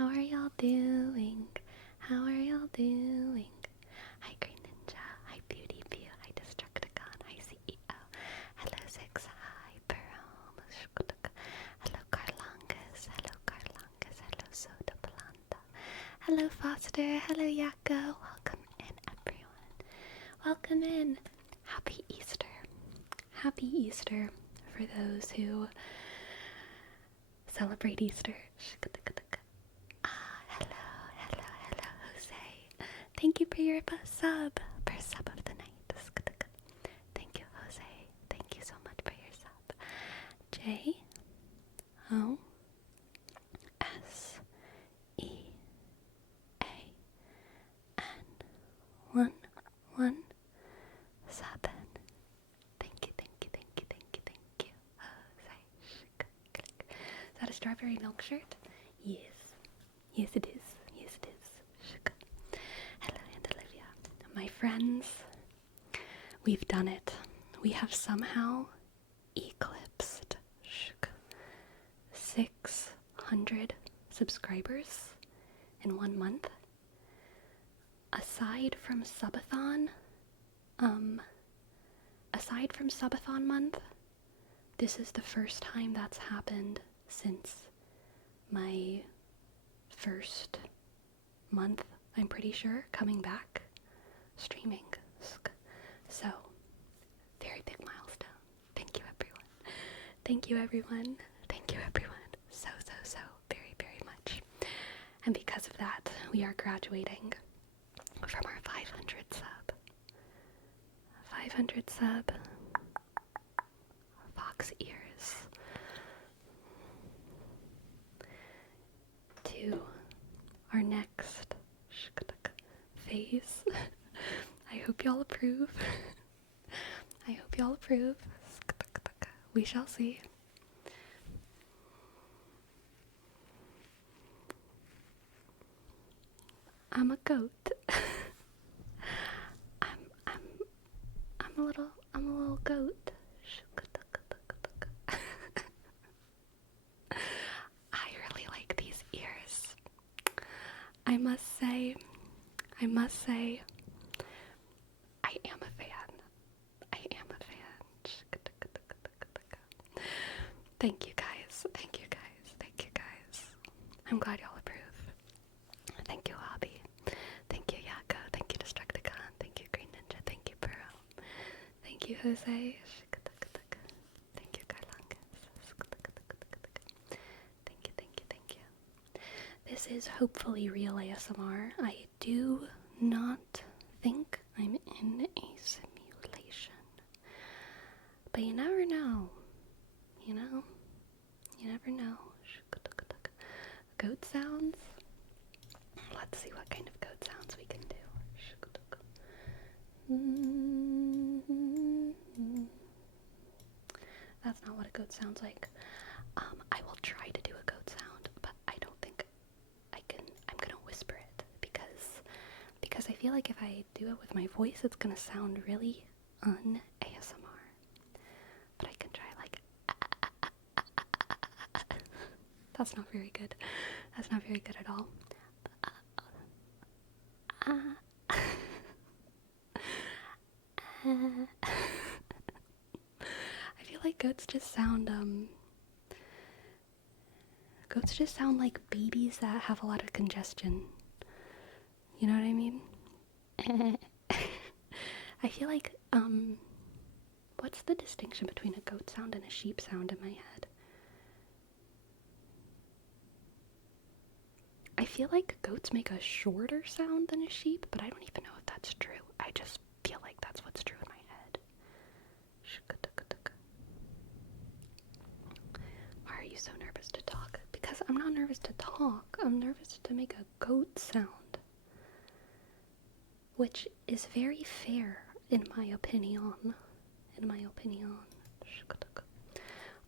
How are y'all doing? How are y'all doing? Hi Green Ninja, hi Beauty View, hi Destructicon, hi CEO, hello Zix, hi Perome, hello Carlongus, hello Soda Planta, hello Foster, hello Yakko, welcome in everyone, welcome in. Happy Easter. Happy Easter for those who celebrate Easter. Hello, Jose. Thank you for your sub of the night. Thank you, Jose. Thank you so much for your sub. JOSEAN 117. Thank you, Jose. Is that a strawberry milk shirt? Yes. Yes, it is. Hello, Aunt Olivia. My friends, we've done it. We have somehow eclipsed 600 subscribers in 1 month. Aside from subathon month, this is the first time that's happened since my first month, I'm pretty sure, coming back streaming. So, very big milestone. Thank you, everyone. So, very, very much. And because of that, we are graduating from our 500 sub. Fox ears. To our next phase. I hope y'all approve. We shall see. I'm a goat. I'm a little goat. I really like these ears. I must say, I am a fan. Thank you guys. I'm glad y'all approve. Thank you, Hobby. Thank you, Yakko. Thank you, Destructicon. Thank you, Green Ninja. Thank you, Pearl. Thank you, Jose. Thank you, Carlongus. Thank you. This is hopefully real ASMR. I do not think I'm in a simulation. But you never know. You never know. Goat sounds? Let's see what kind of goat sounds we can do. That's not what a goat sounds like. I will try to do a goat sound, but I don't think I can. I'm gonna whisper it because I feel like if I do it with my voice, it's gonna sound really un-ASMR. But I can try like. That's not very good. That's not very good at all. I feel like goats just sound like babies that have a lot of congestion. You know what I mean? I feel like what's the distinction between a goat sound and a sheep sound in my head? I feel like goats make a shorter sound than a sheep, but I don't even know if that's true. I just feel like that's what's true in my head. Why are you so nervous to talk? Because I'm not nervous to talk. I'm nervous to make a goat sound. Which is very fair, in my opinion.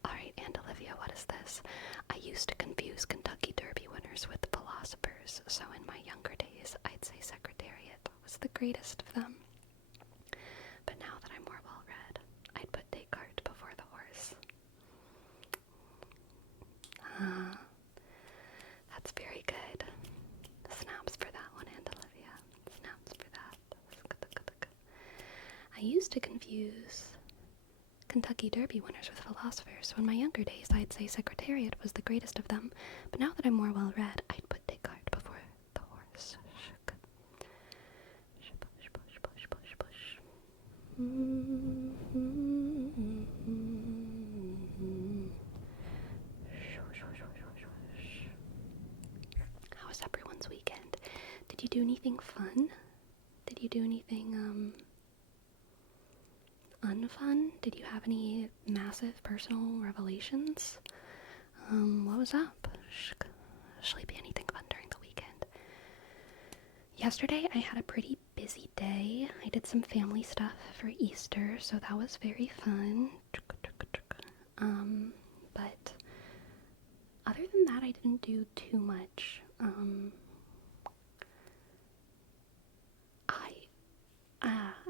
Alright, Aunt Olivia, what is this? I used to confuse Kentucky Derby winners with philosophers, so in my younger days, I'd say Secretariat was the greatest of them. But now that I'm more well-read, I'd put Descartes before the horse. That's very good. used to confuse Kentucky Derby winners with philosophers, so in my younger days I'd say Secretariat was the greatest of them, but now that I'm more well-read, I'd put Descartes before the horse. How was everyone's weekend? Did you do anything fun? Did you do anything, unfun? Did you have any massive personal revelations? What was up? Should be anything fun during the weekend? Yesterday I had a pretty busy day. I did some family stuff for Easter, so that was very fun. But other than that, I didn't do too much.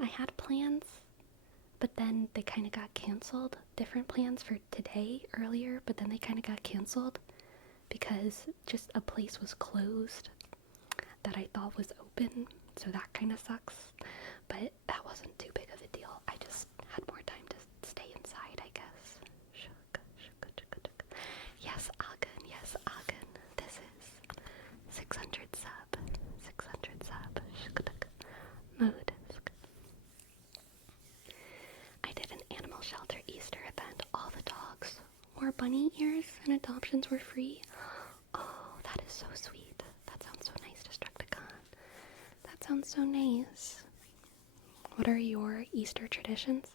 I had plans, but then they kind of got canceled. Different plans for today earlier, but then they kind of got canceled because just a place was closed that I thought was open, so that kind of sucks. But that wasn't too big of a deal. I just had more time to stay inside, I guess. Yes, Agen, yes, Agen. This is 600 sub. 600 sub. Mood. I did an animal shelter Easter event. All the dogs wore bunny ears and adoptions were free. Oh, that is so sweet. That sounds so nice, Destructicon. That sounds so nice. What are your Easter traditions?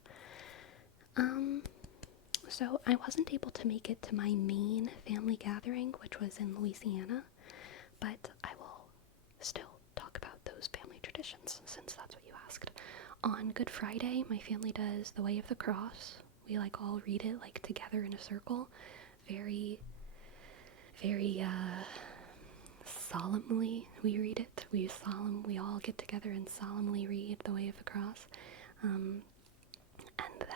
So I wasn't able to make it to my main family gathering, which was in Louisiana, but I will still talk about those family traditions since that's what you asked. On Good Friday, my family does the Way of the Cross. We all read it together in a circle, very solemnly we read it. We all get together and solemnly read the Way of the Cross. And then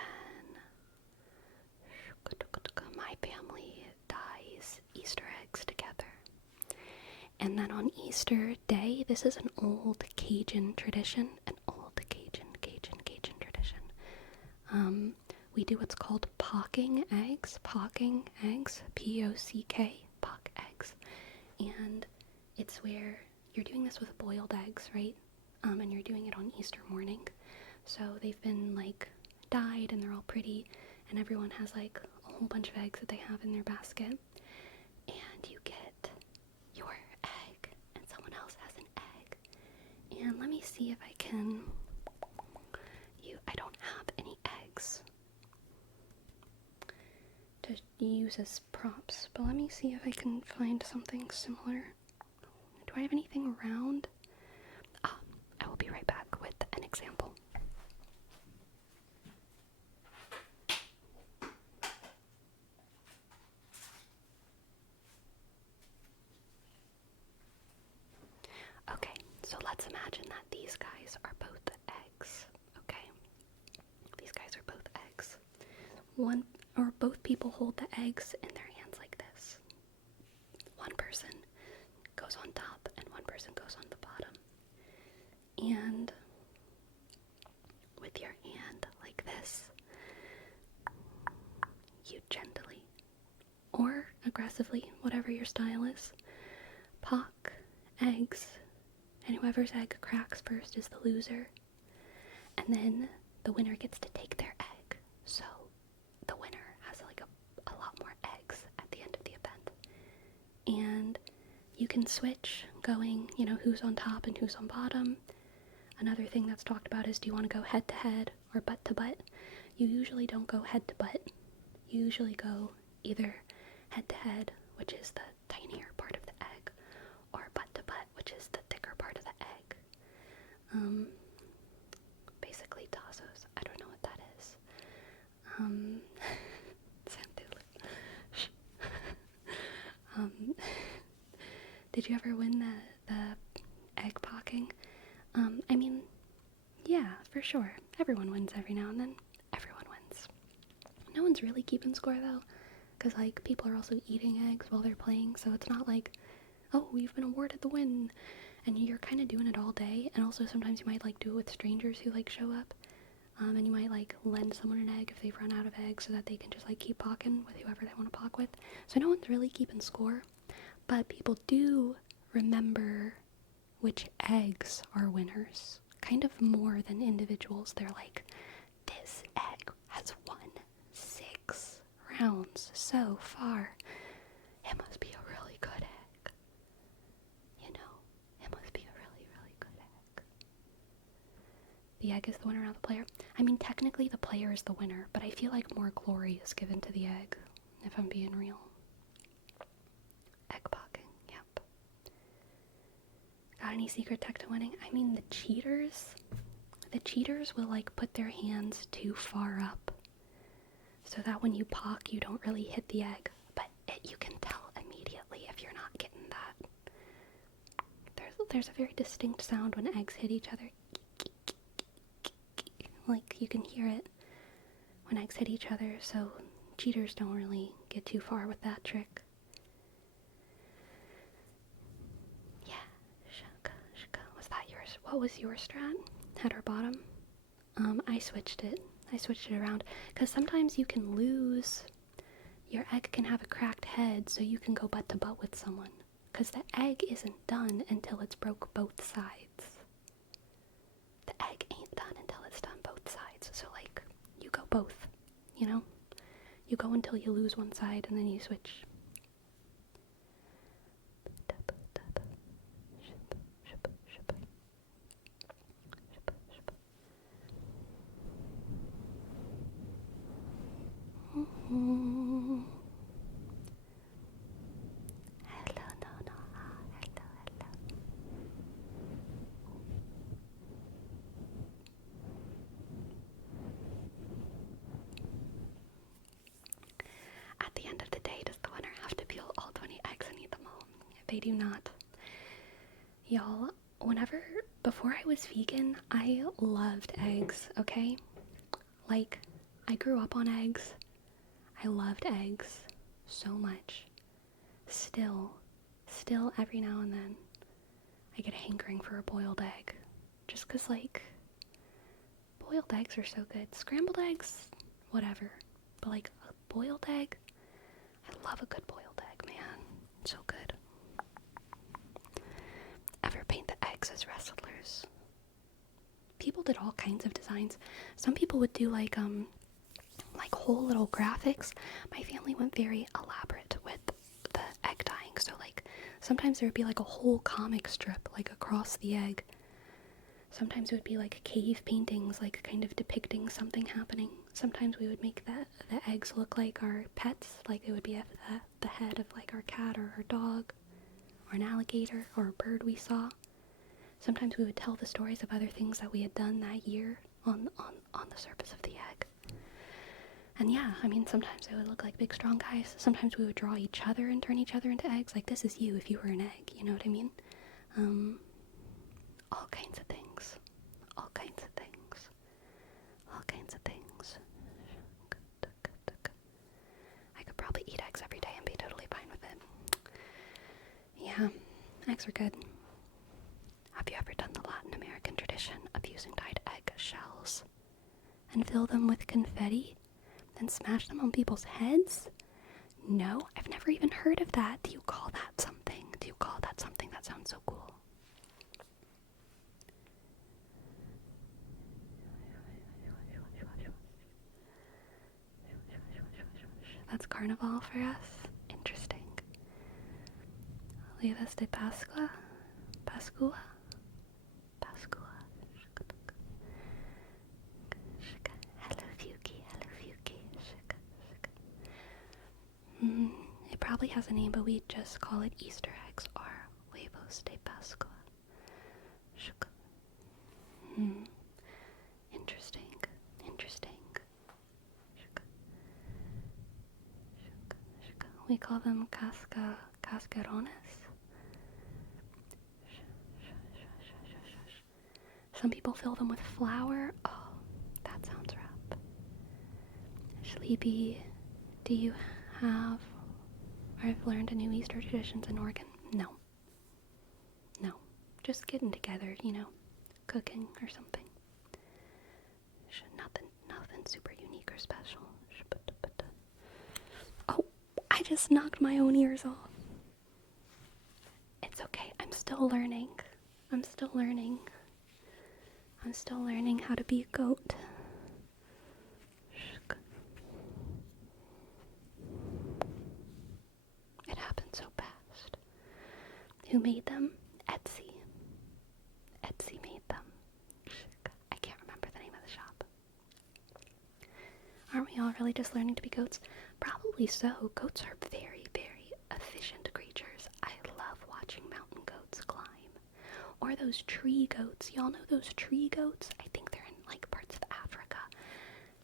my family dyes Easter eggs together. And then on Easter Day, this is an old Cajun tradition, tradition. We do what's called pocking eggs, P-O-C-K, pock eggs. And it's where you're doing this with boiled eggs, right? And you're doing it on Easter morning. So they've been dyed and they're all pretty, and everyone has a whole bunch of eggs that they have in their basket. And you get your egg, and someone else has an egg. And let me see if I can. I don't have any eggs to use as props, but let me see if I can find something similar. Do I have anything around? I will be right back with an example. Okay, so let's imagine that these guys are both eggs, okay? These guys are both eggs. One or both people hold the eggs in their hands like this. One person goes on top and one person goes on the bottom. And with your hand like this, you gently or aggressively, whatever your style is, pock eggs, and whoever's egg cracks first is the loser. And then the winner gets to take their egg. So the winner has a lot more eggs at the end of the event. And you can switch going, who's on top and who's on bottom. Another thing that's talked about is, do you want to go head to head or butt to butt? You usually don't go head to butt. You usually go either head to head, which is the tinier part of the egg, or butt to butt, which is the thicker part of the egg. Basically Tazos. I don't know what that is. Did you ever win the egg pocking? I mean, yeah, for sure. Everyone wins every now and then. Everyone wins. No one's really keeping score though, because people are also eating eggs while they're playing, so it's not oh, you've been awarded the win, and you're kind of doing it all day. And also sometimes you might do it with strangers who show up. And you might like lend someone an egg if they've run out of eggs so that they can just like keep pocking with whoever they want to pock with. So no one's really keeping score, but people do remember which eggs are winners, kind of more than individuals. They're like, this egg has won 6 rounds so far. It must be a really good egg. You know, it must be a really, really good egg. The egg is the winner, not the player. I mean, technically the player is the winner, but I feel like more glory is given to the egg, if I'm being real. Egg pocking, yep. Got any secret tech to winning? I mean, the cheaters will like put their hands too far up so that when you pock, you don't really hit the egg, but you can tell immediately if you're not getting that. There's a very distinct sound when eggs hit each other. Like, you can hear it when eggs hit each other, so cheaters don't really get too far with that trick. Yeah, shaka. Was that yours? What was your strat? Head or bottom? I switched it around, because sometimes you can lose. Your egg can have a cracked head, so you can go butt to butt with someone, because the egg isn't done until it's broke both sides. The egg ain't done until it's done both sides, so like, you go both, you know? You go until you lose one side, and then you switch. Hello, no, hello. At the end of the day, does the winner have to peel all 20 eggs and eat them all? They do not. Y'all, before I was vegan, I loved eggs, okay? Like, I grew up on eggs. I loved eggs so much. Still, every now and then, I get a hankering for a boiled egg. Just 'cause, like, boiled eggs are so good. Scrambled eggs, whatever. But, like, a boiled egg, I love a good boiled egg, man. So good. Ever paint the eggs as wrestlers? People did all kinds of designs. Some people would do, like whole little graphics. My family went very elaborate with the egg dyeing, so like sometimes there would be like a whole comic strip like across the egg. Sometimes it would be like cave paintings, like kind of depicting something happening. Sometimes we would make the eggs look like our pets, like it would be the head of like our cat or our dog or an alligator or a bird we saw. Sometimes we would tell the stories of other things that we had done that year on the surface of the egg. And yeah, I mean, sometimes it would look like big, strong guys. Sometimes we would draw each other and turn each other into eggs. Like, this is you if you were an egg, you know what I mean? All kinds of things. All kinds of things. All kinds of things. I could probably eat eggs every day and be totally fine with it. Yeah, eggs are good. Have you ever done the Latin American tradition of using dyed egg shells and fill them with confetti? Then smash them on people's heads? No, I've never even heard of that. Do you call that something? Do you call that something? That sounds so cool. That's Carnival for us? Interesting. Olivas de Pascua? Pascua? It probably has a name, but we just call it Easter eggs or huevos de Pascua. Interesting. We call them cascarones. Some people fill them with flour. Oh, that sounds rough. Sleepy, do you have, or I've learned a new Easter traditions in Oregon? No. Just getting together, cooking or something. just knocked my own ears off. It's okay. I'm still learning. I'm still learning. I'm still learning how to be a goat. It happened so fast. Who made them? Etsy. Etsy made them. I can't remember the name of the shop. Aren't we all really just learning to be goats? Probably so. Goats are very, very efficient creatures. I love watching mountain goats climb. Or those tree goats. Y'all know those tree goats? I think they're in like parts of Africa.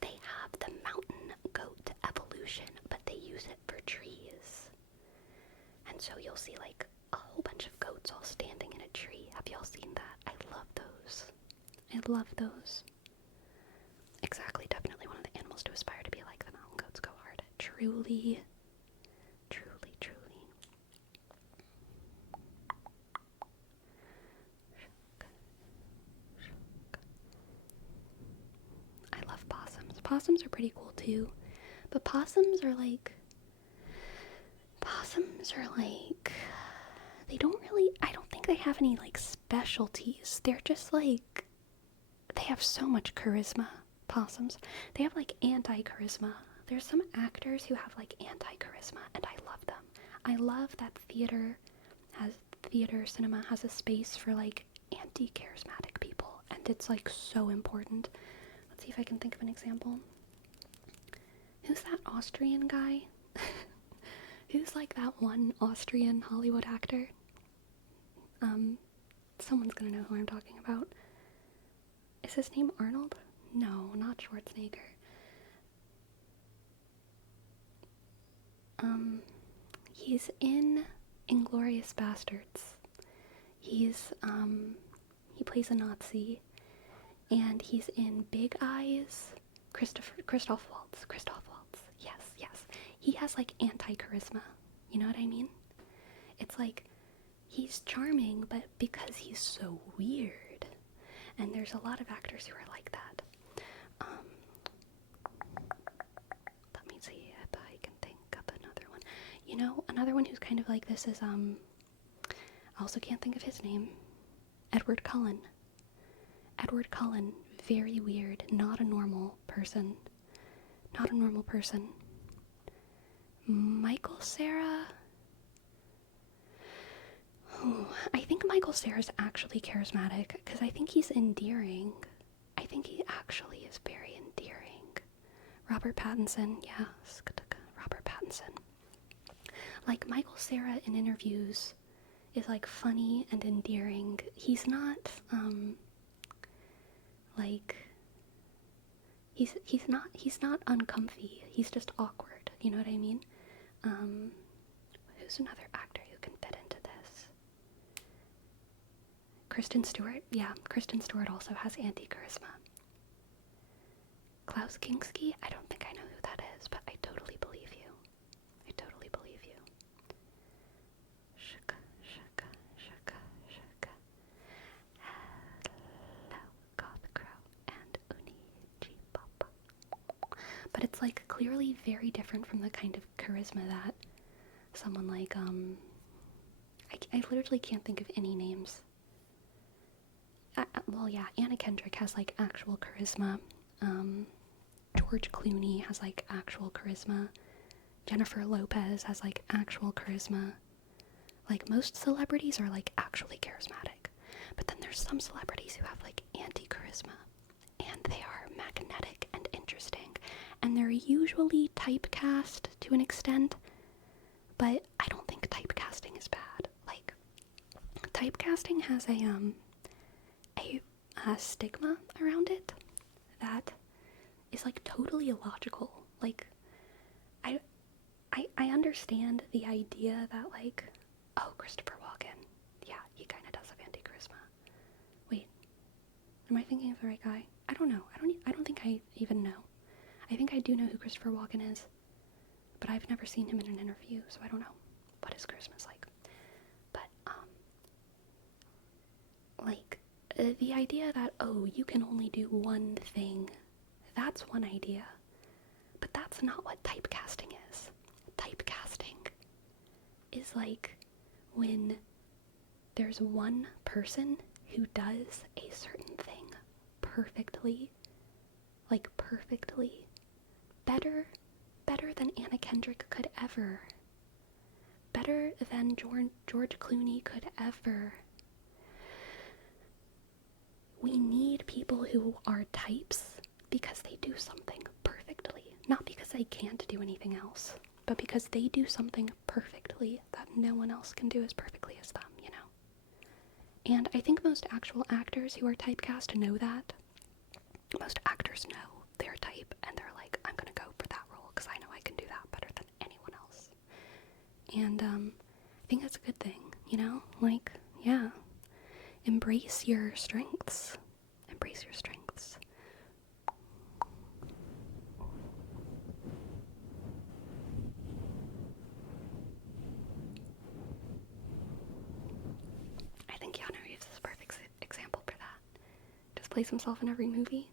They have the mountain goat evolution, but they use it for trees. And so you'll see like a whole bunch of goats all standing in a tree. Have y'all seen that? I love those. I love those. Exactly, definitely one of the animals to aspire to be like. The mountain goats go hard. Truly, truly, truly. I love possums. Possums are pretty cool too. But possums are like, they don't really, I don't think they have any like specialties. They're just like, they have so much charisma. Possums. They have like anti-charisma. There's some actors who have like anti-charisma, and I love them. I love that theater cinema has a space for like anti-charismatic people, and it's like so important. Let's see if I can think of an example. Who's that Austrian guy? Who's like that one Austrian Hollywood actor? Someone's gonna know who I'm talking about. Is his name Arnold? No, not Schwarzenegger. He's in Inglourious Bastards. He plays a Nazi, and he's in Big Eyes. Christoph Waltz. Yes. He has like anti-charisma. You know what I mean? It's like, he's charming, but because he's so weird. And there's a lot of actors who are like that. Let me see if I can think of another one. You know, another one who's kind of like this is, I also can't think of his name. Edward Cullen. Edward Cullen, very weird, not a normal person. Michael Cera. I think Michael Cera's actually charismatic, because I think he's endearing. I think he actually is very endearing. Robert Pattinson, yes, Robert Pattinson. Like, Michael Cera in interviews is like funny and endearing. He's not, like, he's not uncomfy. He's just awkward, you know what I mean? Who's another actor who can fit into this? Kristen Stewart? Yeah, Kristen Stewart also has anti-charisma. Klaus Kinski? I don't think I know who that is, but I totally believe you. Shaka, shaka, shaka, shaka. Hello, Goth Crow and Unichi Papa. But it's like clearly very different from the kind of charisma that someone like, I literally can't think of any names. Well, yeah, Anna Kendrick has like actual charisma. George Clooney has like actual charisma. Jennifer Lopez has like actual charisma. Like, most celebrities are like actually charismatic. But then there's some celebrities who have like anti-charisma, and they are magnetic and interesting. And they're usually typecast to an extent, but I don't think typecasting is bad. Like, typecasting has a stigma around it that is like totally illogical. Like, I understand the idea that like, oh, Christopher Walken, yeah, he kind of does have anti-charisma. Wait, am I thinking of the right guy? I don't know. I don't think I even know. I think I do know who Christopher Walken is, but I've never seen him in an interview, so I don't know what his charisma is like. But like, the idea that, oh, you can only do one thing, that's one idea. But that's not what typecasting is. Typecasting is like when there's one person who does a certain thing perfectly, like perfectly, better than Anna Kendrick could ever, better than George Clooney could ever. We need people who are types because they do something perfectly, not because they can't do anything else, but because they do something perfectly that no one else can do as perfectly as them, you know? And I think most actual actors who are typecast know that. Most actors know their type, and they're like, I'm gonna go for that role because I know I can do that better than anyone else. And I think that's a good thing, you know? Like, yeah. Embrace your strengths. Embrace your strengths. I think Keanu Reeves is a perfect example for that. Just plays himself in every movie.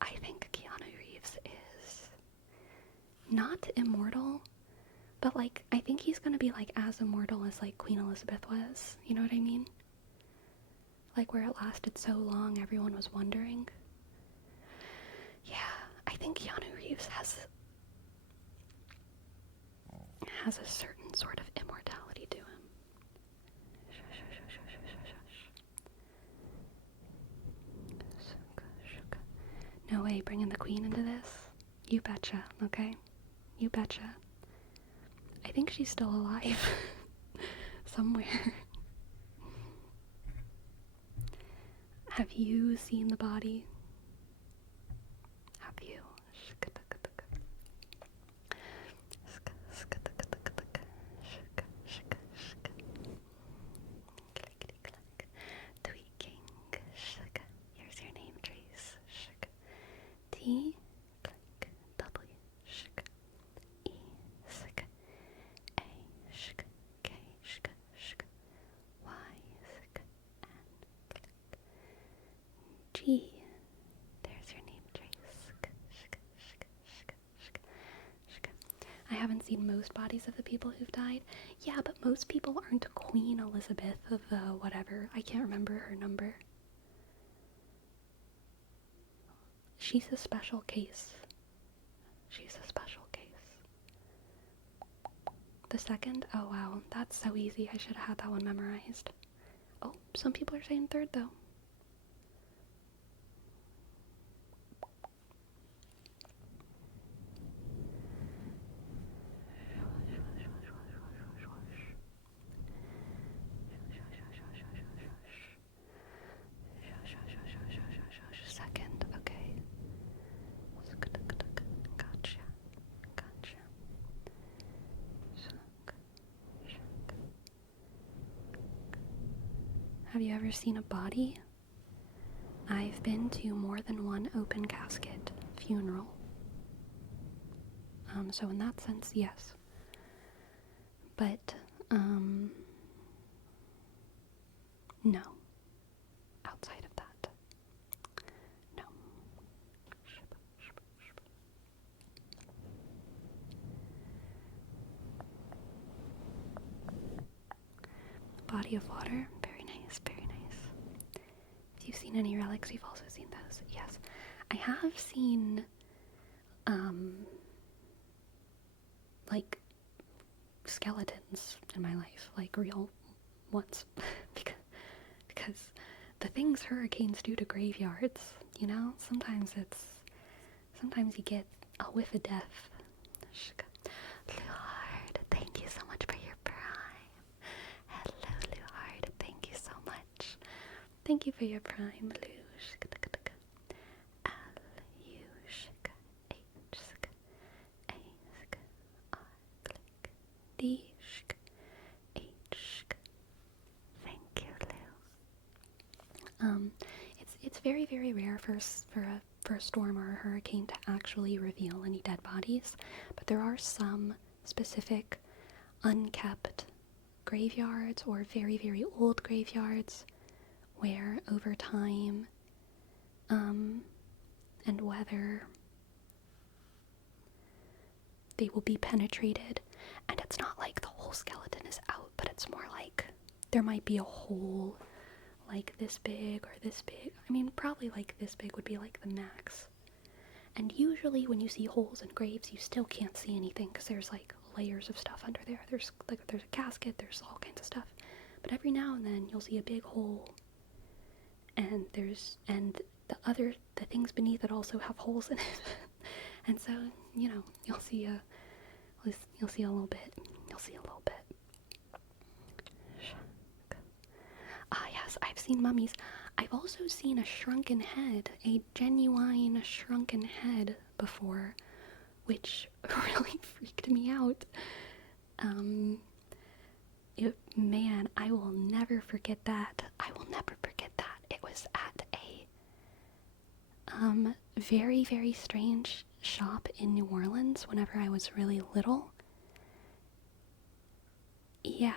I think Keanu Reeves is not immortal, but like, I think he's gonna be like as immortal as like Queen Elizabeth was. You know what I mean? Like where it lasted so long, everyone was wondering. Yeah, I think Keanu Reeves has a certain sort of immortality to him. No way, bringing the Queen into this? You betcha, okay? You betcha. I think she's still alive. Somewhere. Have you seen the body? Have you? Tweaking. Here's your name, Trace. T. W. E. A. K. Y. G. There's your name, Trace. I haven't seen most bodies of the people who've died. Yeah, but most people aren't Queen Elizabeth of whatever. I can't remember her number. She's a special case. She's a special case. The second? Oh wow, that's so easy. I should have had that one memorized. Oh, some people are saying third though. Second, okay. Gotcha. Have you ever seen a body? I've been to more than one open casket funeral. So in that sense, yes. But, no. Outside of that, no. Body of water, very nice, very nice. If you've seen any relics, you've also seen those. Yes. I have seen, like, skeletons in my life, like real ones, because the things hurricanes do to graveyards, you know? Sometimes you get a whiff of death. Luhard, thank you so much for your prime. Hello, Luhard, thank you so much. Thank you for your prime, Lush. D-shk, H-shk. Thank you, Lou. It's very, very rare for a storm or a hurricane to actually reveal any dead bodies, but there are some specific unkept graveyards or very, very old graveyards where over time and weather they will be penetrated, and it's not like the whole skeleton is out, but it's more like there might be a hole like this big or this big. I mean, probably like this big would be like the max. And usually when you see holes in graves, you still can't see anything because there's like layers of stuff under there. There's a casket, there's all kinds of stuff. But every now and then you'll see a big hole, and the things beneath it also have holes in it. And so, you'll see a little bit. You'll see a little bit. Ah, yes, I've seen mummies. I've also seen a shrunken head, a genuine shrunken head before, which really freaked me out. Man, I will never forget that. I will never forget that. It was at a very, very strange shop in New Orleans whenever I was really little. Yeah.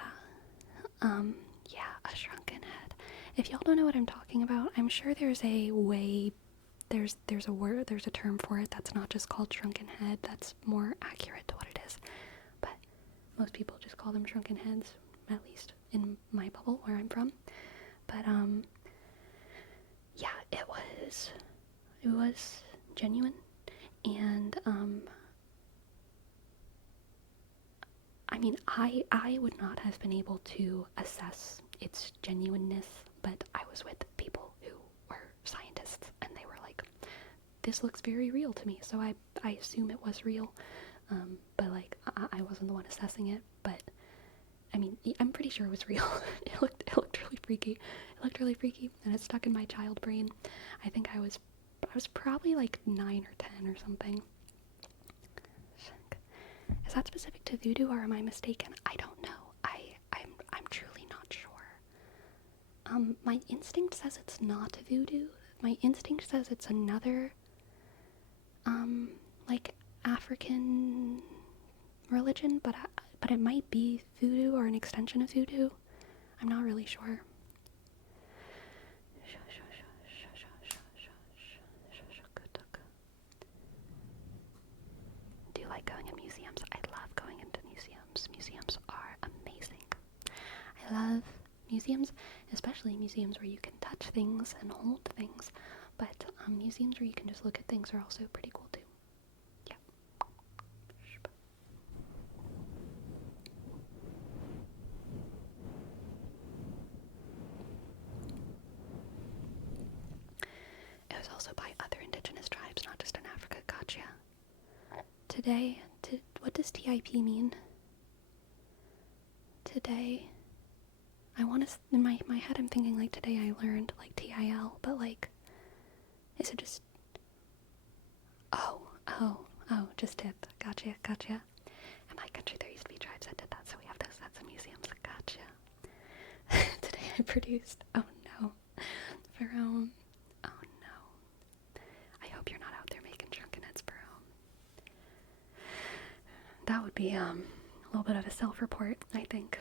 A shrunken head. If y'all don't know what I'm talking about, I'm sure there's a term for it that's not just called shrunken head, that's more accurate to what it is. But most people just call them shrunken heads, at least in my bubble where I'm from. But yeah, it was genuine, and I mean, I would not have been able to assess its genuineness, but I was with people who were scientists, and they were like, this looks very real to me, so I assume it was real. But like, I wasn't the one assessing it, but I mean, I'm pretty sure it was real. It looked really freaky. It looked really freaky, and it stuck in my child brain. I think I was probably like 9 or 10 or something. Is that specific to voodoo, or am I mistaken? I don't know. I'm truly not sure. My instinct says it's not voodoo. My instinct says it's another, like African religion, but it might be voodoo or an extension of voodoo. I'm not really sure. Do you like going in museums? I love going into museums. Museums are amazing. I love museums, especially museums where you can touch things and hold things, but museums where you can just look at things are also pretty cool too. Yeah. It was also by other indigenous tribes, not just in Africa. Gotcha. Today, what does TIP mean? Today, I want to, in my head I'm thinking like today I learned like TIL, but like, is it just, oh, just tip. Gotcha. In my country there used to be tribes that did that, so we have those sets of museums. Gotcha. Today I produced, oh no, oh no. I hope you're not out there making shrunken heads for That would be a little bit of a self-report, I think.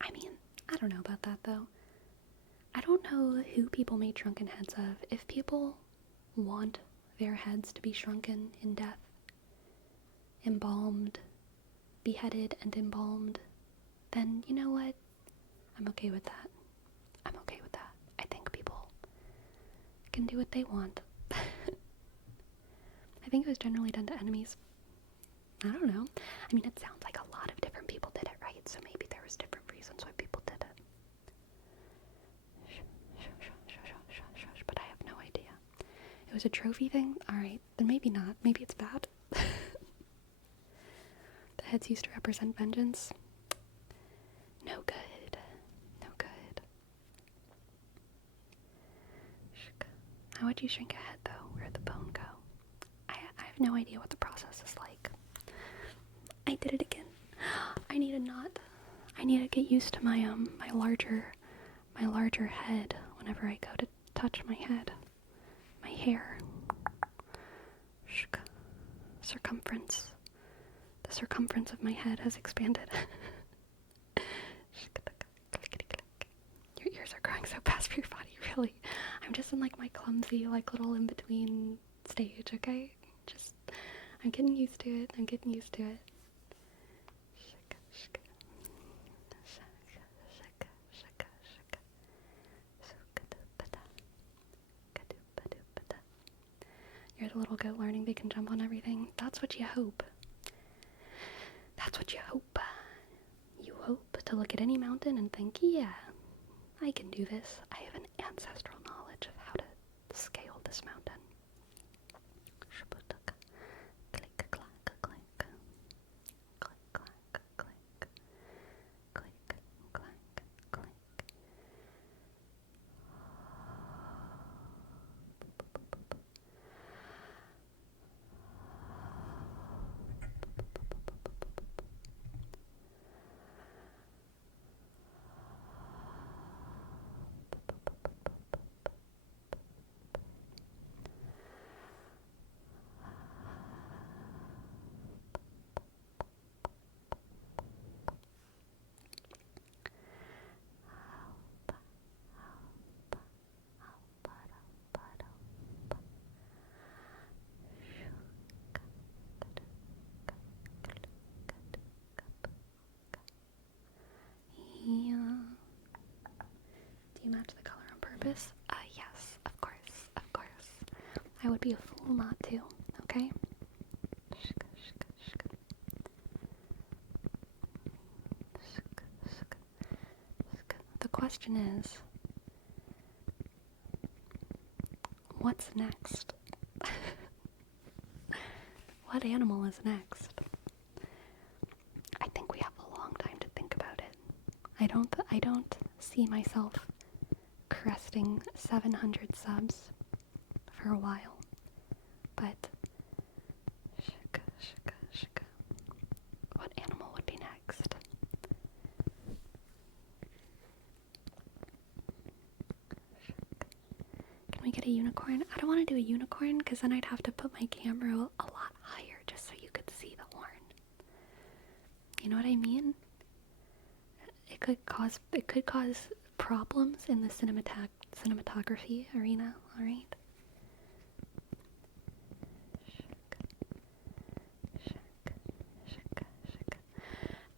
I mean, I don't know about that though. I don't know who people made shrunken heads of. If people want their heads to be shrunken in death, embalmed, beheaded and embalmed, then you know what? I'm okay with that. I think people can do what they want. I think it was generally done to enemies. I don't know. I mean, it sounds like a lot of different people did it, right? So maybe there was different reasons why people did it. But I have no idea. It was a trophy thing? Alright, then maybe not. Maybe it's bad. The heads used to represent vengeance. No good. How would you shrink a head, though? Where'd the bone go? I have no idea what the process is like. I did it again. I need a knot. I need to get used to my larger head whenever I go to touch my head. My hair. Circumference. The circumference of my head has expanded. Your ears are growing so fast for your body, really. I'm just in like my clumsy, like little in between stage, okay? Just, I'm getting used to it. I'm getting used to it. You're the little goat learning they can jump on everything. That's what you hope. That's what you hope. You hope to look at any mountain and think, yeah, I can do this. I have an ancestral knowledge of how to scale this mountain. Click, clack, click. Click, clack, click. Click, clack, click. Yeah. Do you match the color on purpose? Yes, of course, of course. I would be a fool not to, okay? The question is, what's next? What animal is next? I think we have a long time to think about it. I don't see myself cresting 700 subs for a while, but what animal would be next? Can we get a unicorn? I don't want to do a unicorn because then I'd have to put my camera a lot higher just so you could see the horn. You know what I mean? It could cause problems in the cinematography arena, alright?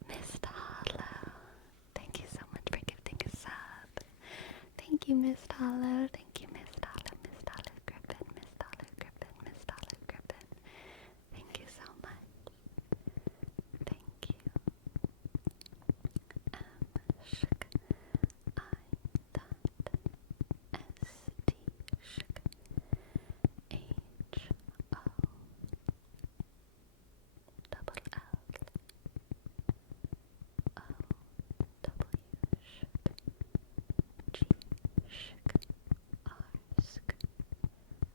Miss Hollow, thank you so much for gifting a sub. Thank you, Miss Hollow. Thank you, Miss Hollow, Miss Hollow Griffin, Miss Hollow Griffin, Miss Hollow Griffin. Thank you so much. Thank you. Shook. I dot ST shook. HO double L O W shook. G shook. R sk.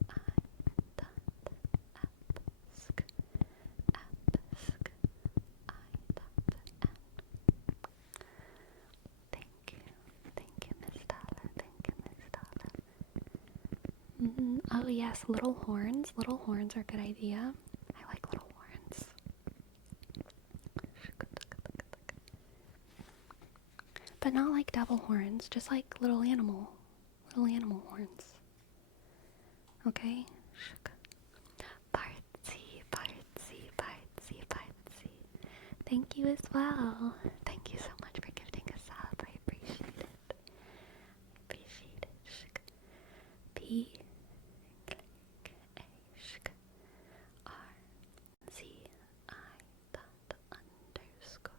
I dot F sk. F sk. I dot N. Thank you, Miss Dollar. Thank you, Miss Dollar. Oh yes, little horns. Little horns are a good idea. I like little horns. But not like devil horns, just like little animal horns. Okay? Bartsy, Bartsy, Bartsy, Bartsy. Thank you as well. Thank you so much for gifting a sub. I appreciate it. Appreciate it. P A R Z I dot underscore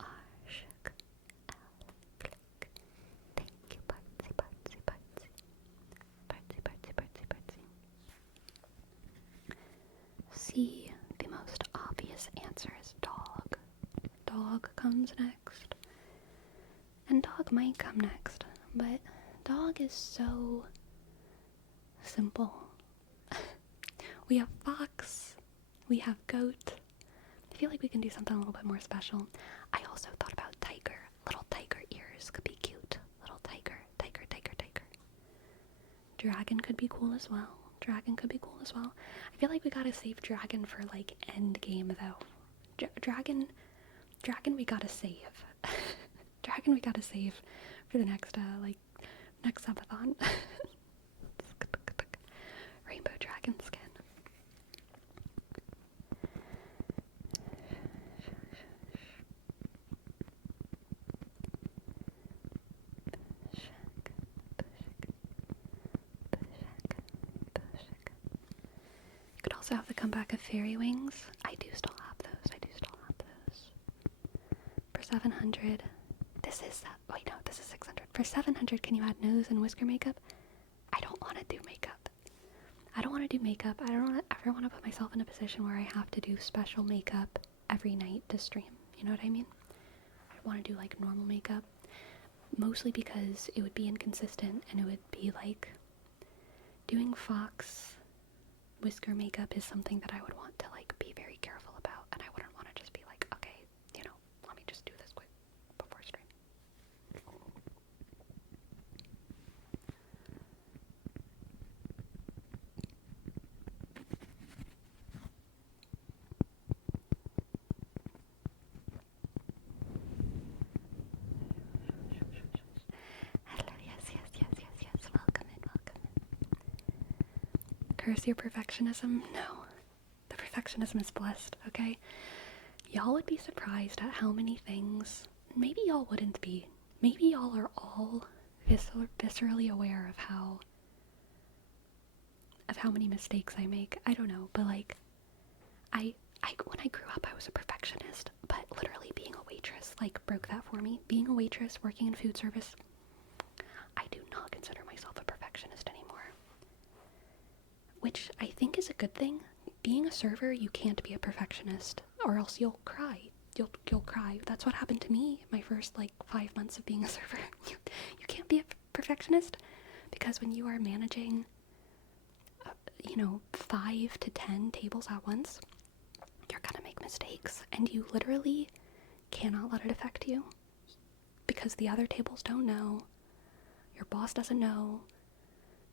R shook L click. Thank you, Bartsy, Bartsy, Bartsy. Bartsy, Bartsy, Bartsy, Bartsy. C, the most obvious answer is dog. Dog comes next. And dog might come next, but dog is so simple. We have fox, we have goat. I feel like we can do something a little bit more special. I also thought about tiger. Little tiger ears could be cute. Little tiger. Dragon could be cool as well. I feel like we gotta save dragon for like end game though. Dragon we gotta save. Dragon we gotta save for the next Next subathon. Rainbow dragon skin. Could also have the comeback of fairy wings. I do still have those. For 700. This is, wait no, this is 600. For 700, can you add nose and whisker makeup? I don't want to do makeup. I don't want to do makeup. I don't ever want to put myself in a position where I have to do special makeup every night to stream. You know what I mean? I want to do like normal makeup. Mostly because it would be inconsistent and it would be like doing fox whisker makeup is something that I would want to like be very careful about, and I wouldn't want to just be like, okay, let me just do this quick before stream. Hello, yes, welcome in. Curse your perfectionism? No. The perfectionism is blessed, okay? Y'all would be surprised at how many things, maybe y'all wouldn't be, maybe y'all are all viscerally aware of how many mistakes I make. I don't know, but like, when I grew up, I was a perfectionist, but literally being a waitress, like, broke that for me. Being a waitress, working in food service, I do not consider myself a perfectionist anymore. Which I think is a good thing. Being a server, you can't be a perfectionist, or else you'll cry. You'll cry. That's what happened to me my first, 5 months of being a server. You can't be a perfectionist, because when you are managing, 5 to 10 tables at once, you're gonna make mistakes, and you literally cannot let it affect you, because the other tables don't know, your boss doesn't know.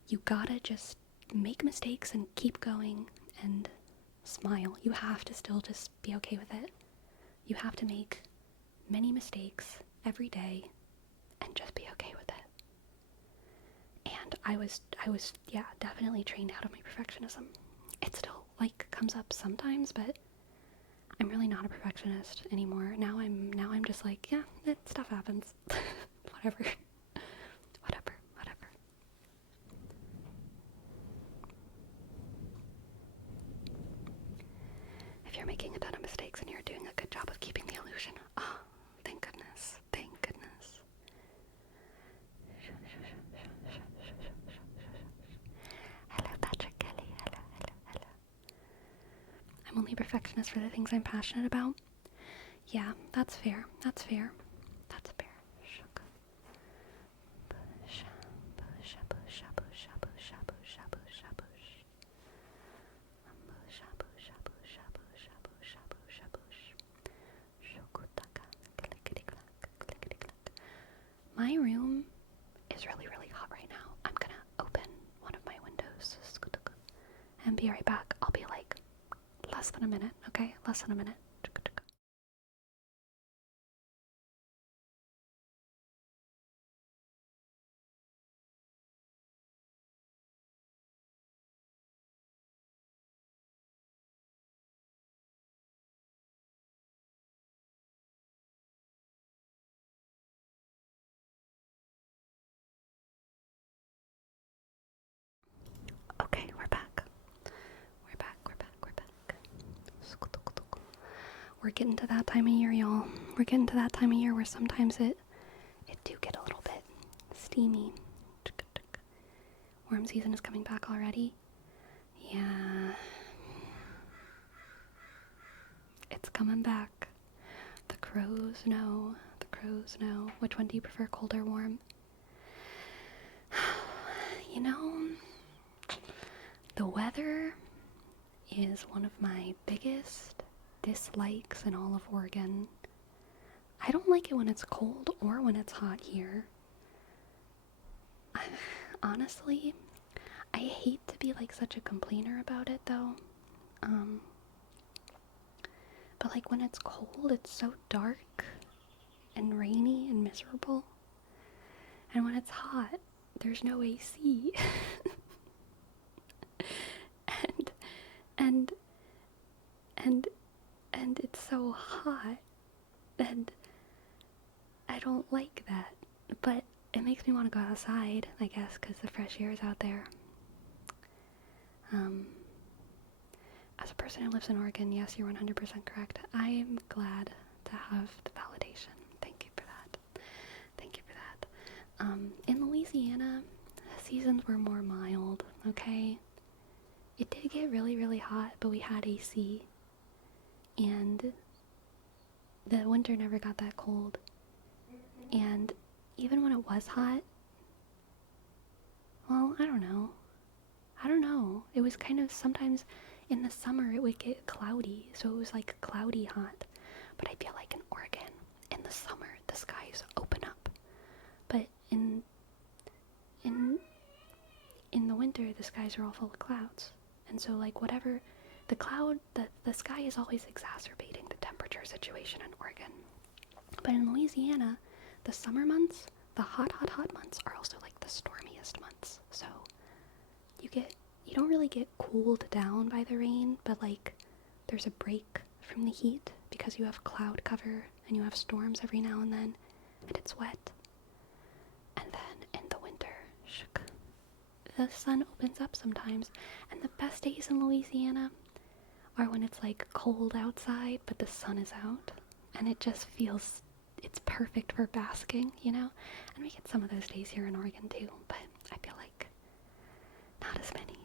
You gotta just make mistakes and keep going and smile. You have to still just be okay with it. You have to make many mistakes every day and just be okay with it. And I was definitely trained out of my perfectionism. It still comes up sometimes, but I'm really not a perfectionist anymore. Now I'm just like, yeah, stuff happens. Whatever. If you're making a ton of mistakes and you're doing a good job of keeping the illusion, oh, thank goodness. Hello, Patrick Kelly. Hello. I'm only a perfectionist for the things I'm passionate about. Yeah, that's fair. My room is really, really hot right now. I'm gonna open one of my windows and be right back. I'll be less than a minute, okay? Less than a minute. Okay, we're back. We're getting to that time of year, y'all. We're getting to that time of year where sometimes it do get a little bit steamy. Worm season is coming back already. Yeah. It's coming back. The crows know. Which one do you prefer, cold or warm? The weather is one of my biggest dislikes in all of Oregon. I don't like it when it's cold or when it's hot here. Honestly, I hate to be such a complainer about it though. But when it's cold, it's so dark and rainy and miserable. And when it's hot, there's no AC. and and and and it's so hot, and I don't like that. But it makes me want to go outside, I guess, because the fresh air is out there. As a person who lives in Oregon, yes, you're 100% correct. I am glad to have the validation. Thank you for that. Thank you for that. In Louisiana, seasons were more mild, okay? It did get really, really hot, but we had AC. And the winter never got that cold. And even when it was hot, well, I don't know. It was kind of sometimes in the summer it would get cloudy, so it was like cloudy hot. But I feel like in Oregon, in the summer, the skies open up. But in the winter, the skies are all full of clouds. And so like whatever, the sky is always exacerbating the temperature situation in Oregon. But in Louisiana, the summer months, the hot months are also like the stormiest months. So you don't really get cooled down by the rain, but like there's a break from the heat because you have cloud cover and you have storms every now and then, and it's wet. And then in the winter, the sun opens up sometimes, and the best days in Louisiana are when it's like cold outside, but the sun is out, and it just feels, it's perfect for basking, you know? And we get some of those days here in Oregon too, but I feel like not as many.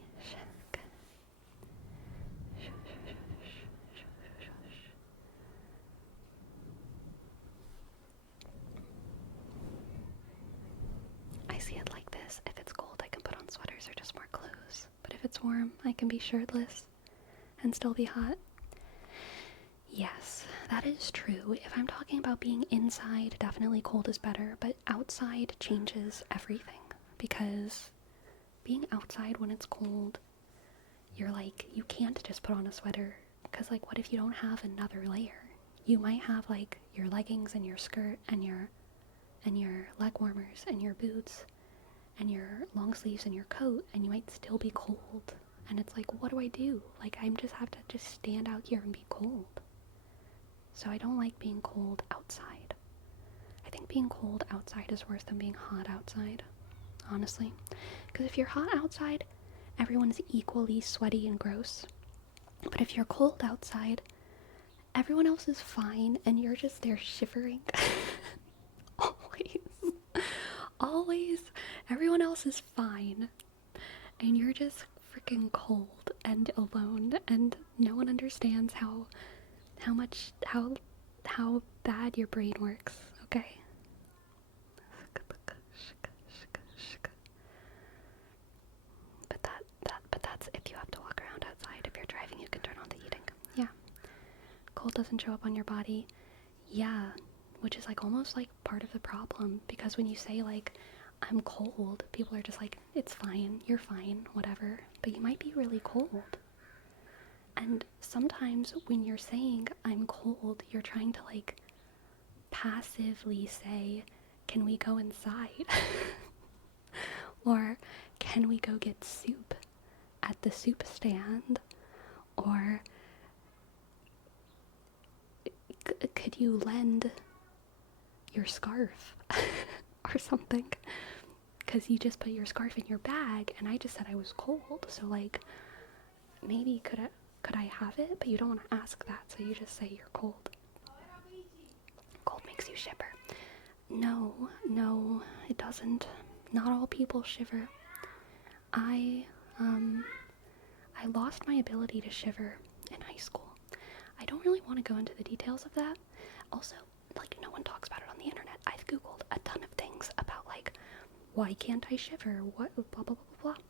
I see it like this. If it's cold, I can put on sweaters or just more clothes. But if it's warm, I can be shirtless and still be hot. Yes, that is true. If I'm talking about being inside, definitely cold is better, but outside changes everything. Because being outside when it's cold, you're like, you can't just put on a sweater. Because like, what if you don't have another layer? You might have like your leggings and your skirt and your leg warmers and your boots and your long sleeves and your coat, and you might still be cold. And it's like, what do I do? Like, I just have to just stand out here and be cold. So I don't like being cold outside. I think being cold outside is worse than being hot outside, honestly. Because if you're hot outside, everyone's equally sweaty and gross. But if you're cold outside, everyone else is fine and you're just there shivering. Always. Everyone else is fine. And you're just freaking cold and alone, and no one understands how bad your brain works, okay? But that's if you have to walk around outside. If you're driving, you can turn on the heating. Yeah. Cold doesn't show up on your body. Yeah. Which is like almost like part of the problem, because when you say like, I'm cold, people are just like, it's fine, you're fine, whatever. But you might be really cold. And sometimes when you're saying I'm cold, you're trying to like passively say, can we go inside? Or can we go get soup at the soup stand? Or could you lend your scarf or something? Because you just put your scarf in your bag, and I just said I was cold, so like, maybe could I have it? But you don't want to ask that, so you just say you're cold. Cold makes you shiver. No, it doesn't. Not all people shiver. I lost my ability to shiver in high school. I don't really want to go into the details of that. Also, like, no one talks about it on the internet. I've googled a ton of things about like, why can't I shiver? What, blah, blah, blah, blah, blah.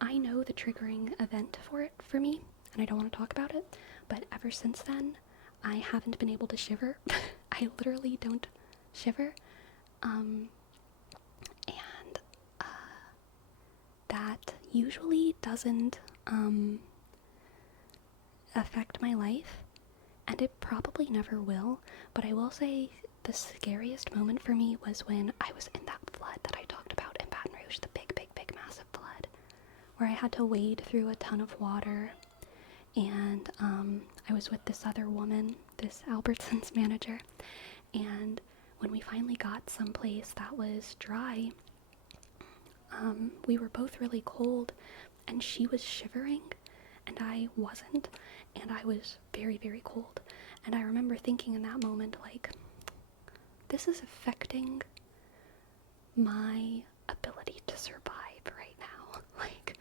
I know the triggering event for it for me, and I don't want to talk about it, but ever since then, I haven't been able to shiver. I literally don't shiver. And that usually doesn't affect my life, and it probably never will, but I will say the scariest moment for me was when I was in that flood that I talked about in Baton it was the big massive flood where I had to wade through a ton of water. And I was with this other woman, this Albertsons manager, and when we finally got someplace that was dry, we were both really cold, and she was shivering and I wasn't, and I was very, very cold. And I remember thinking in that moment, like, this is affecting my ability to survive right now. Like,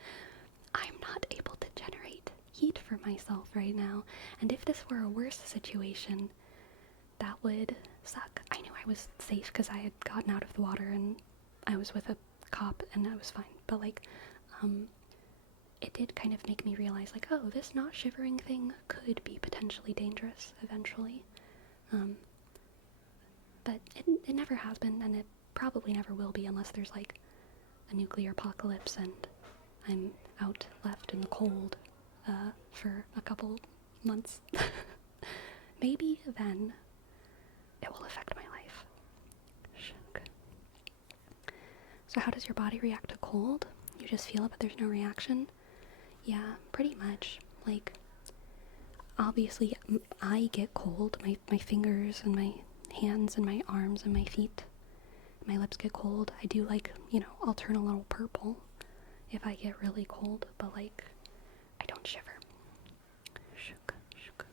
I'm not able to generate heat for myself right now, and if this were a worse situation, that would suck. I knew I was safe because I had gotten out of the water and I was with a cop and I was fine, but like, it did kind of make me realize, like, oh, this not shivering thing could be potentially dangerous eventually. But it never has been, and it probably never will be unless there's like a nuclear apocalypse and I'm out left in the cold for a couple months. Maybe then it will affect my life. Shook. So how does your body react to cold? You just feel it, but there's no reaction? Yeah, pretty much. Like, obviously, I get cold. My fingers and my hands and my arms and my feet. My lips get cold. I do, like, I'll turn a little purple if I get really cold, but, like, I don't shiver. Shook, shook.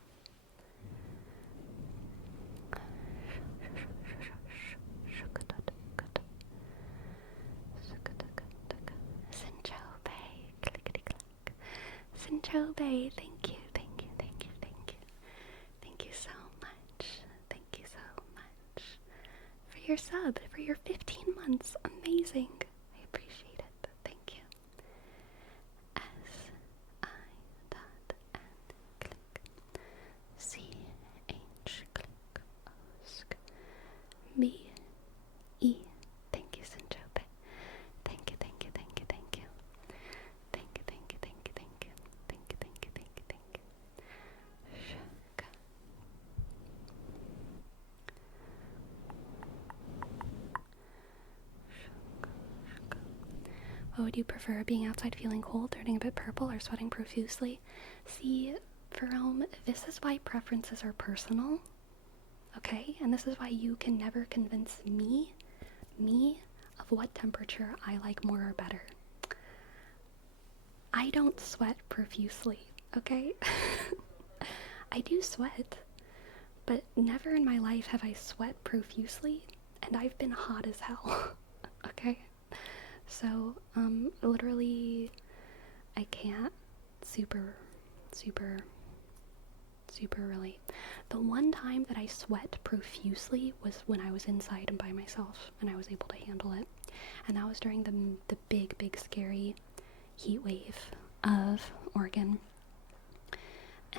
Sinchobe, thank you. Thank you so much. Thank you so much for your sub, for your 15 months. Amazing. I appreciate it. Thank you. S-I dot N click. C-H click. Osk. Me-E. Thank you, Sinchobe. Thank you. Shook. What would you prefer, being outside feeling cold, turning a bit purple, or sweating profusely? See, Jerome, this is why preferences are personal, okay? And this is why you can never convince me of what temperature I like more or better. I don't sweat profusely, okay? I do sweat, but never in my life have I sweat profusely, and I've been hot as hell, okay? So, literally, I can't super relate. The one time that I sweat profusely was when I was inside and by myself, and I was able to handle it. And that was during the big scary heat wave of Oregon.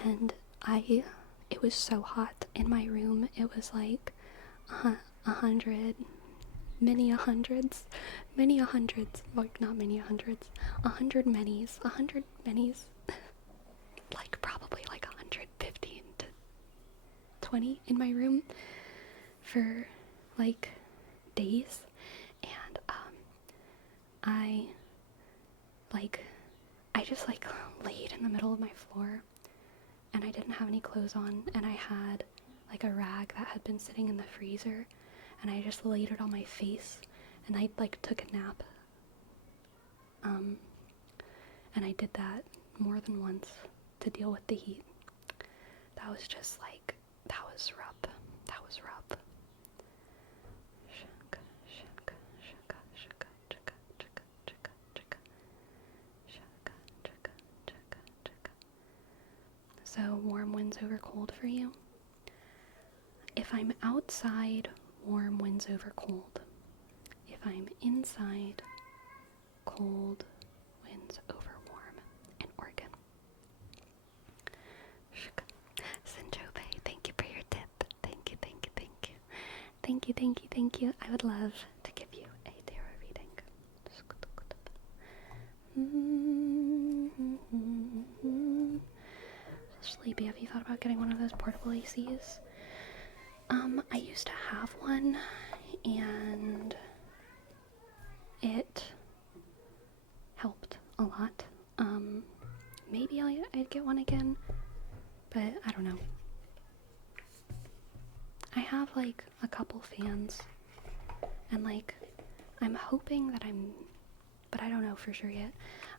And it was so hot in my room. It was like 100, many hundreds, like not many hundreds, 100 minis, like probably like 115 to 20 in my room for like days. And I just like laid in the middle of my floor, and I didn't have any clothes on, and I had like a rag that had been sitting in the freezer, and I just laid it on my face, and I like took a nap. And I did that more than once to deal with the heat. That was just like, that was rough. Shaka, shaka, shaka, shaka, shaka, shaka, shaka, shaka, shaka, shaka, shaka, shaka. So warm winds over cold for you? If I'm outside, warm winds over cold. If I'm inside, cold winds over warm in Oregon. Sinchobe, thank you for your tip. Thank you. I would love to give you a tarot reading. Sleepy, have you thought about getting one of those portable ACs? I used to have one, and it helped a lot. Maybe I'd get one again, but I don't know. I have like a couple fans, and like I'm hoping that but I don't know for sure yet.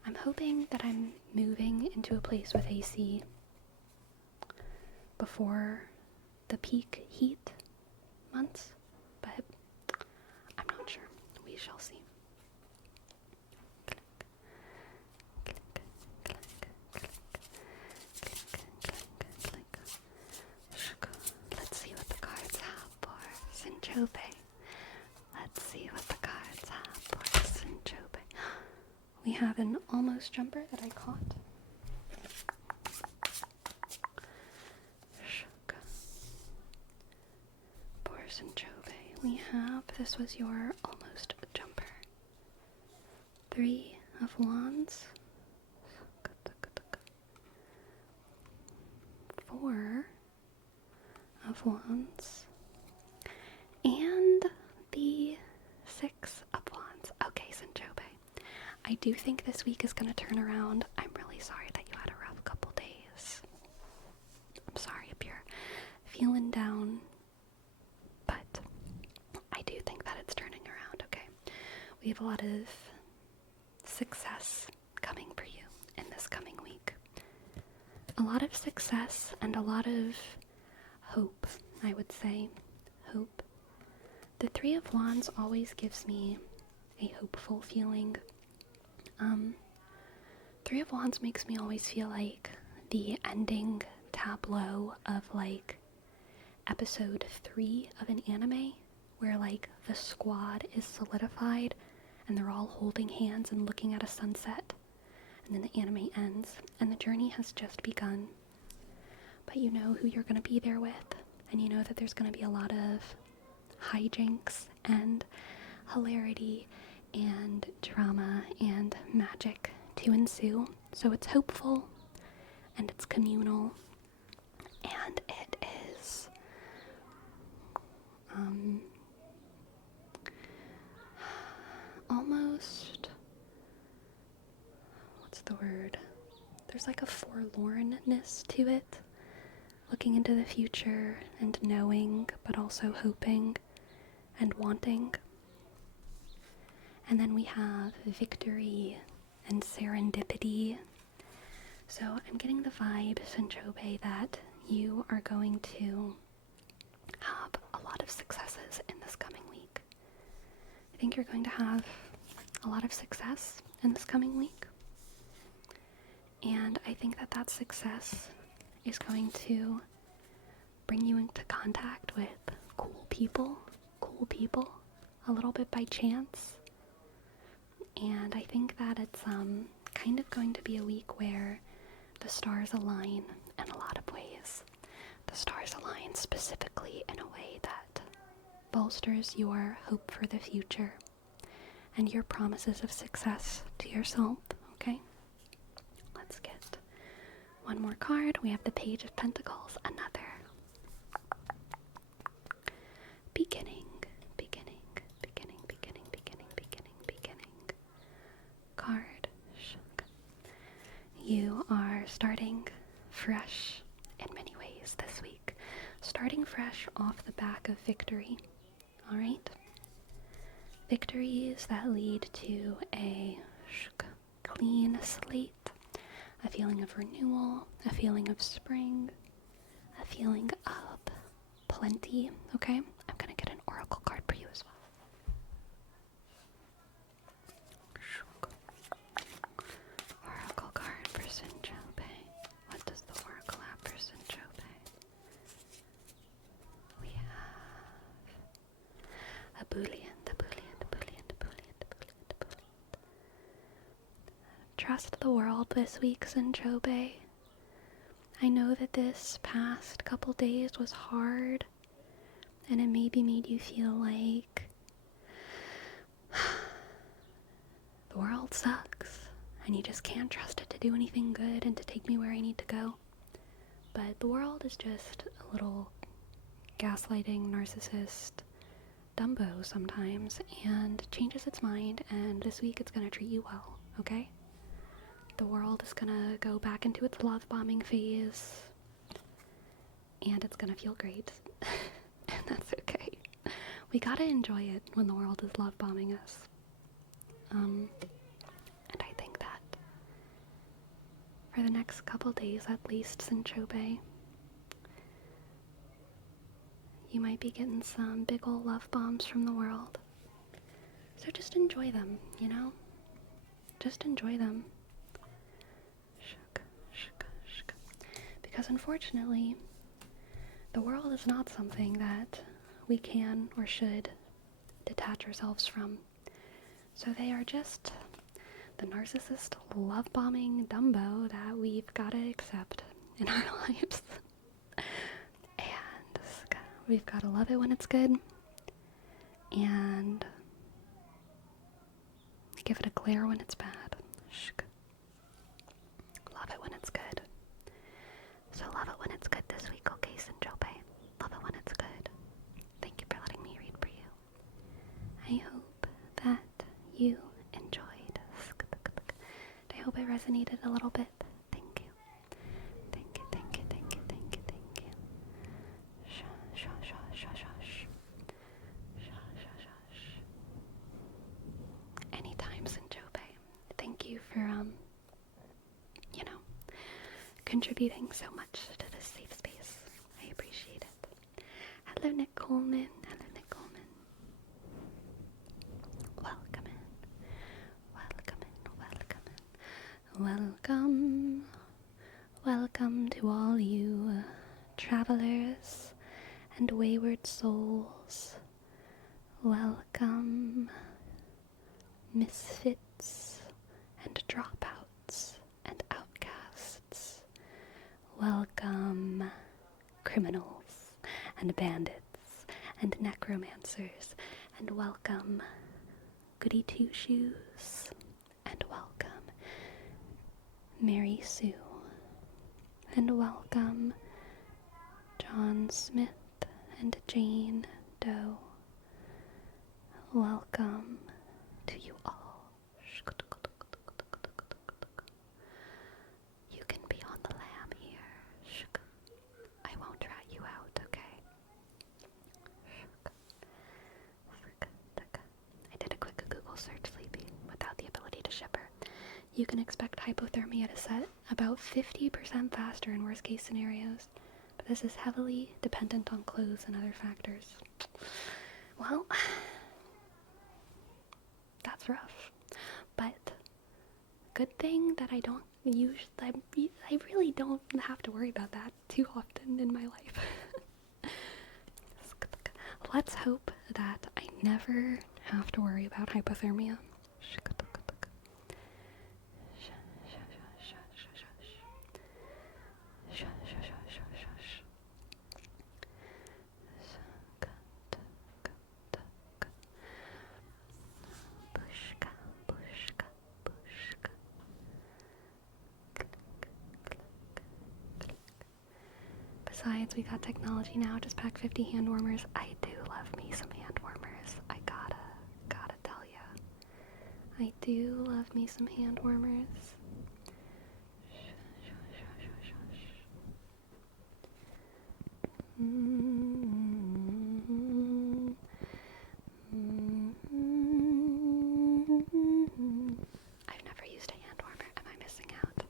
I'm hoping that I'm moving into a place with AC before the peak heat months, but I'm not sure. We shall see. Let's see what the cards have for Syntrope. Let's see what the cards have for Syntrope. We have an almost jumper that I caught. For Syntrope, we have, this was your almost jumper. 3 of Wands. 4 of Wands. And the 6 of Wands. Okay, Syntrope. I do think this week is going to turn around. I'm really sorry that you had a rough couple days. I'm sorry if you're feeling down, but I do think that it's turning around, okay? We have a lot of success coming for you in this coming week. A lot of success and a lot of hope, I would say. Hope. The 3 of Wands always gives me a hopeful feeling. 3 of Wands makes me always feel like the ending tableau of like episode 3 of an anime, where like the squad is solidified and they're all holding hands and looking at a sunset, and then the anime ends and the journey has just begun. But you know who you're going to be there with, and you know that there's going to be a lot of hijinks and hilarity and drama and magic to ensue. So it's hopeful and it's communal, and it is almost, what's the word? There's like a forlornness to it, looking into the future and knowing, but also hoping and wanting. And then we have victory and serendipity. So I'm getting the vibe, Syntrope, that you are going to have a lot of successes in this coming week. I think you're going to have a lot of success in this coming week. And I think that that success is going to bring you into contact with cool people, a little bit by chance. And I think that it's kind of going to be a week where the stars align in a lot of ways. The stars align specifically in a way that bolsters your hope for the future and your promises of success to yourself, okay? Let's get one more card. We have the Page of Pentacles, another beginning card. You are starting fresh in many ways this week. Starting fresh off the back of victory. Alright? Victories that lead to a clean slate, a feeling of renewal, a feeling of spring, a feeling of plenty. Okay? I'm gonna get an oracle card for you as well. Oracle card for Syntrope. What does the oracle have for Syntrope? We have a Boolean. Trust the world this week, Syntrope. I know that this past couple days was hard, and it maybe made you feel like the world sucks, and you just can't trust it to do anything good and to take me where I need to go. But the world is just a little gaslighting, narcissist, Dumbo sometimes, and changes its mind, and this week it's gonna treat you well. okay? The world is gonna go back into its love bombing phase, and it's gonna feel great. And that's okay. We gotta enjoy it when the world is love bombing us. And I think that for the next couple days, at least, Sinchobe, you might be getting some big ol' love bombs from the world. So just enjoy them, you know? Just enjoy them. Because unfortunately, the world is not something that we can or should detach ourselves from. So they are just the narcissist love-bombing Dumbo that we've got to accept in our lives. And we've got to love it when it's good and give it a glare when it's bad. Love it when it's good. So love it when it's good this week, okay, Sinchobe? Love it when it's good. Thank you for letting me read for you. I hope that you enjoyed. I hope it resonated a little bit. Thank you. Thank you, thank you, thank you, thank you, thank you. Shush, shush, shush, shush. Shush, shush, shush. Anytime, Sinchobe. Thank you for, contributing so much to this safe space. I appreciate it. Hello, Nick Coleman. Hello, Nick Coleman. Welcome in. Welcome in. Welcome in. Welcome. Welcome to all you travelers and wayward souls. Welcome, misfits and dropouts and outcasts. Welcome, criminals and bandits and necromancers, and welcome, goody two-shoes, and welcome, Mary Sue, and welcome, John Smith and Jane Doe. Welcome to you all. You can be on the lam here. I won't rat you out, okay? I did a quick Google search, Sleepy, without the ability to ship her. You can expect hypothermia to set about 50% faster in worst case scenarios, but this is heavily dependent on clothes and other factors. Well, that's rough, but good thing that I really don't have to worry about that too often in my life. Let's hope that I never have to worry about hypothermia. Besides, we got technology now. Just pack 50 hand warmers. I do love me some hand warmers. I gotta tell ya. I do love me some hand warmers. I've never used a hand warmer. Am I missing out?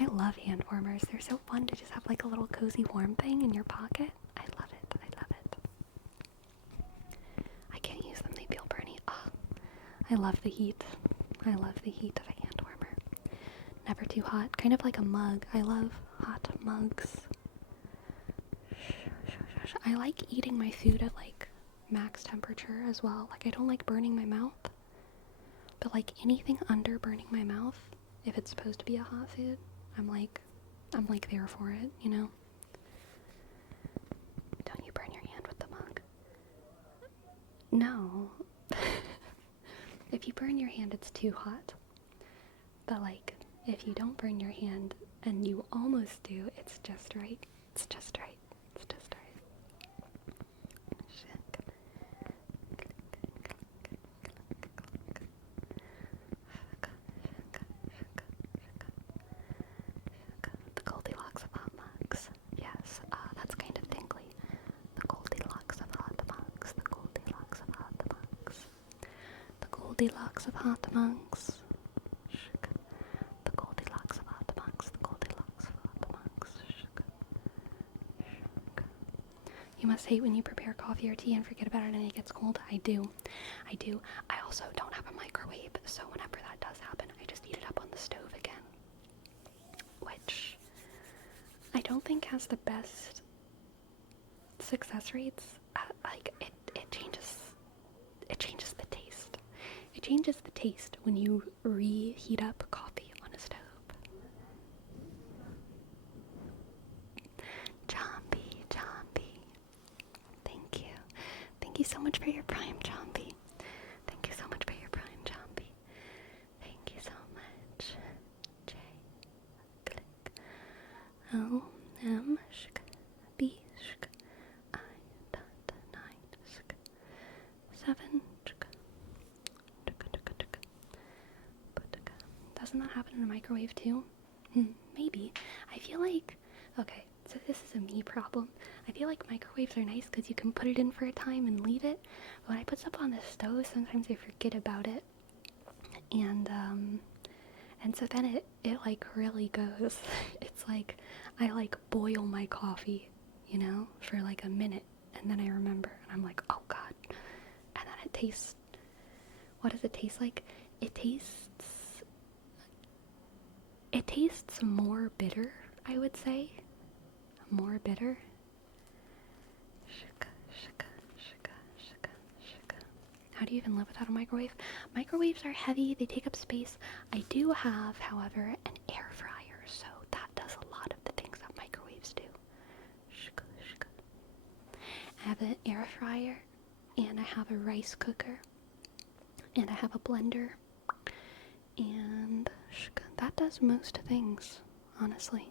I love hand warmers. They're so fun to just have like a little cozy warm thing in your pocket. I love it. I love it. I can't use them. They feel burny. Oh, I love the heat. I love the heat of a hand warmer. Never too hot. Kind of like a mug. I love hot mugs. I like eating my food at like max temperature as well. Like I don't like burning my mouth. But like anything under burning my mouth, if it's supposed to be a hot food, I'm like there for it, you know? Don't you burn your hand with the mug? No. If you burn your hand, it's too hot. But like, if you don't burn your hand and you almost do, it's just right. It's just right. It's just right. Goldilocks of hot mugs. The Goldilocks of hot mugs. The Goldilocks of hot mugs. You must hate when you prepare coffee or tea and forget about it and it gets cold. I do. I also don't have a microwave, so whenever that does happen, I just heat it up on the stove again. Which I don't think has the best success rates. It changes the taste. It changes the taste when you reheat up coffee on a stove. Chompy. Thank you. Thank you so much for your prime, Chompy. Thank you so much for your prime, Chompy. Thank you so much. J. Click. O. M. Sh. B. Sh. I. Dot. 9. Sh. 7. Doesn't that happen in a microwave too? Maybe. I feel like, okay, so this is a me problem. I feel like microwaves are nice because you can put it in for a time and leave it. But when I put stuff on the stove, sometimes I forget about it. And so then it like really goes. It's like, I like boil my coffee, you know, for like a minute. And then I remember, and I'm like, oh God. And then it tastes, what does it taste like? It tastes more bitter, I would say. More bitter. How do you even live without a microwave? Microwaves are heavy, they take up space. I do have, however, an air fryer, so that does a lot of the things that microwaves do. I have an air fryer, and I have a rice cooker, and I have a blender, and that does most things, honestly.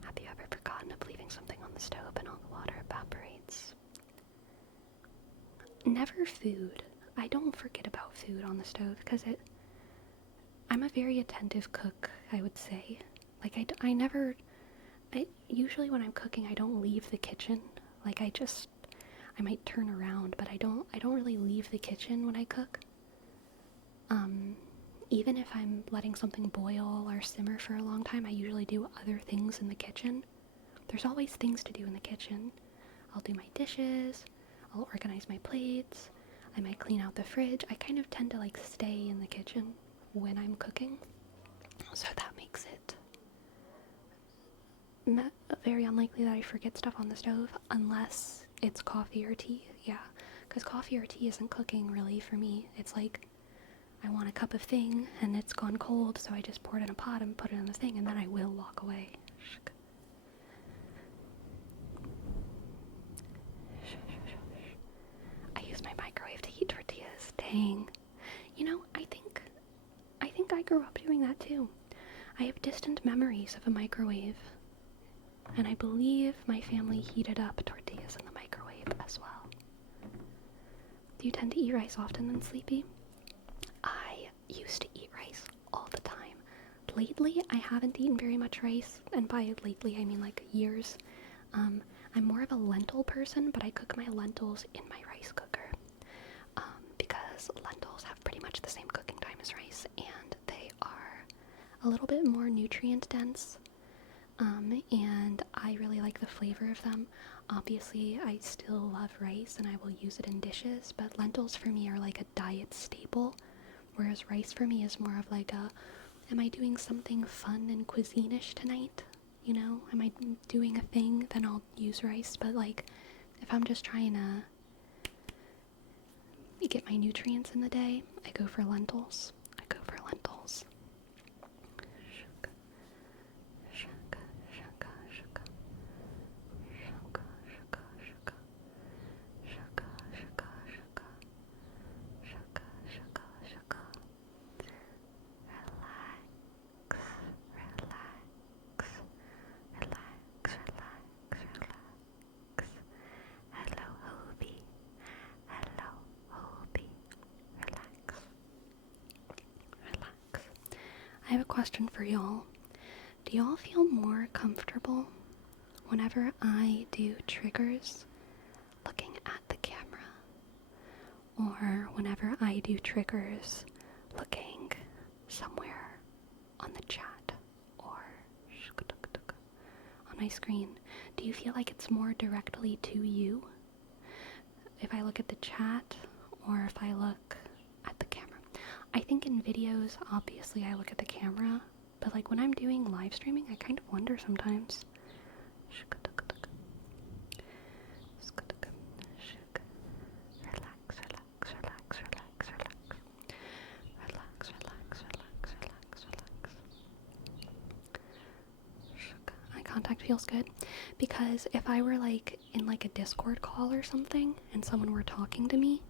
Have you ever forgotten of leaving something on the stove and all the water evaporates? Never food. I don't forget about food on the stove because I'm a very attentive cook, I would say. Like, usually when I'm cooking, I don't leave the kitchen. Like, I might turn around, but I don't really leave the kitchen when I cook. Even if I'm letting something boil or simmer for a long time, I usually do other things in the kitchen. There's always things to do in the kitchen. I'll do my dishes, I'll organize my plates, I might clean out the fridge. I kind of tend to like stay in the kitchen when I'm cooking, so that makes it very unlikely that I forget stuff on the stove, unless it's coffee or tea. Yeah, because coffee or tea isn't cooking really for me. It's like, I want a cup of thing, and it's gone cold, so I just pour it in a pot and put it in the thing, and then I will walk away. I use my microwave to heat tortillas. Dang. You know, I think I grew up doing that too. I have distant memories of a microwave, and I believe my family heated up tortillas in the microwave as well. Do you tend to eat rice often then, Sleepy? I used to eat rice all the time. Lately, I haven't eaten very much rice, and by lately, I mean like years. I'm more of a lentil person, but I cook my lentils in my rice cooker. Because lentils have pretty much the same cooking time as rice, and they are a little bit more nutrient dense. And I really like the flavor of them. Obviously, I still love rice, and I will use it in dishes, but lentils for me are like a diet staple. Whereas rice for me is more of like am I doing something fun and cuisine-ish tonight? You know, am I doing a thing? Then I'll use rice. But like, if I'm just trying to get my nutrients in the day, I go for lentils. I have a question for y'all. Do y'all feel more comfortable whenever I do triggers looking at the camera? or whenever I do triggers looking somewhere on the chat or on my screen, do you feel like it's more directly to you if I look at the chat or if I look at the camera? I think in videos, obviously I look at the camera, but like when I'm doing live streaming, I kind of wonder sometimes. Relax, relax, relax, relax, relax. Relax, relax, relax, relax, relax. Eye contact feels good, because if I were like in like a Discord call or something and someone were talking to me,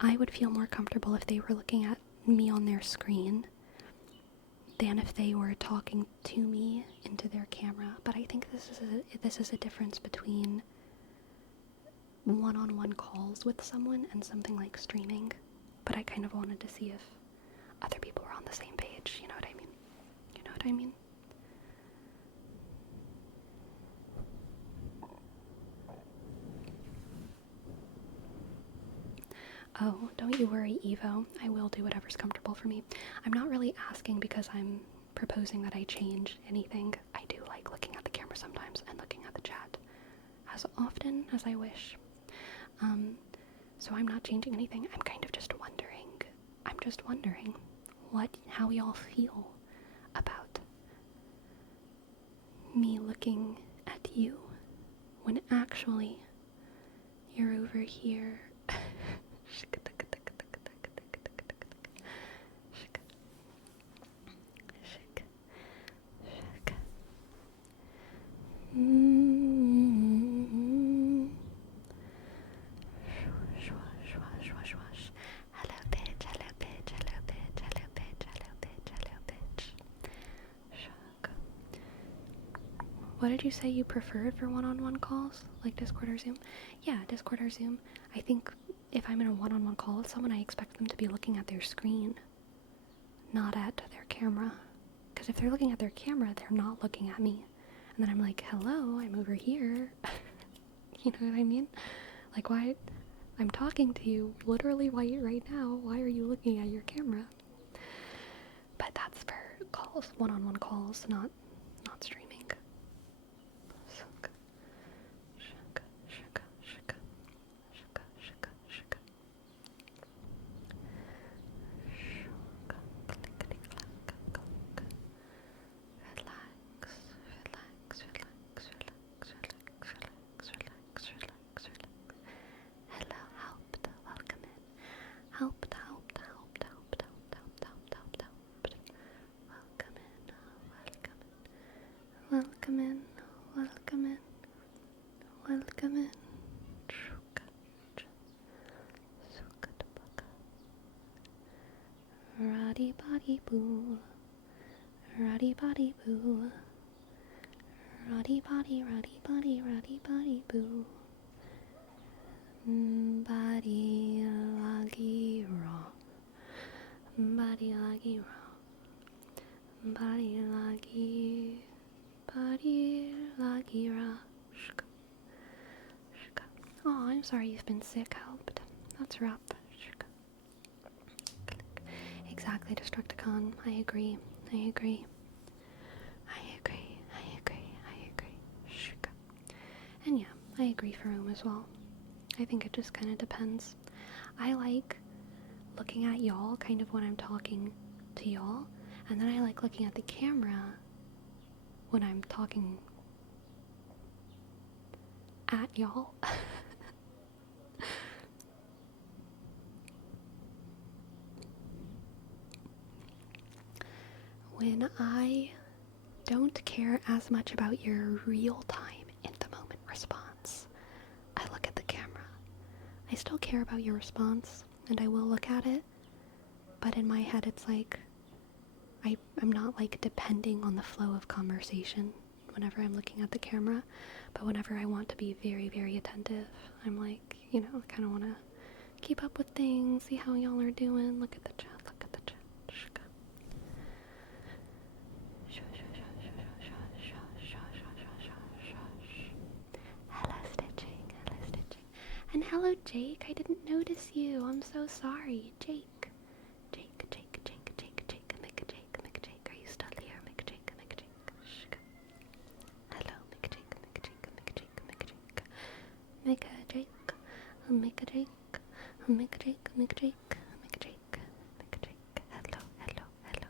I would feel more comfortable if they were looking at me on their screen than if they were talking to me into their camera. But I think this is a difference between one-on-one calls with someone and something like streaming. But I kind of wanted to see if other people were on the same page. You know what I mean? You know what I mean? Oh, don't you worry, Evo. I will do whatever's comfortable for me. I'm not really asking because I'm proposing that I change anything. I do like looking at the camera sometimes and looking at the chat as often as I wish. So I'm not changing anything. I'm kind of just wondering. I'm just wondering how y'all feel about me looking at you when actually you're over here. Hello bitch, hello bitch, hello bitch, hello bitch, hello bitch, hello bitch. What did you say you preferred for one-on-one calls? Like Discord or Zoom? Yeah, Discord or Zoom. I think if I'm in a one-on-one call with someone, I expect them to be looking at their screen, not at their camera. Because if they're looking at their camera, they're not looking at me. And then I'm like, hello, I'm over here. You know what I mean? Like, why? I'm talking to you literally right now. Why are you looking at your camera? But that's for calls, one-on-one calls, not streaming. Welcome in, welcome in, welcome in. Roddy body boo, roddy body boo, roddy body, roddy body, roddy body boo. Body lagi raw, body lagi raw, body lagi. Body lagi raw. Oh, I'm sorry you've been sick, helped. That's rough. Exactly, Destructicon. I agree. I agree. I agree. I agree. I agree. And yeah, I agree for Rome as well. I think it just kind of depends. I like looking at y'all kind of when I'm talking to y'all, and then I like looking at the camera when I'm talking at y'all. When I don't care as much about your real-time, in-the-moment response, I look at the camera. I still care about your response, and I will look at it, but in my head it's like, I'm not like depending on the flow of conversation whenever I'm looking at the camera, but whenever I want to be very, very attentive, I'm like, you know, kind of want to keep up with things, see how y'all are doing, look at the chat, look at the chat. Hello stitching, and hello, Jake. I didn't notice you. I'm so sorry. Jake. Jake, Jake, Jake, Jake, Jake, McJake, McJake. Are you still here? McJake, McJake. Hello, McJake, McJake, McJake, McJake. McJake, McJake, McJake, McJake, McJake, McJake. Hello, hello, hello.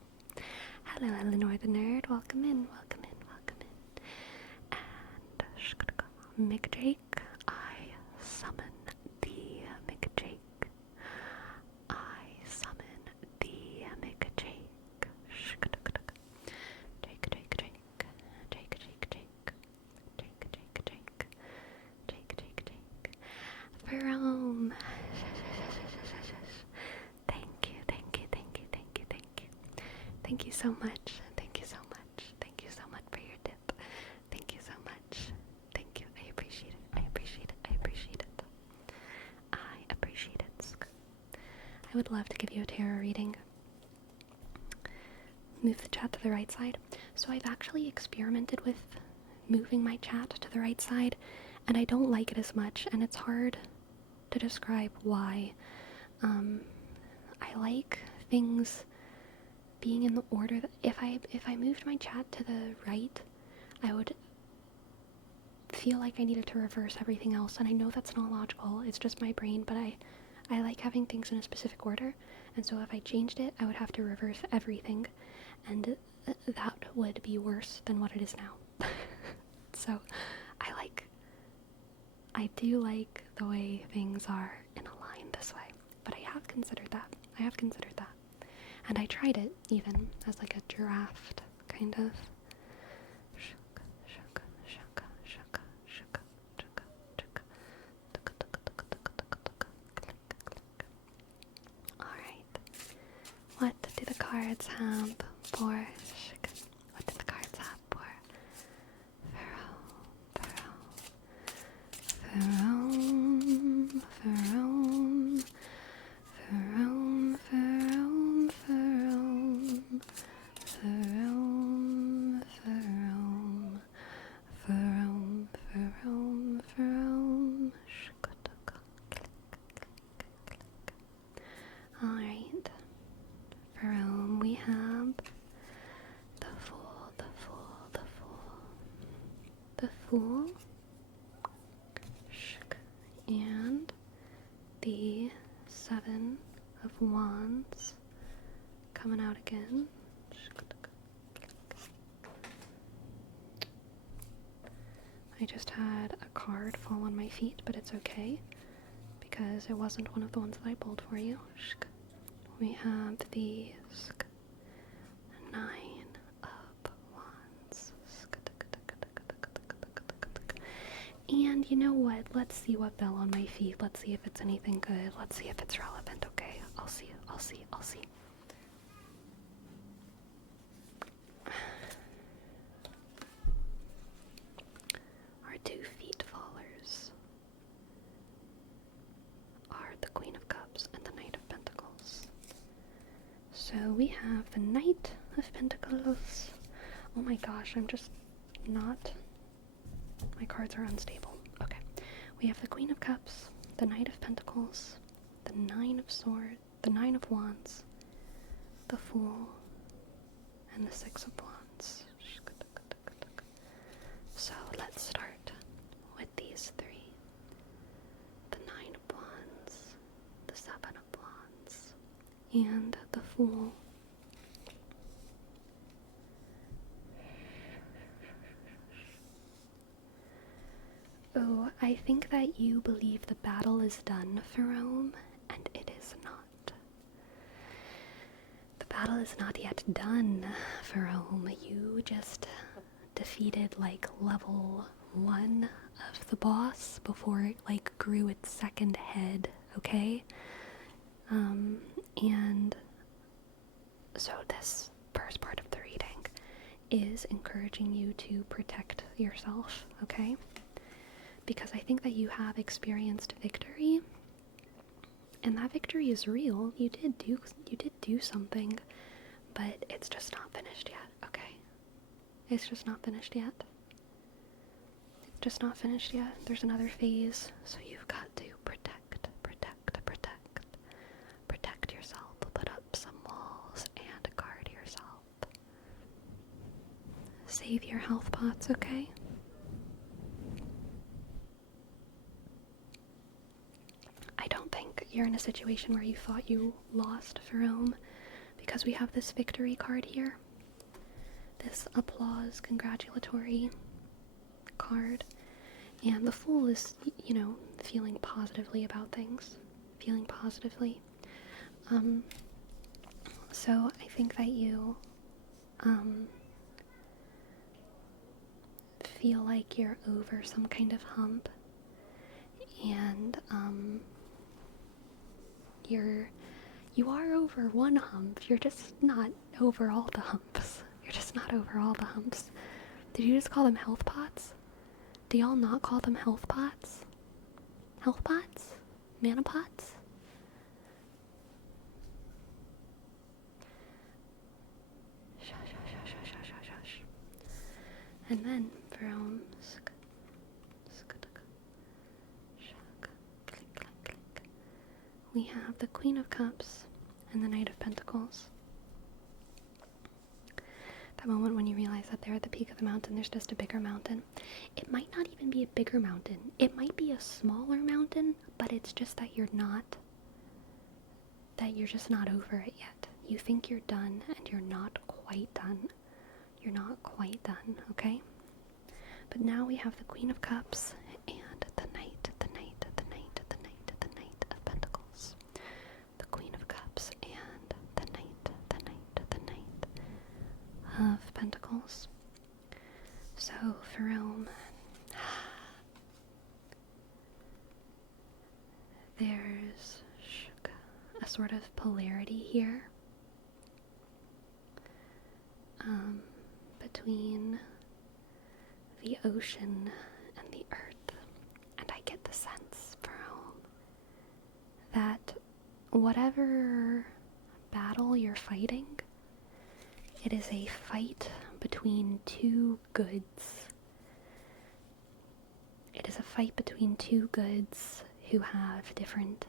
Hello, Eleanor the Nerd. Welcome in, welcome in, welcome in. And McJake, I summon the McJake. I summon the McJake. Jake, Jake, Jake. Jake, Jake, Jake. Jake, Jake, Jake. Jake, Jake, Jake. Jerome. Thank you, thank you, thank you, thank you, thank you. Thank you so much. Thank you so much. Thank you so much for your tip. Thank you so much. Thank you. I appreciate it. I appreciate it. I appreciate it. I appreciate it. I would love to give you a tarot reading. Move the chat to the right side. So I've actually experimented with moving my chat to the right side, and I don't like it as much, and it's hard to describe why. I like things being in the order that if I moved my chat to the right, I would feel like I needed to reverse everything else, and I know that's not logical. It's just my brain, but I like having things in a specific order, and so if I changed it, I would have to reverse everything, and that would be worse than what it is now. So I do like the way things are in a line this way, but I have considered that. And I tried it even as like a draft, kind of. Alright. What do the cards have for... What do the cards have for... Alright. For Rome, we have the Fool, the Fool, the Fool. The Fool. And the Seven of Wands coming out again. I just had a card fall on my feet, but it's okay because it wasn't one of the ones that I pulled for you. We have the Nine of Wands. And you know what? Let's see what fell on my feet. Let's see if it's anything good. Let's see if it's relevant, okay? I'll see. Our 2 feet fallers are the Queen of Cups and the Knight of Pentacles. So we have the Knight of Pentacles. Oh my gosh, I'm just not... My cards are unstable. Okay. We have the Queen of Cups, the Knight of Pentacles, the Nine of Swords, the Nine of Wands, the Fool, and the Six of Wands. So let's start with these 3. The Nine of Wands, the Seven of Wands, and the Fool. Oh, I think that you believe the battle is done for Rome, and it is not. The battle is not yet done for Rome. You just defeated like level 1 of the boss before it like grew its second head, okay? And so this first part of the reading is encouraging you to protect yourself, okay? Because I think that you have experienced victory, and that victory is real. You did do something, but it's just not finished yet, okay? It's just not finished yet. It's just not finished yet. There's another phase, so you've got to protect save your health pots, okay? I don't think you're in a situation where you thought you lost Ferome, because we have this victory card here. This applause, congratulatory card. And the Fool is, feeling positively about things. Feeling positively. So I think that you, feel like you're over some kind of hump. And, you are over one hump. You're just not over all the humps. You're just not over all the humps. Did you just call them health pots? Do y'all not call them health pots? Health pots? Mana pots? Shush, shush, shush, shush, shush, shush. And then, from we have the Queen of Cups and the Knight of Pentacles. That moment when you realize that there at the peak of the mountain, there's just a bigger mountain. It might not even be a bigger mountain. It might be a smaller mountain, but it's just that you're just not over it yet. You think you're done, and you're not quite done. You're not quite done, okay? But now we have the Queen of Cups and the Knight, the Knight, the Knight, the Knight, the Knight of Pentacles. The Queen of Cups and the Knight, the Knight, the Knight of Pentacles. So, Ferome, there's a sort of polarity here between the ocean and the earth, and I get the sense, Ferome, that whatever battle you're fighting, it is a fight between two goods. It is a fight between two goods who have different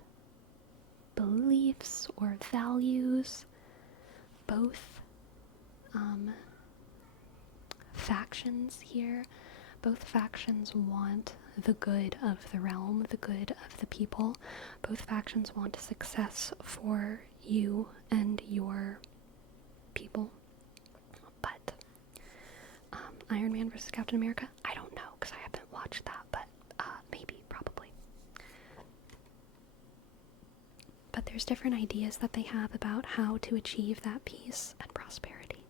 beliefs or values. Both factions here, both factions want the good of the realm, the good of the people. Both factions want success for you and your people. But Iron Man versus Captain America, I don't know, because I haven't watched that, but maybe, probably. But there's different ideas that they have about how to achieve that peace and prosperity.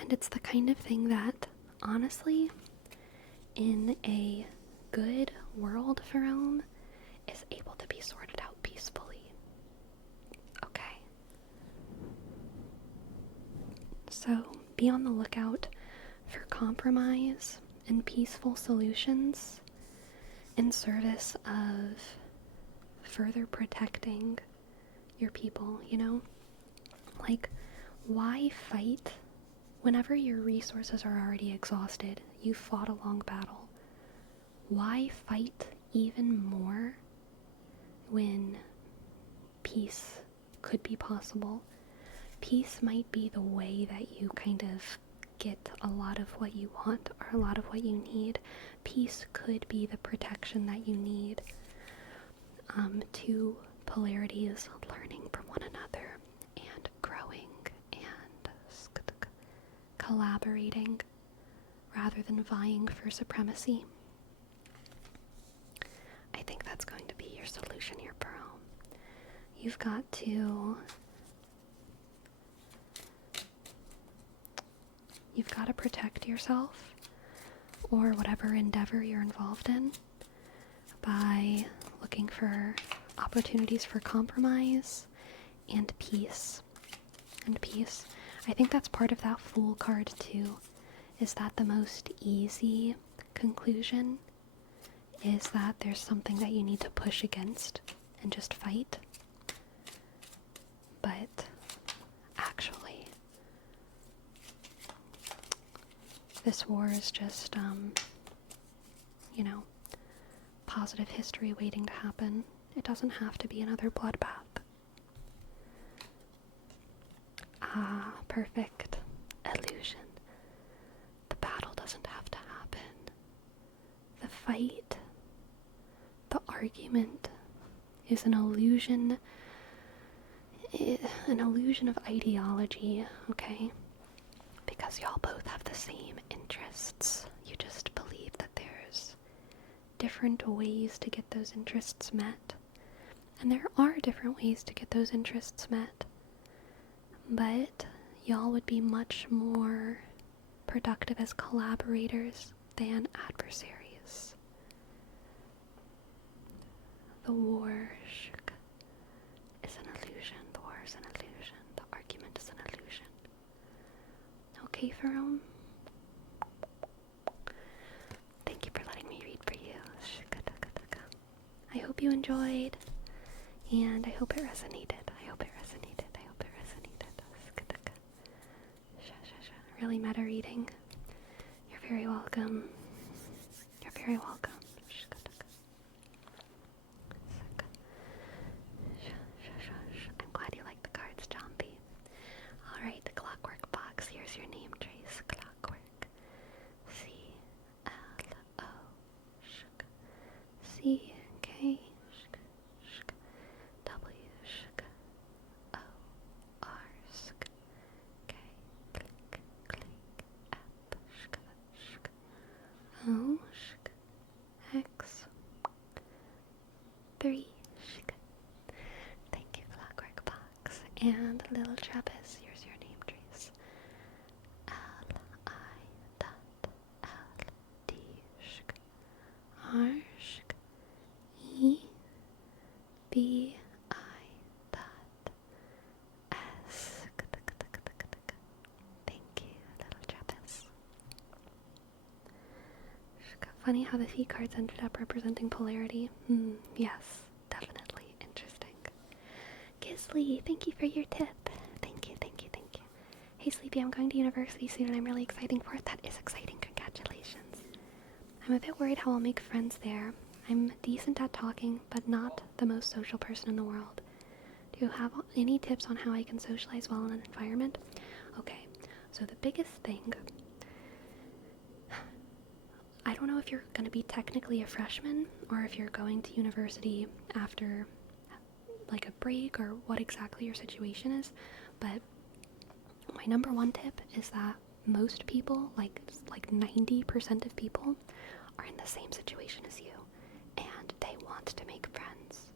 And it's the kind of thing that, honestly, in a good world, Ferome, is able to be sorted out peacefully. Okay? So, be on the lookout for compromise and peaceful solutions in service of further protecting your people, Like, why fight whenever your resources are already exhausted? You fought a long battle. Why fight even more when peace could be possible? Peace might be the way that you kind of get a lot of what you want or a lot of what you need. Peace could be the protection that you need. Two polarities learning from one another and growing and collaborating rather than vying for supremacy. I think that's going to be your solution here, Ferome. You've got to protect yourself or whatever endeavor you're involved in by looking for opportunities for compromise and peace. I think that's part of that Fool card too, is that the most easy conclusion is that there's something that you need to push against and just fight. But actually, this war is just, positive history waiting to happen. It doesn't have to be another bloodbath. Ah, perfect illusion. fight, the argument is an illusion of ideology, okay? Because y'all both have the same interests. You just believe that there's different ways to get those interests met. And there are different ways to get those interests met. But y'all would be much more productive as collaborators than adversaries. The war is an illusion. The war is an illusion. The argument is an illusion. Okay, Ferome? Thank you for letting me read for you. I hope you enjoyed, and I hope it resonated. Really meta reading. You're very welcome. You're very welcome. I'm glad you like the cards, Jompy. Alright, the Clockwork Box. Here's your name, Trace. Clockwork. C-L-O. C-K. W. O-R. K. O, X, 3, thank you, Clockwork Box, and Little Travis, here's your name, Trace, L-I.L-D, R, E, B-I.S, thank you, Little Travis. Funny how the fee cards ended up representing polarity. Yes, definitely interesting. Gisley, thank you for your tip. Thank you. Hey Sleepy, I'm going to university soon and I'm really excited for it. That is exciting, congratulations. I'm a bit worried how I'll make friends there. I'm decent at talking, but not the most social person in the world. Do you have any tips on how I can socialize well in an environment? Okay, so the biggest thing, I don't know if you're going to be technically a freshman or if you're going to university after like a break or what exactly your situation is, but my number one tip is that most people, like 90% of people, are in the same situation as you and they want to make friends.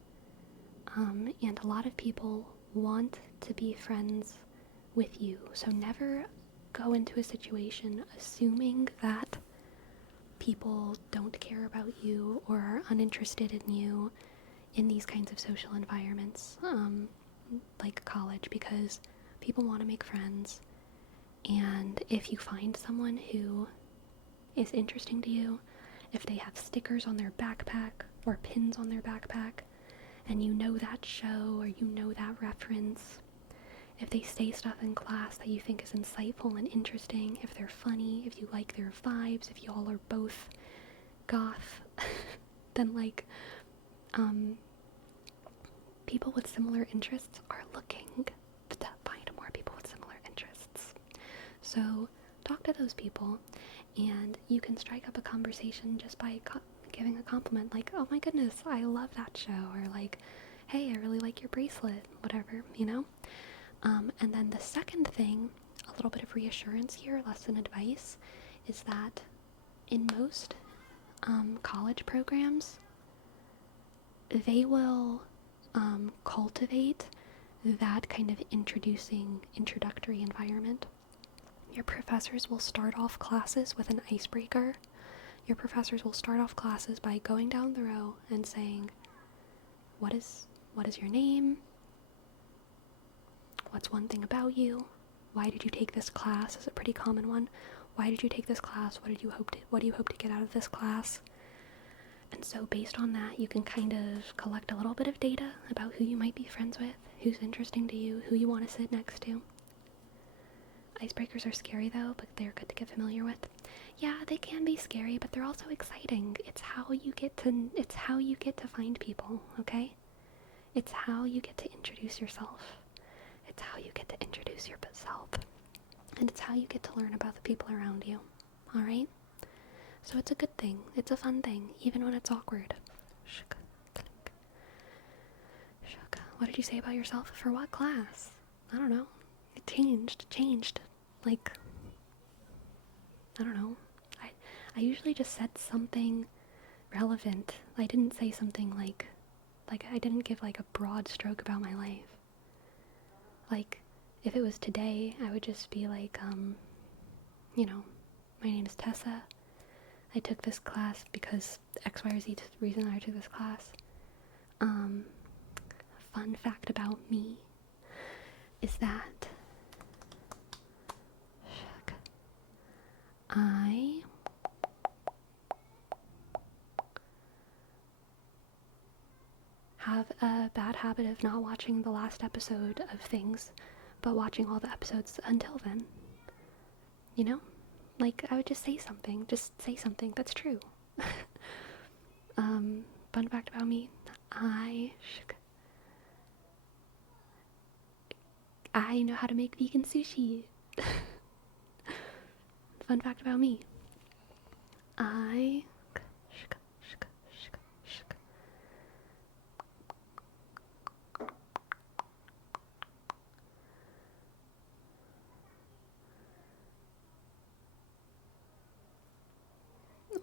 And a lot of people want to be friends with you, so never go into a situation assuming that people don't care about you or are uninterested in you in these kinds of social environments, like college, because people want to make friends, and if you find someone who is interesting to you, if they have stickers on their backpack or pins on their backpack, and you know that show or you know that reference, if they say stuff in class that you think is insightful and interesting, if they're funny, if you like their vibes, if you all are both goth, then people with similar interests are looking to find more people with similar interests. So talk to those people, and you can strike up a conversation just by giving a compliment, like, oh my goodness, I love that show, or like, hey, I really like your bracelet, whatever, you know? And then the second thing, a little bit of reassurance here, lesson advice, is that in most college programs, they will cultivate that kind of introductory environment. Your professors will start off classes with an icebreaker. Your professors will start off classes by going down the row and saying, what is your name? What's one thing about you? Why did you take this class? Is a pretty common one. Why did you take this class? What do you hope to get out of this class? And so based on that, you can kind of collect a little bit of data about who you might be friends with, who's interesting to you, who you want to sit next to. Icebreakers are scary though, but they're good to get familiar with. Yeah, they can be scary, but they're also exciting. It's how you get to find people, okay? It's how you get to introduce yourself. It's how you get to introduce yourself. And it's how you get to learn about the people around you. Alright? So it's a good thing. It's a fun thing, even when it's awkward. Shuka, clink. Shuka. What did you say about yourself? For what class? I don't know. It changed. Like, I don't know. I usually just said something relevant. I didn't say something like I didn't give like a broad stroke about my life. Like, if it was today, I would just be like, my name is Tessa. I took this class because X, Y, or Z reason I took this class. Fun fact about me is that I have a bad habit of not watching the last episode of things, but watching all the episodes until then. You know? Like, I would just say something that's true. Fun fact about me, I know how to make vegan sushi. Fun fact about me,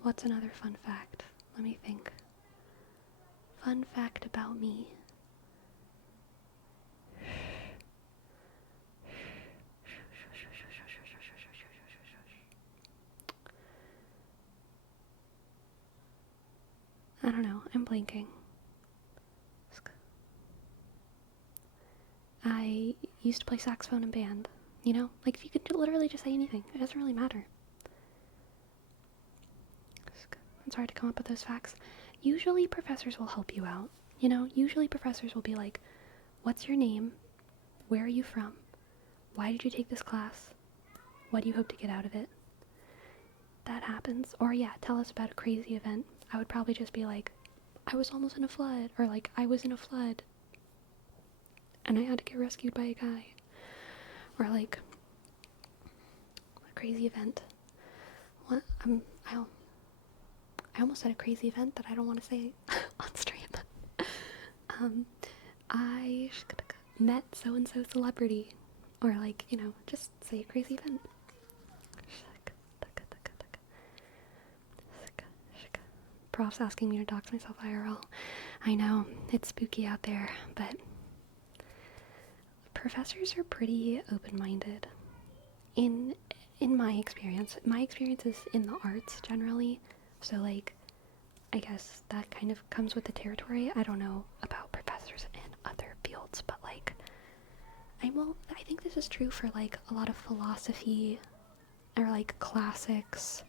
what's another fun fact? Let me think. Fun fact about me. I don't know, I'm blanking. I used to play saxophone in band, you know? Like, if you could literally just say anything, it doesn't really matter. It's hard to come up with those facts. Usually professors will help you out, you know? Usually professors will be like, what's your name? Where are you from? Why did you take this class? What do you hope to get out of it? That happens. Or yeah, tell us about a crazy event. I would probably just be like, I was almost in a flood, or like, I was in a flood and I had to get rescued by a guy. Or like, a crazy event. What? I almost said a crazy event that I don't want to say on stream. I met so-and-so celebrity. Or like, just say a crazy event. Prof's asking me to dox myself IRL. I know, it's spooky out there, but professors are pretty open-minded. In my experience is in the arts generally, so like, I guess that kind of comes with the territory. I don't know about professors in other fields, but like, I think this is true for like a lot of philosophy or like classics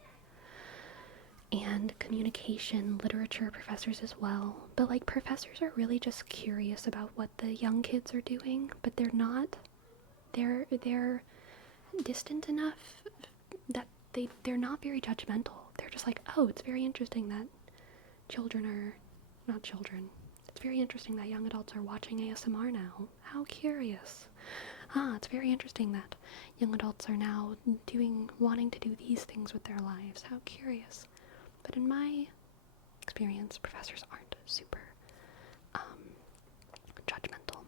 and communication, literature professors as well. But like, professors are really just curious about what the young kids are doing, but they're distant enough that they're not very judgmental. They're just like, oh, it's very interesting that it's very interesting that young adults are watching ASMR now. How curious. It's very interesting that young adults are now wanting to do these things with their lives. How curious. But in my experience, professors aren't super judgmental.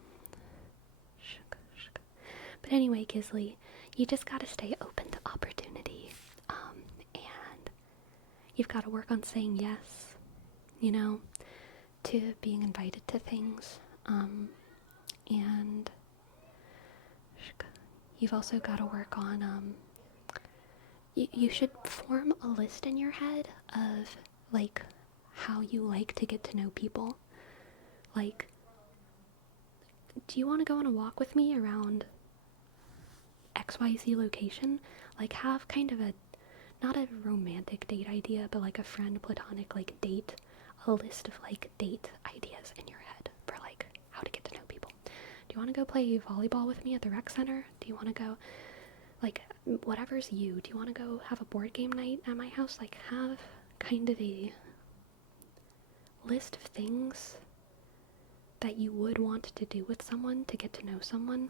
But anyway, Gisley, you just gotta stay open to opportunity. And you've gotta work on saying yes, to being invited to things. And you've also gotta work on, you should form a list in your head of, like, how you like to get to know people. Like, do you want to go on a walk with me around XYZ location? Like, have kind of not a romantic date idea, but like a friend platonic, like, date, a list of, like, date ideas in your head for, like, how to get to know people. Do you want to go play volleyball with me at the rec center? Do you want to go, like, whatever's you? Do you want to go have a board game night at my house? Like, have kind of a list of things that you would want to do with someone to get to know someone,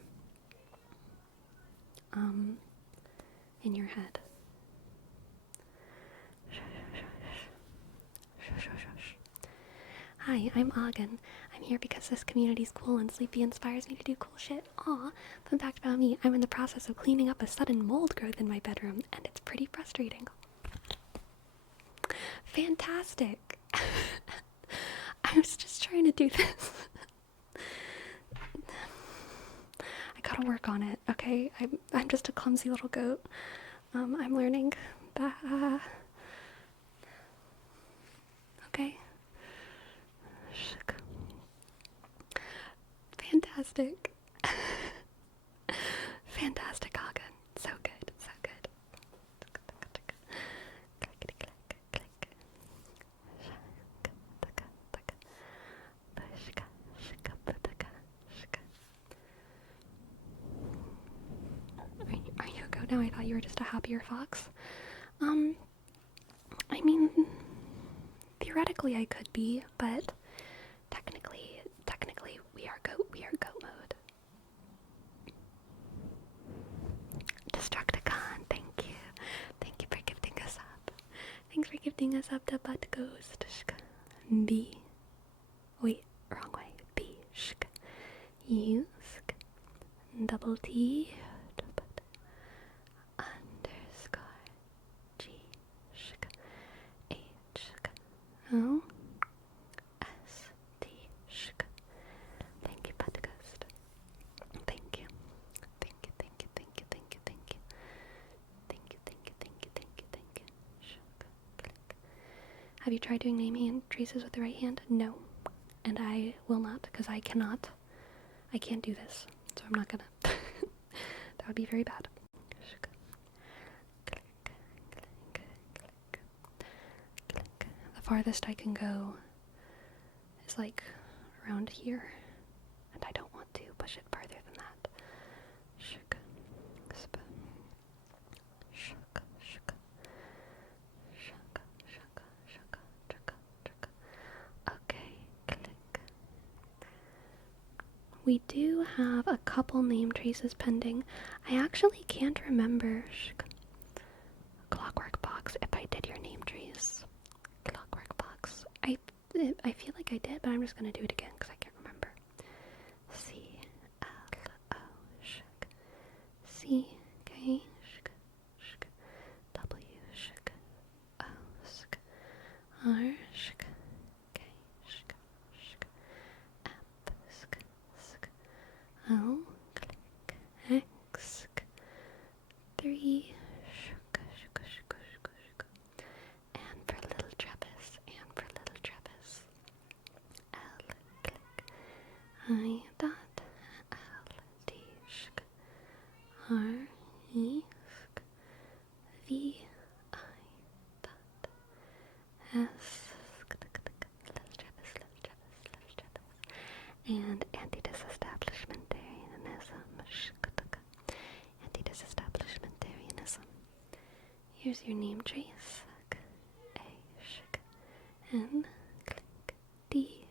in your head. Hi, I'm Agan. I'm here because this community's cool and Sleepy inspires me to do cool shit. Aw, fun fact about me, I'm in the process of cleaning up a sudden mold growth in my bedroom, and it's pretty frustrating. Fantastic! I was just trying to do this. I gotta work on it, okay? I'm just a clumsy little goat. I'm learning. Okay. Fantastic. Fantastic, Hagen. So good, so good. Are you a goat now? I thought you were just a happier fox. I mean, theoretically I could be, but technically, we are goat mode. Destructicon, thank you. Thank you for gifting us up. Thanks for gifting us up to Butt Ghost. B. Wait, wrong way. B. Usk. Double T. Underscore. G. H. O. S. T. Thank you, Butt Ghost. Thank you. Thank you, thank you, thank you, thank you, thank you. Thank you, thank you, thank you, thank you, thank you. Have you tried doing name hand traces with the right hand? No. And I will not, because I can't do this. So I'm not gonna. That would be very bad. The farthest I can go is like around here. And I don't want to push it farther than that. Okay, click. We do have a couple name traces pending. I actually can't remember, Clockwork Box, if I did your name trace. Clockwork Box. I feel like I did, but I'm just gonna do it again because I can't remember. C-L-O, C, K, W, O, R, K, F, O, X, 3, and for little Travis, L, I dot, L, D, R, E, V, I dot, S, and anti-disestablishmentarianism. Here's your name trace. A, N, D,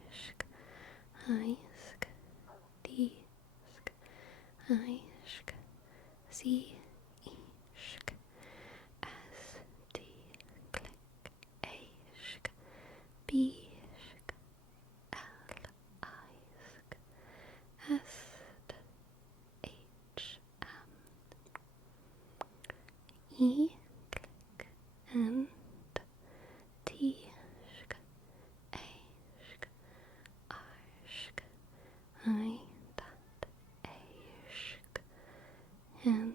I, D, I, C, E, S, D, A, B, L, I, S, H, M, E, N, T, A, R, I, dot, A, N,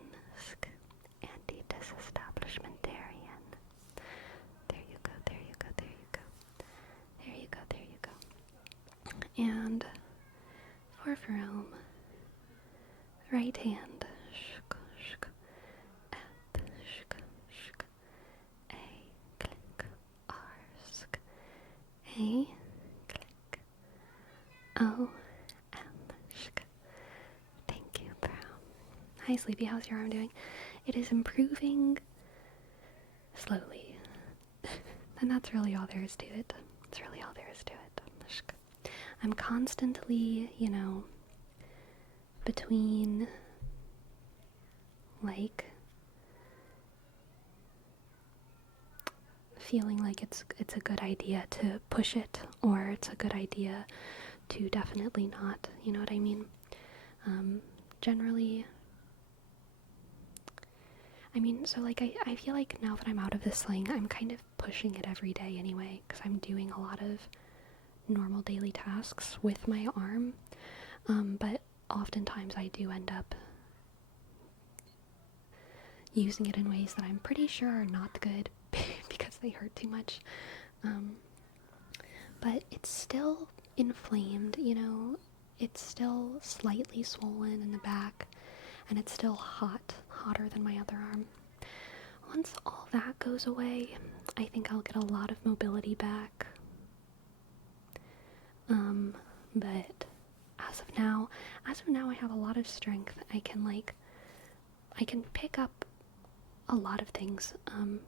anti-disestablishmentarian. There you go, there you go, there you go. There you go, there you go. And for Jerome, right hand. F, A, click, R, A, click, O, M, Thank you, bro. Hi, Sleepy. How's your arm doing? It is improving slowly. And that's really all there is to it. That's really all there is to it. I'm constantly, between, like, feeling like it's a good idea to push it, or it's a good idea to definitely not, you know what I mean? Generally, I mean, so like I feel like now that I'm out of this sling, I'm kind of pushing it every day anyway, because I'm doing a lot of normal daily tasks with my arm, but oftentimes I do end up using it in ways that I'm pretty sure are not good because they hurt too much. But it's still inflamed, you know, it's still slightly swollen in the back, and it's still hotter than my other arm. Once all that goes away, I think I'll get a lot of mobility back. But as of now, I have a lot of strength. I can pick up a lot of things,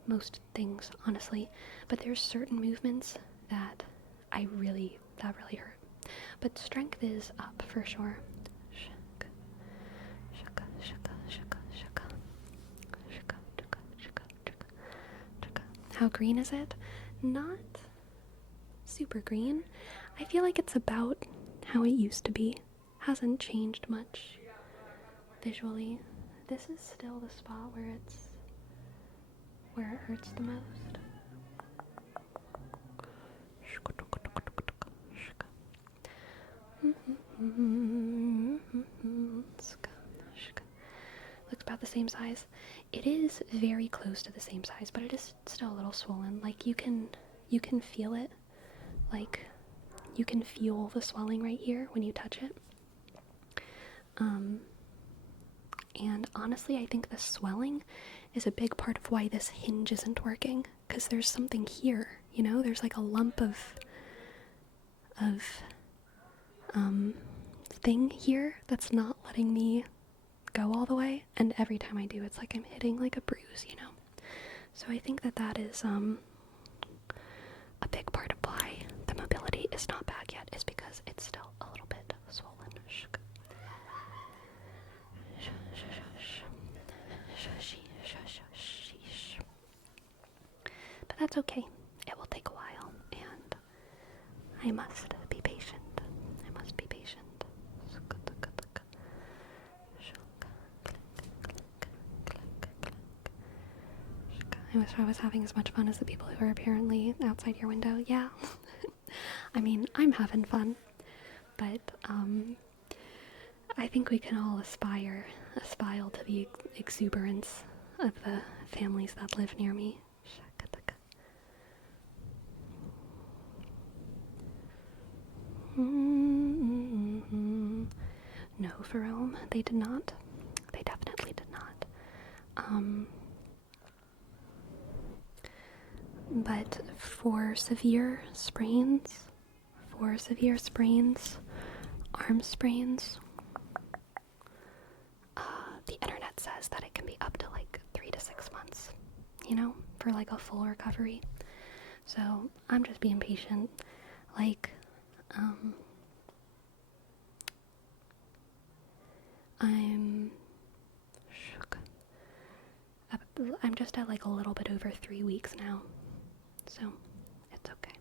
most things, honestly, but there's certain movements that really hurt. But strength is up for sure. How green is it? Not super green. I feel like it's about how it used to be. Hasn't changed much visually. This is still the spot where it hurts the most. Looks about the same size. It is very close to the same size, but it is still a little swollen. Like you can feel it. Like you can feel the swelling right here when you touch it. And honestly, I think the swelling is a big part of why this hinge isn't working, because there's something here, you know, there's like a lump of thing here that's not letting me go all the way, and every time I do, it's like I'm hitting like a bruise, you know. So I think that is a big part of why the mobility is not back yet, is because it's still a little bit swollen. But that's okay. It will take a while, and I must be patient. I must be patient. I wish I was having as much fun as the people who are apparently outside your window. Yeah. I mean, I'm having fun, but I think we can all aspire to the exuberance of the families that live near me. No, Jerome, they did not. They definitely did not. But for severe sprains, arm sprains, the internet says that it can be up to like 3 to 6 months, you know, for like a full recovery. So I'm just being patient. Like, I'm just at like a little bit over 3 weeks now, so it's okay.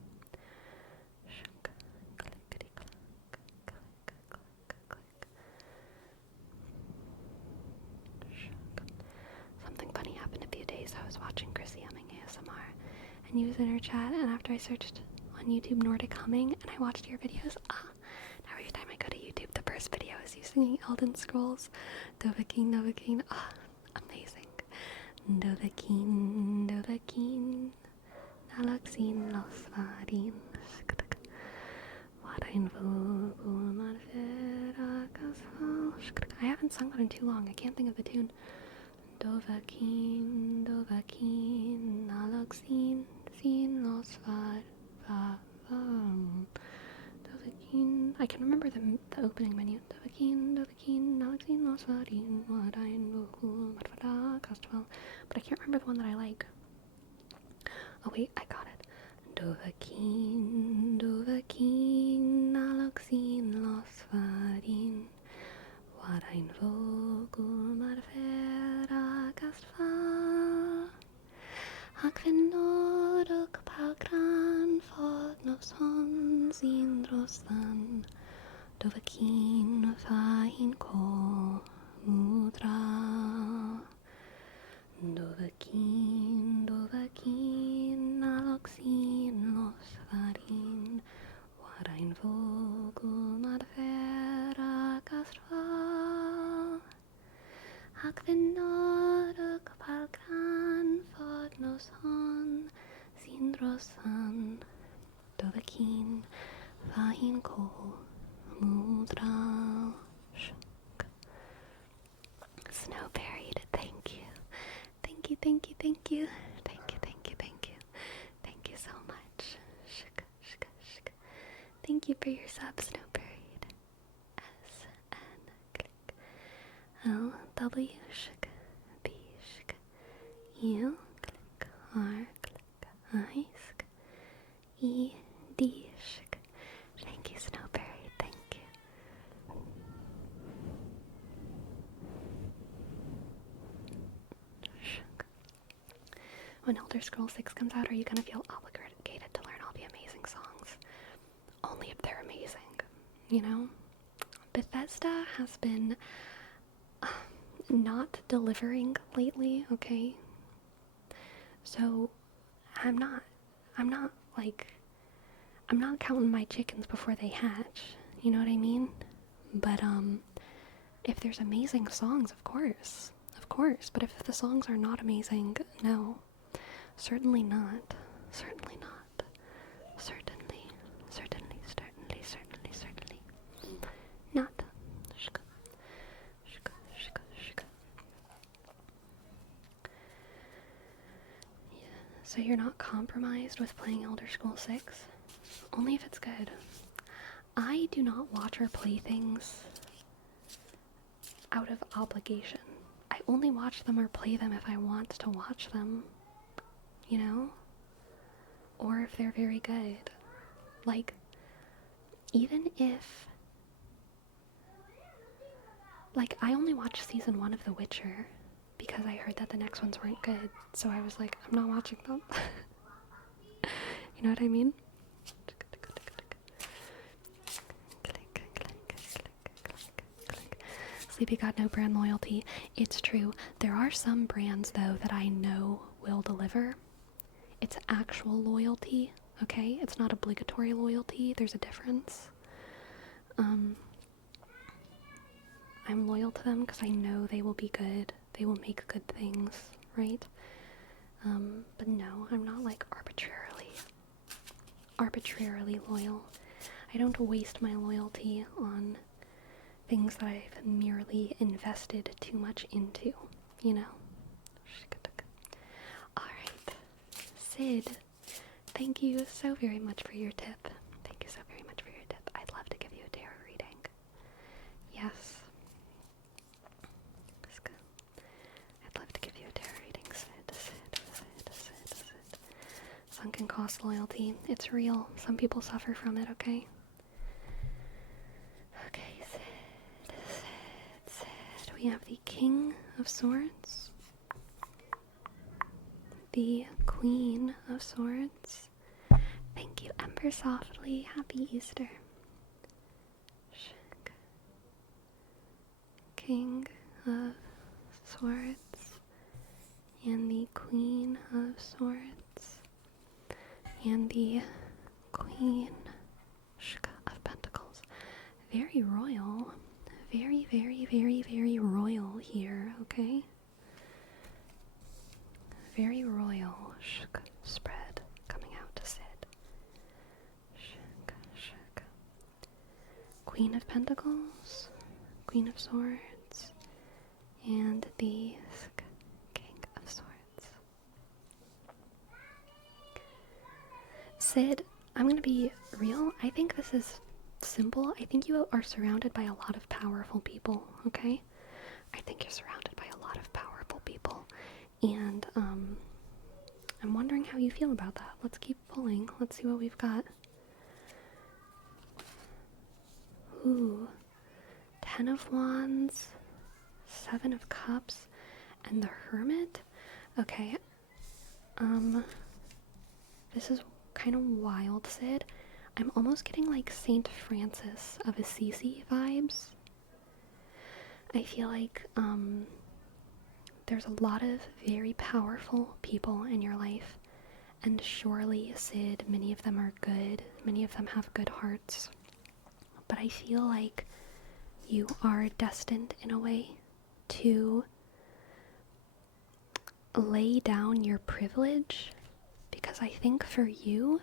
Something funny happened a few days. I was watching Chrissy humming ASMR, and you was in her chat, and after I searched on YouTube Nordic humming, and I watched your videos, now every time I go to YouTube, the first video is you singing Elden Scrolls, Dovahkiin, amazing. Dovahkiin, Nalaxin Losvarin. I haven't sung that in too long. I can't think of the tune. Dovahkiin, Nalaxin, Sin Losvar, Dovahkiin. I can remember the opening menu. Dovahkiin, Nalaxin Losvarin, Wadain Vuku, Marfada, Castwell. But I can't remember the one that I like. Oh wait, I got it. Dovahkiin, Nalaxin Losvarin, Wadain Vuku, Marfada, Castwell. Akvinod son sin rostan, dovakin fahin ko mudra. Dovakin aloxin los farin, warain vogum advera castra. Ac vinoduk palgan fod nos hon sin rosan, dovakin fahin ko mudra. Snow buried, thank you. Thank you, thank you, thank you. Thank you, thank you, thank you. Thank you so much. Shka, shka, shka. Thank you for your sub, Snow buried. S-N, click. L-W, shka, B, shka. U, click. R, click. I, shka. E, D, shka. Thank you, Snow buried, thank you. When Elder Scrolls 6 comes out, are you gonna feel obligated to learn all the amazing songs? Only if they're amazing, you know? Bethesda has been not delivering lately, okay? So I'm not counting my chickens before they hatch, you know what I mean? But if there's amazing songs, of course, but if the songs are not amazing, no. Certainly not. Certainly not. Certainly. Certainly. Certainly. Certainly. Certainly. Not. Shka. Shka. Shka. Shka. Yeah. So you're not compromised with playing Elder Scrolls 6? Only if it's good. I do not watch or play things out of obligation. I only watch them or play them if I want to watch them. You know? Or if they're very good. Like, even if... Like, I only watched season 1 of The Witcher because I heard that the next ones weren't good. So I was like, I'm not watching them. You know what I mean? Sleepy got no brand loyalty. It's true. There are some brands, though, that I know will deliver. It's actual loyalty, okay? It's not obligatory loyalty. There's a difference. I'm loyal to them because I know they will be good. They will make good things, right? But no, I'm not like arbitrarily loyal. I don't waste my loyalty on things that I've merely invested too much into, you know? Alright, Sid, thank you so very much for your tip. Thank you so very much for your tip. I'd love to give you a tarot reading. Yes. I'd love to give you a tarot reading, Sid. Sunken cost loyalty. It's real. Some people suffer from it, okay? Okay, Sid. We have the King of Swords, the Queen of Swords. Thank you, Ember Softly. Happy Easter. King of Swords, and the Queen of Swords, and the Queen of Pentacles. Very royal. Very, very, very, very royal here, okay? Very royal spread coming out to Sid. Queen of Pentacles, Queen of Swords, and the King of Swords. Sid, I'm gonna be real. I think this is simple. I think you are surrounded by a lot of powerful people, okay? I think you're surrounded by a lot of powerful people. And, I'm wondering how you feel about that. Let's keep pulling. Let's see what we've got. Ooh. 10 of Wands, 7 of Cups, and the Hermit? Okay. This is kind of wild, Sid. I'm almost getting like Saint Francis of Assisi vibes. I feel like there's a lot of very powerful people in your life, and surely, Sid, many of them are good, many of them have good hearts, but I feel like you are destined in a way to lay down your privilege, because I think for you,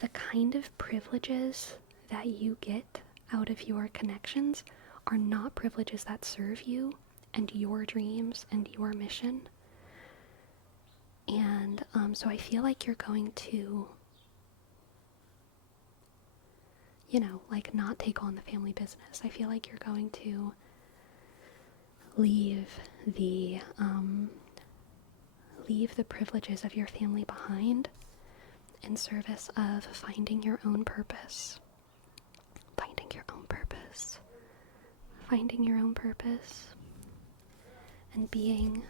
the kind of privileges that you get out of your connections are not privileges that serve you and your dreams and your mission. And so I feel like you're going to, like not take on the family business. I feel like you're going to leave the privileges of your family behind in service of finding your own purpose. Finding your own purpose. Finding your own purpose. And being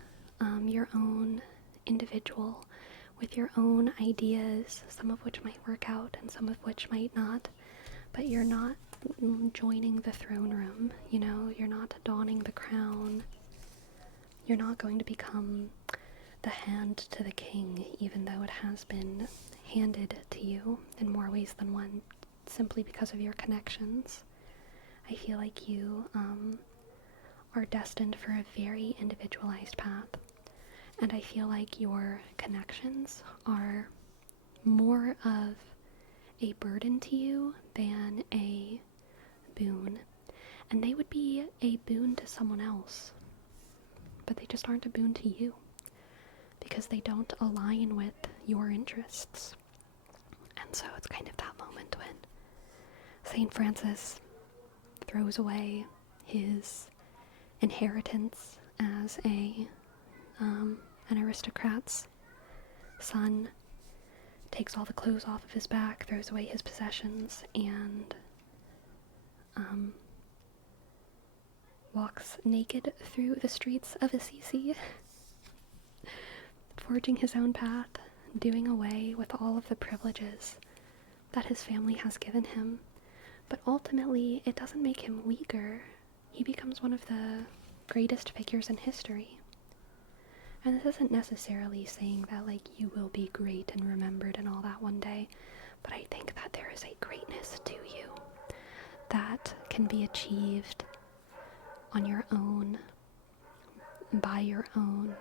your own individual with your own ideas, some of which might work out and some of which might not. But you're not joining the throne room, you're not donning the crown. You're not going to become the hand to the king, even though it has been handed to you in more ways than one, simply because of your connections. I feel like you are destined for a very individualized path, and I feel like your connections are more of a burden to you than a boon, and they would be a boon to someone else, but they just aren't a boon to you because they don't align with your interests. And so it's kind of that moment when St. Francis throws away his inheritance as an aristocrat's son, takes all the clothes off of his back, throws away his possessions, and walks naked through the streets of Assisi, forging his own path, doing away with all of the privileges that his family has given him. But ultimately, it doesn't make him weaker. He becomes one of the greatest figures in history. And this isn't necessarily saying that, like, you will be great and remembered and all that one day, but I think that there is a greatness to you that can be achieved on your own, by your own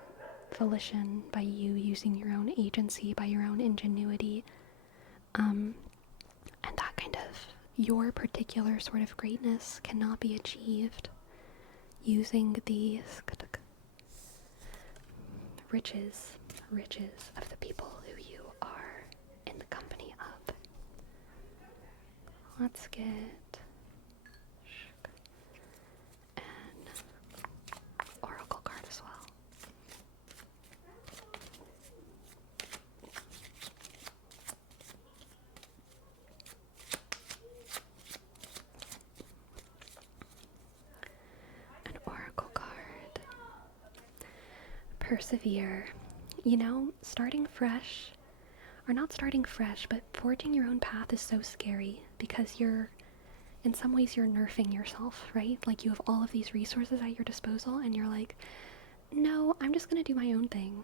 volition, by you using your own agency, by your own ingenuity, and that kind of, your particular sort of greatness cannot be achieved using the riches of the people who you are in the company of. Let's get an oracle card as well. An oracle card. Persevere. Starting fresh, or not starting fresh, but forging your own path is so scary because in some ways you're nerfing yourself, right? Like, you have all of these resources at your disposal and you're like, no, I'm just gonna do my own thing.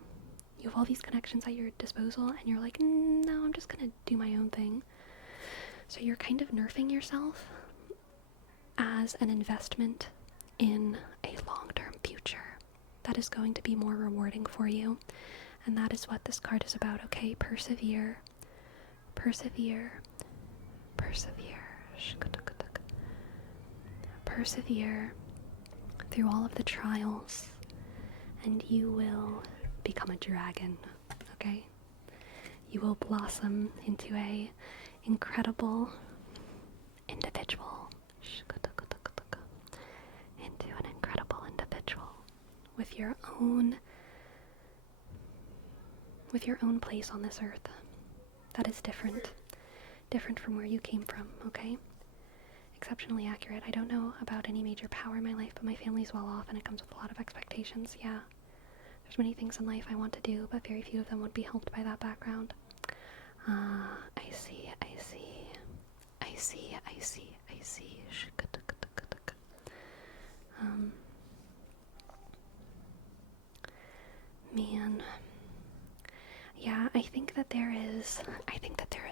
You have all these connections at your disposal and you're like, no, I'm just gonna do my own thing. So you're kind of nerfing yourself as an investment in a long-term future that is going to be more rewarding for you. And that is what this card is about, okay? Persevere. Persevere. Persevere. Persevere through all of the trials, and you will become a dragon, okay? You will blossom into a incredible individual. Into an incredible individual with your own place on this earth that is different from where you came from, okay? Exceptionally accurate. I don't know about any major power in my life, but my family's well off and it comes with a lot of expectations. Yeah, there's many things in life I want to do, but very few of them would be helped by that background. I see, I see. I see, I see, I see. Man. Yeah, I think that there is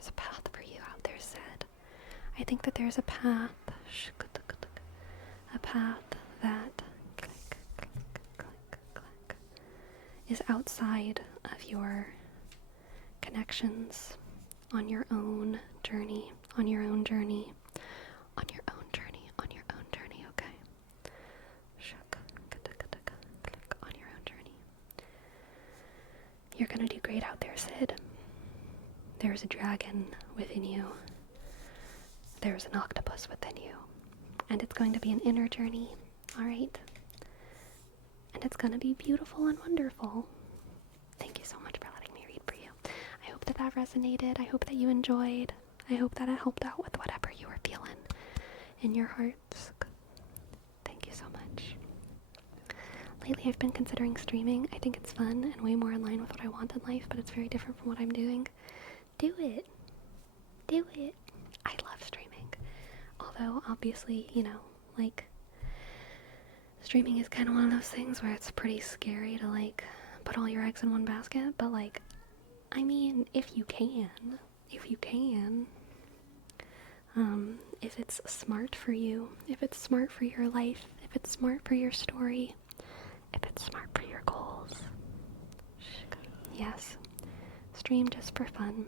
a path for you out there, Sid. I think that there's a path that is outside of your connections on your own journey, on your own journey, on your own journey, on your own journey, okay? On your own journey. You're gonna do great out there, Sid. There's a dragon within you. There's an octopus within you. And it's going to be an inner journey, alright? And it's gonna be beautiful and wonderful. Thank you so much for letting me read for you. I hope that resonated. I hope that you enjoyed. I hope that it helped out with whatever you were feeling in your hearts. Thank you so much. Lately I've been considering streaming. I think it's fun and way more in line with what I want in life, but it's very different from what I'm doing. Do it. Do it. I love streaming. Although, obviously, streaming is kind of one of those things where it's pretty scary to, put all your eggs in one basket, but, if you can, if it's smart for you, if it's smart for your life, if it's smart for your story, if it's smart for your goals, yes, stream just for fun.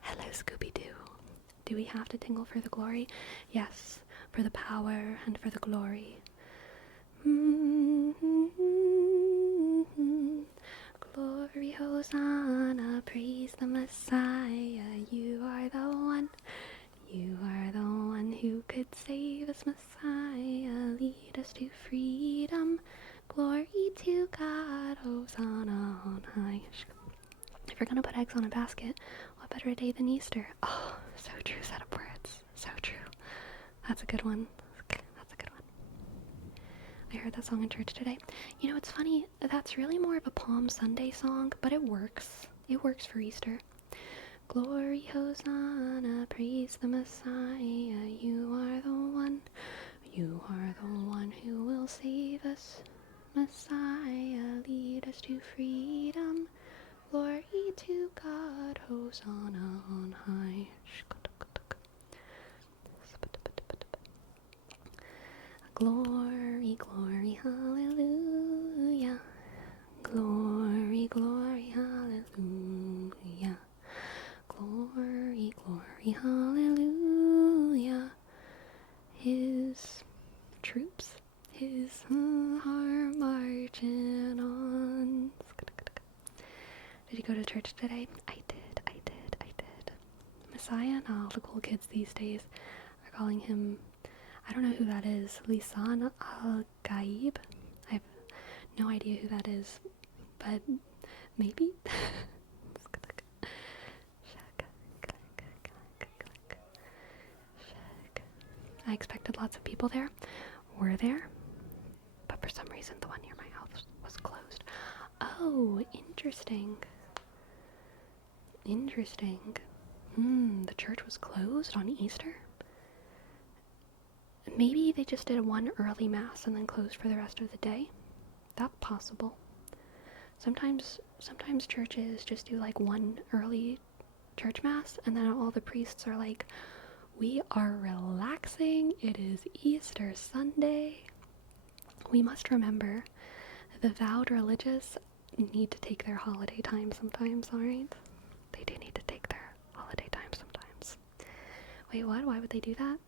Hello, Scooby-Doo. Do we have to tingle for the glory? Yes, for the power and for the glory. Glory, Hosanna, praise the Messiah. You are the one who could save us, Messiah. Lead us to freedom. Glory to God, Hosanna on high. If you're gonna put eggs on a basket, what better day than Easter? Oh, so true set of words. So true. That's a good one. That's a good one. I heard that song in church today. You know, it's funny. That's really more of a Palm Sunday song, but it works. It works for Easter. Glory, Hosanna, praise the Messiah. You are the one who will save us. Messiah, lead us to freedom. Glory to God, Hosanna on high. Glory, glory, hallelujah. Glory, glory, hallelujah. Glory, glory, hallelujah. His troops, are marching on. Did you go to church today? I did. Messiah? No, the cool kids these days are calling him, I don't know who that is, Lisan al-Gaib? I have no idea who that is, but maybe? I expected lots of people there. Were there? But for some reason the one near my house was closed. Oh, interesting. The church was closed on Easter? Maybe they just did one early mass and then closed for the rest of the day. That's possible. Sometimes churches just do one early church mass and then all the priests are like, we are relaxing. It is Easter Sunday. We must remember the vowed religious need to take their holiday time sometimes, alright? They do need to take their holiday time sometimes. Wait, what? Why would they do that?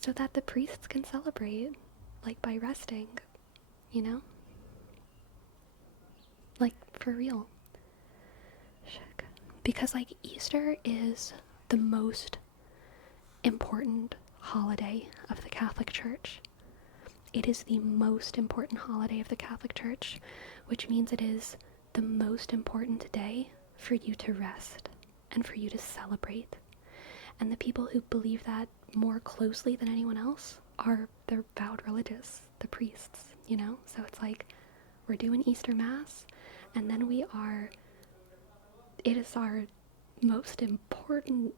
So that the priests can celebrate, by resting, for real. Because, Easter is the most important holiday of the Catholic Church. It is the most important holiday of the Catholic Church, which means it is the most important day for you to rest and for you to celebrate. And the people who believe that more closely than anyone else are the vowed religious, the priests, So it's We're doing Easter Mass, and then it is our most important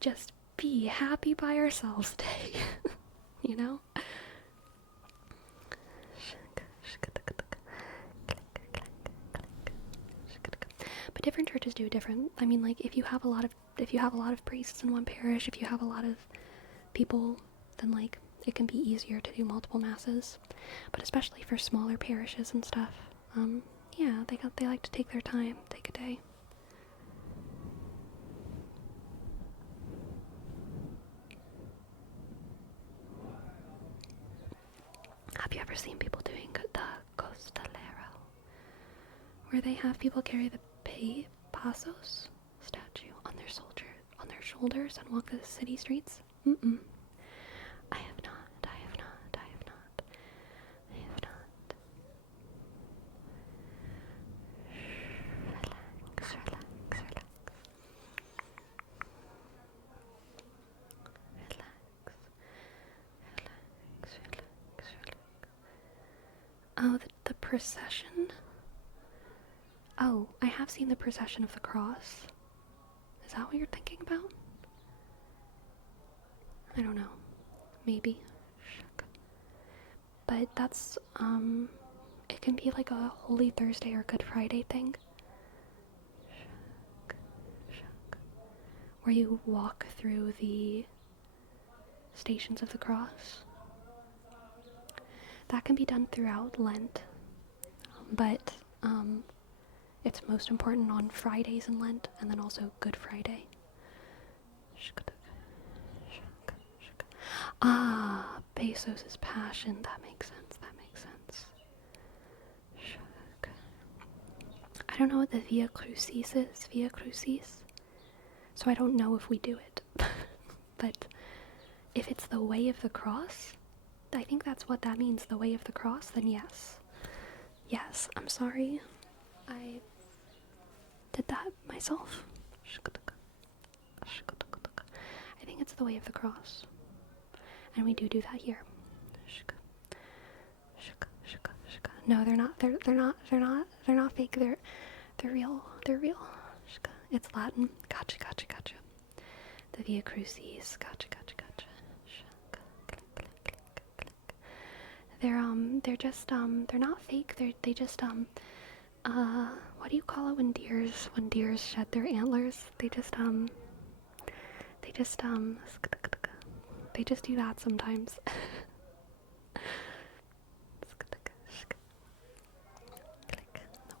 just be happy by ourselves day, you know? But different churches do different. I mean, like, if you have a lot of priests in one parish, if you have a lot of people, then like it can be easier to do multiple masses. But especially for smaller parishes and stuff, yeah, they like to take their time, take a day. Have you ever seen people doing the costalero, where they have people carry the pasos statue on their shoulders and walk the city streets? Mm-mm. I have not. Oh, the procession? Oh, I have seen the procession of the cross. Is that what you're thinking about? I don't know. Maybe. But that's, it can be like a Holy Thursday or Good Friday thing. Where you walk through the Stations of the Cross. That can be done throughout Lent, but it's most important on Fridays in Lent, and then also Good Friday. Ah, Bezos' Passion. That makes sense. I don't know what the Via Crucis is. Via Crucis. So I don't know if we do it. But if it's the way of the cross, I think that's what that means, the way of the cross, then yes. Yes, I'm sorry. I did that myself. I think it's the way of the cross. And we do that here. No, they're not. They're not fake. They're real. It's Latin. Gotcha. The Via Crucis. Gotcha. They're just they're not fake. They just what do you call it when deers shed their antlers? They just do that sometimes.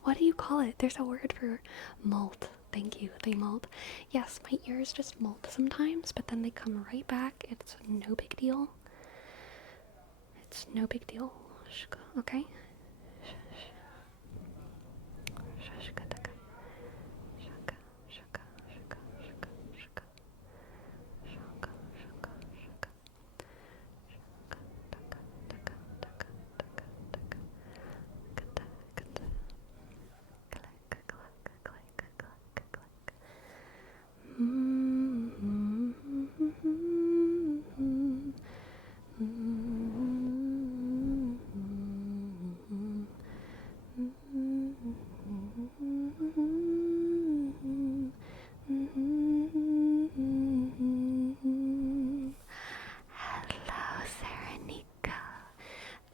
What do you call it? There's a word for molt. Thank you. They molt. Yes, my ears just molt sometimes, but then they come right back. It's no big deal. Okay?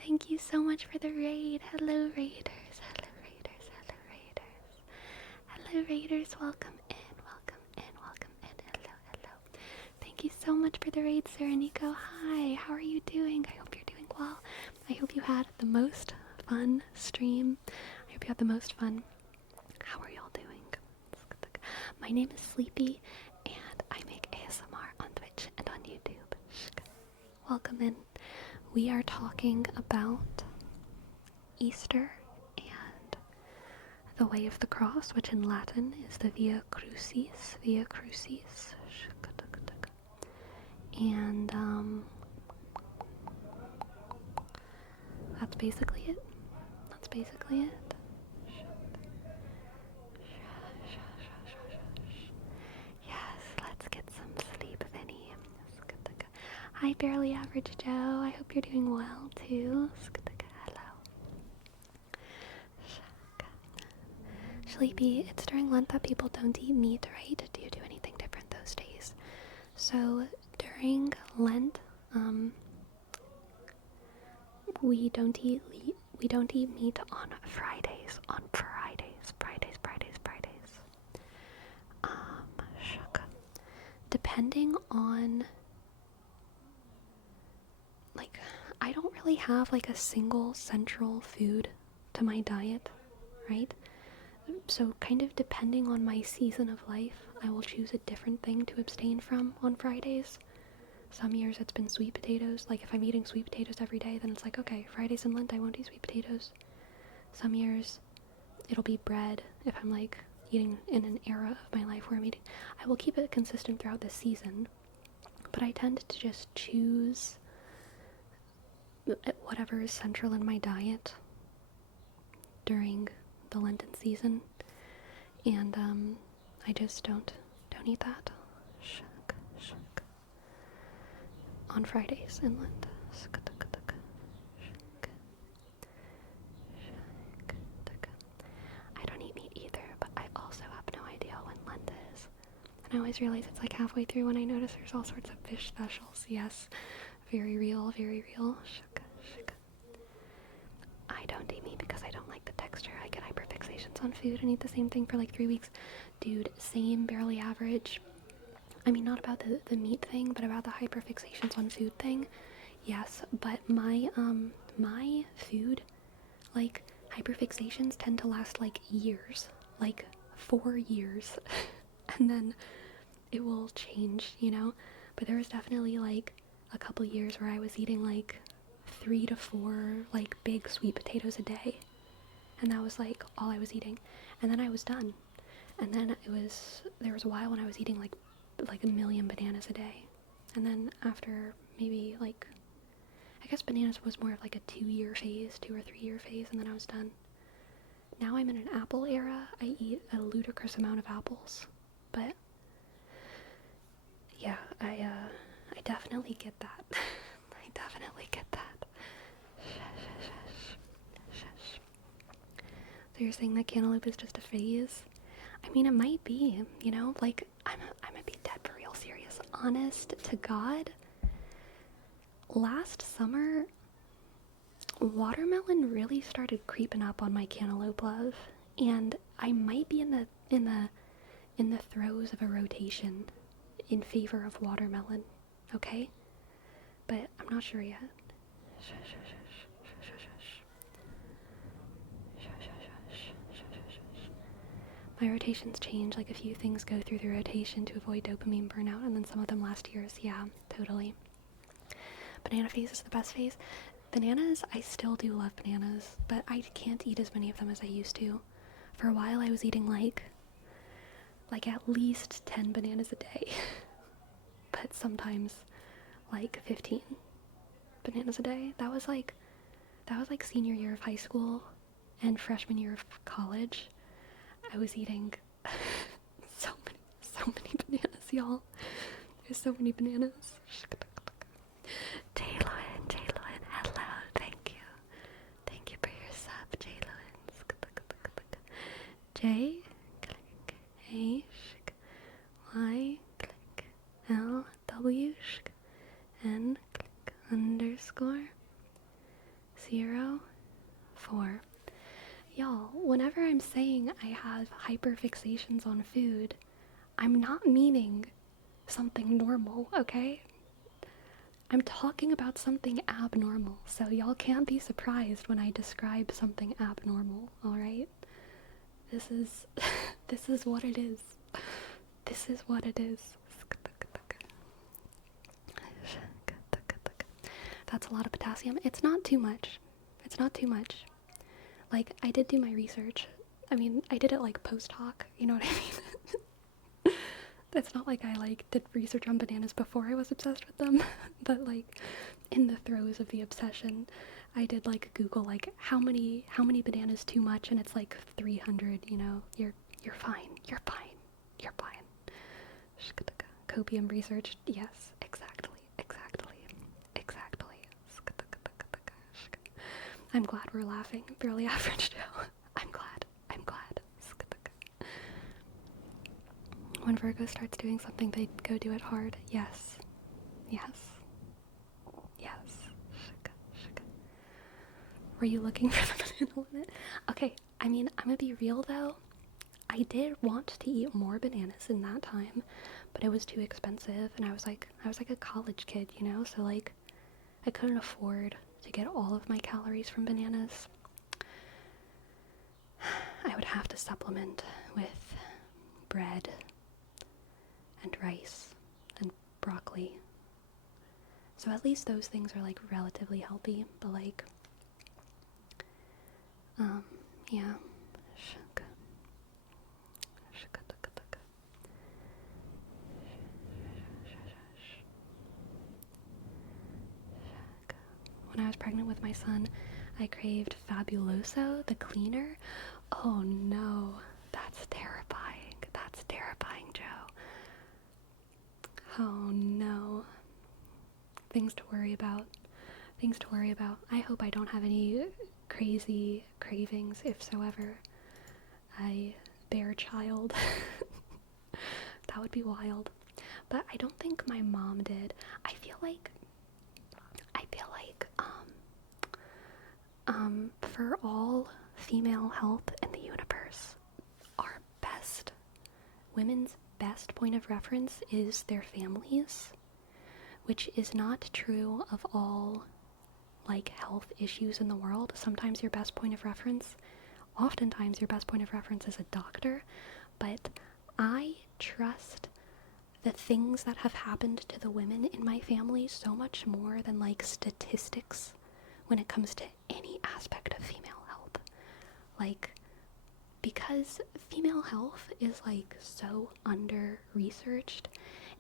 Thank you so much for the raid. Hello, Raiders. Hello, Raiders. Welcome in. Hello. Thank you so much for the raid, Serenico. Hi, how are you doing? I hope you're doing well. I hope you had the most fun stream. I hope you had the most fun. How are y'all doing? My name is Sleepy, and I make ASMR on Twitch and on YouTube. Welcome in. We are talking about Easter and the Way of the Cross, which in Latin is the Via Crucis. And that's basically it. Yes, let's get some sleep, Vinny. Hi, Barely Average Joe. I hope you're doing well, too. Hello. Sleepy, it's during Lent that people don't eat meat, right? Do you do anything different those days? So during Lent, we don't eat meat on Fridays. Fridays. Shuck. Depending on, like, I don't really have like a single central food to my diet, right? So kind of depending on my season of life, I will choose a different thing to abstain from on Fridays. Some years it's been sweet potatoes. Like if I'm eating sweet potatoes every day, then it's like, okay, Fridays and Lent I won't eat sweet potatoes. Some years it'll be bread if I'm like eating in an era of my life where I'm eating. I will keep it consistent throughout the season, but I tend to just choose whatever is central in my diet during the Lenten season, and I just don't eat that. Shuck. On Fridays in Lent. I don't eat meat either, but I also have no idea when Lent is. And I always realize it's like halfway through when I notice there's all sorts of fish specials. Yes, very real, very real. I don't eat meat because I don't like the texture. I get hyperfixations on food and eat the same thing for like 3 weeks. Dude, same, barely average. I mean, not about the meat thing, but about the hyperfixations on food thing. Yes, but my food, like, hyperfixations tend to last like years, like 4 years, and then it will change, you know? But there was definitely like a couple years where I was eating like 3 to 4 like big sweet potatoes a day, and that was like all I was eating, and then I was done. And then there was a while when I was eating like a million bananas a day, and then after maybe like, I guess bananas was more of like a 2 or 3 year phase, and then I was done. Now I'm in an apple era. I eat a ludicrous amount of apples, but yeah, I definitely get that. I definitely get that. Shush. So you're saying that cantaloupe is just a phase? I mean, it might be, you know, like, I'm gonna be dead for real serious. Honest to God, last summer, watermelon really started creeping up on my cantaloupe love, and I might be in the throes of a rotation in favor of watermelon, okay? But I'm not sure yet. My rotations change, like a few things go through the rotation to avoid dopamine burnout, and then some of them last years. Yeah, totally. Banana phase is the best phase. Bananas, I still do love bananas, but I can't eat as many of them as I used to. For a while I was eating like at least 10 bananas a day, but sometimes like 15 bananas a day. That was like senior year of high school and freshman year of college. I was eating so many bananas, y'all. There's so many bananas. Jaylin, hello, thank you. Thank you for your sub, Jaylin. J, click, A, sh, Y, click, L, W, sh, N, click, underscore, 0, 4. Y'all, whenever I'm saying I have hyperfixations on food, I'm not meaning something normal, okay? I'm talking about something abnormal, so y'all can't be surprised when I describe something abnormal, alright? This is what it is. This is what it is. That's a lot of potassium. It's not too much. Like, I did do my research. I mean, I did it like post hoc, you know what I mean? It's not like I like did research on bananas before I was obsessed with them, but like in the throes of the obsession, I did like Google like how many bananas too much, and it's like 300, you know. You're fine. Copium research. Yes, exactly. I'm glad we're laughing. Barely average Joe. I'm glad. when Virgo starts doing something, they go do it hard. Yes. Yes. Yes. Shaka, shaka. Were you looking for the banana limit? Okay, I mean, I'm gonna be real though. I did want to eat more bananas in that time, but it was too expensive, and I was like a college kid, you know, so like I couldn't afford to get all of my calories from bananas. I would have to supplement with bread and rice and broccoli. So at least those things are like relatively healthy, but like, yeah. When I was pregnant with my son, I craved Fabuloso, the cleaner. Oh no, that's terrifying. That's terrifying, Joe. Oh no. Things to worry about. Things to worry about. I hope I don't have any crazy cravings, if so ever I bear a child. That would be wild. But I don't think my mom did. I feel like for all female health in the universe, our best, women's best point of reference is their families, which is not true of all like health issues in the world. Sometimes your best point of reference, oftentimes your best point of reference is a doctor, but I trust the things that have happened to the women in my family so much more than like statistics when it comes to any aspect of female health. Like, because female health is like so under researched,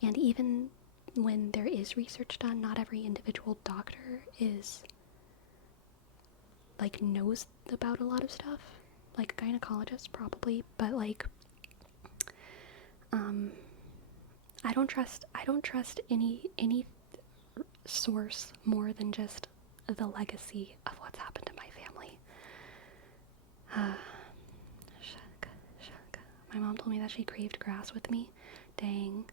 and even when there is research done, not every individual doctor is like knows about a lot of stuff. Like a gynecologist probably, but like I don't trust any source more than just the legacy of what's happened to my family. My mom told me that she craved grass with me. Dang.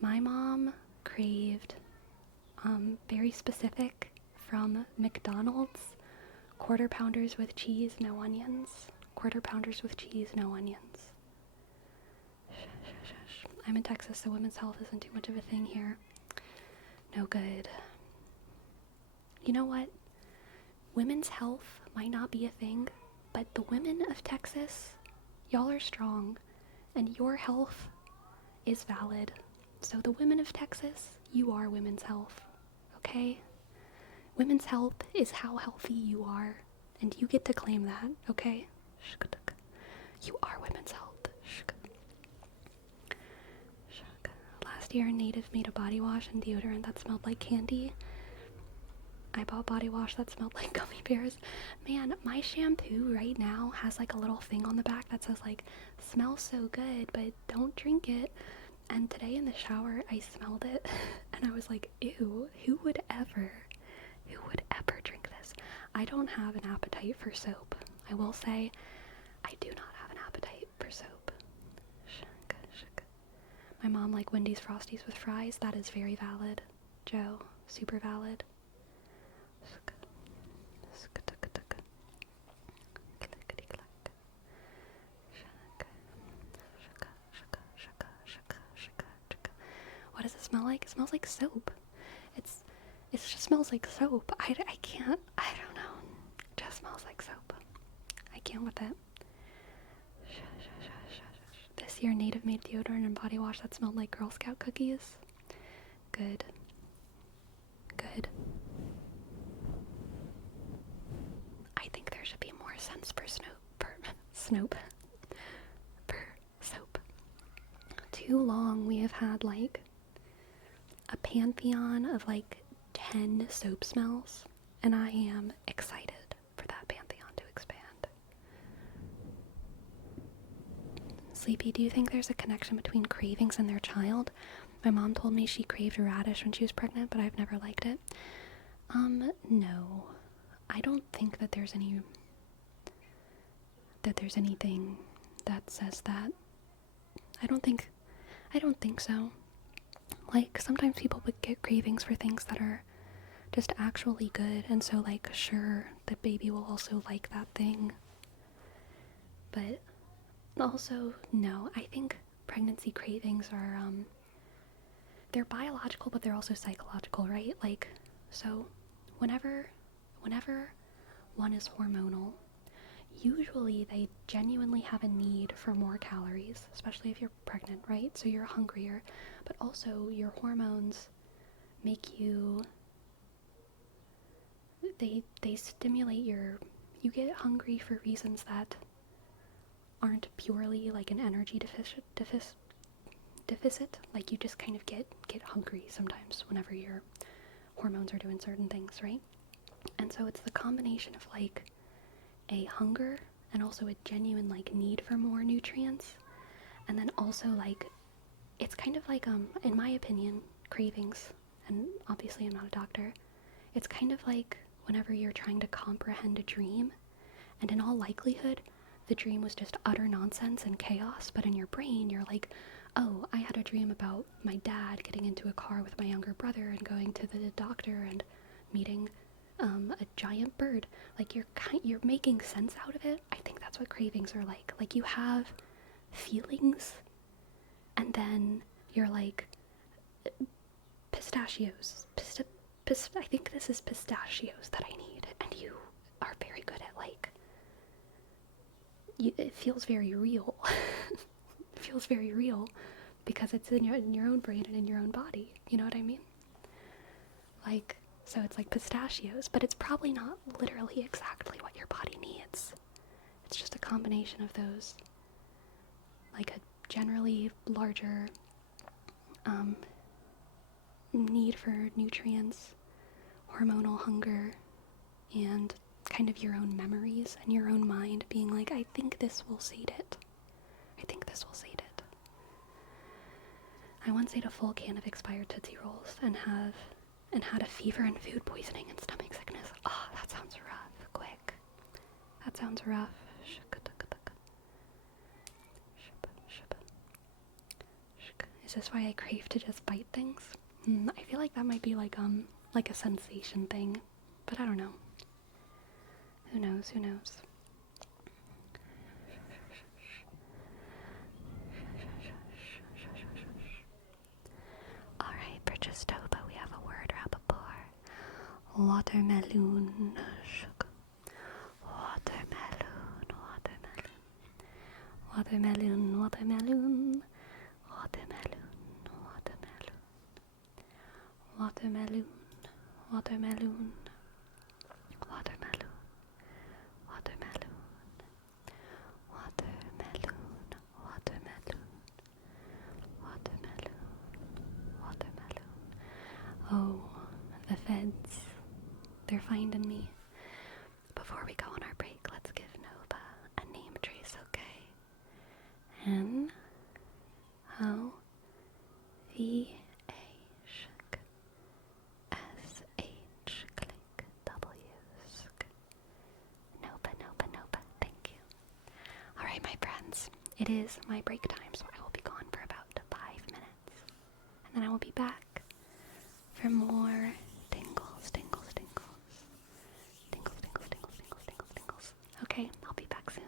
My mom craved very specific from McDonald's quarter pounders with cheese, no onions. Quarter pounders with cheese, no onions. I'm in Texas, so women's health isn't too much of a thing here. No good. You know what? Women's health might not be a thing, but the women of Texas, y'all are strong, and your health is valid. So the women of Texas, you are women's health, okay? Women's health is how healthy you are, and you get to claim that, okay? You are women's health. Last year, Native made a body wash and deodorant that smelled like candy. I bought body wash that smelled like gummy bears. Man, my shampoo right now has like a little thing on the back that says like, smells so good, but don't drink it. And today in the shower, I smelled it and I was like, ew, who would ever drink this? I don't have an appetite for soap. I will say, I do not have an appetite for soap. My mom liked Wendy's Frosties with fries. That is very valid, Joe. Super valid. What does it smell like? It smells like soap. It just smells like soap. I can't, I don't know. It just smells like soap. I can't with it. This year, Native made deodorant and body wash that smelled like Girl Scout cookies. Good. Good. I think there should be more cents per soap. Too long we have had like a pantheon of like 10 soap smells, and I am excited for that pantheon to expand. Sleepy, do you think there's a connection between cravings and their child? My mom told me she craved radish when she was pregnant, but I've never liked it. No. I don't think that there's anything that says that. I don't think so. Like, sometimes people would get cravings for things that are just actually good, and so, like, sure, the baby will also like that thing. But also, no, I think pregnancy cravings are, they're biological, but they're also psychological, right? Like, so whenever one is hormonal, usually they genuinely have a need for more calories, especially if you're pregnant, right? So you're hungrier, but also your hormones make you, they stimulate you get hungry for reasons that aren't purely like an energy deficit. Like, you just kind of get hungry sometimes whenever your hormones are doing certain things, right? And so it's the combination of like a hunger and also a genuine like need for more nutrients, and then also like it's kind of like in my opinion, cravings, and obviously I'm not a doctor, it's kind of like whenever you're trying to comprehend a dream, and in all likelihood the dream was just utter nonsense and chaos, but in your brain you're like, oh, I had a dream about my dad getting into a car with my younger brother and going to the doctor and meeting a giant bird. Like, you're making sense out of it. I think that's what cravings are like. Like, you have feelings, and then you're like, pistachios. I think this is pistachios that I need, and you are very good at like. It feels very real. It feels very real because it's in your own brain and in your own body. You know what I mean? Like, so it's like pistachios, but it's probably not literally exactly what your body needs. It's just a combination of those. Like a generally larger need for nutrients, hormonal hunger, and kind of your own memories and your own mind being like, I think this will sate it. I think this will sate it. I once ate a full can of expired Tootsie Rolls and had a fever and food poisoning and stomach sickness. Oh, that sounds rough. Quick. That sounds rough. Is this why I crave to just bite things? I feel like that might be like a sensation thing, but I don't know. Who knows? Who knows? Alright, for Justoba, we have a word rapport. Watermelon. Watermelon. Watermelon. Watermelon. Watermelon. Watermelon. Watermelon. Watermelon. Watermelon. Watermelon. Watermelon. Watermelon. Watermelon. Watermelon. Oh, the feds. They're finding me. Before we go on our break, let's give Nova a name trace, okay? N O V A sh S H click W sk. Nova, thank you. Alright, my friends, it is my break time, so I will be gone for about 5 minutes. And then I will be back for more tingles, tingles, tingles. Tingles, tingles, tingles, tingles, tingles, tingles. Okay, I'll be back soon.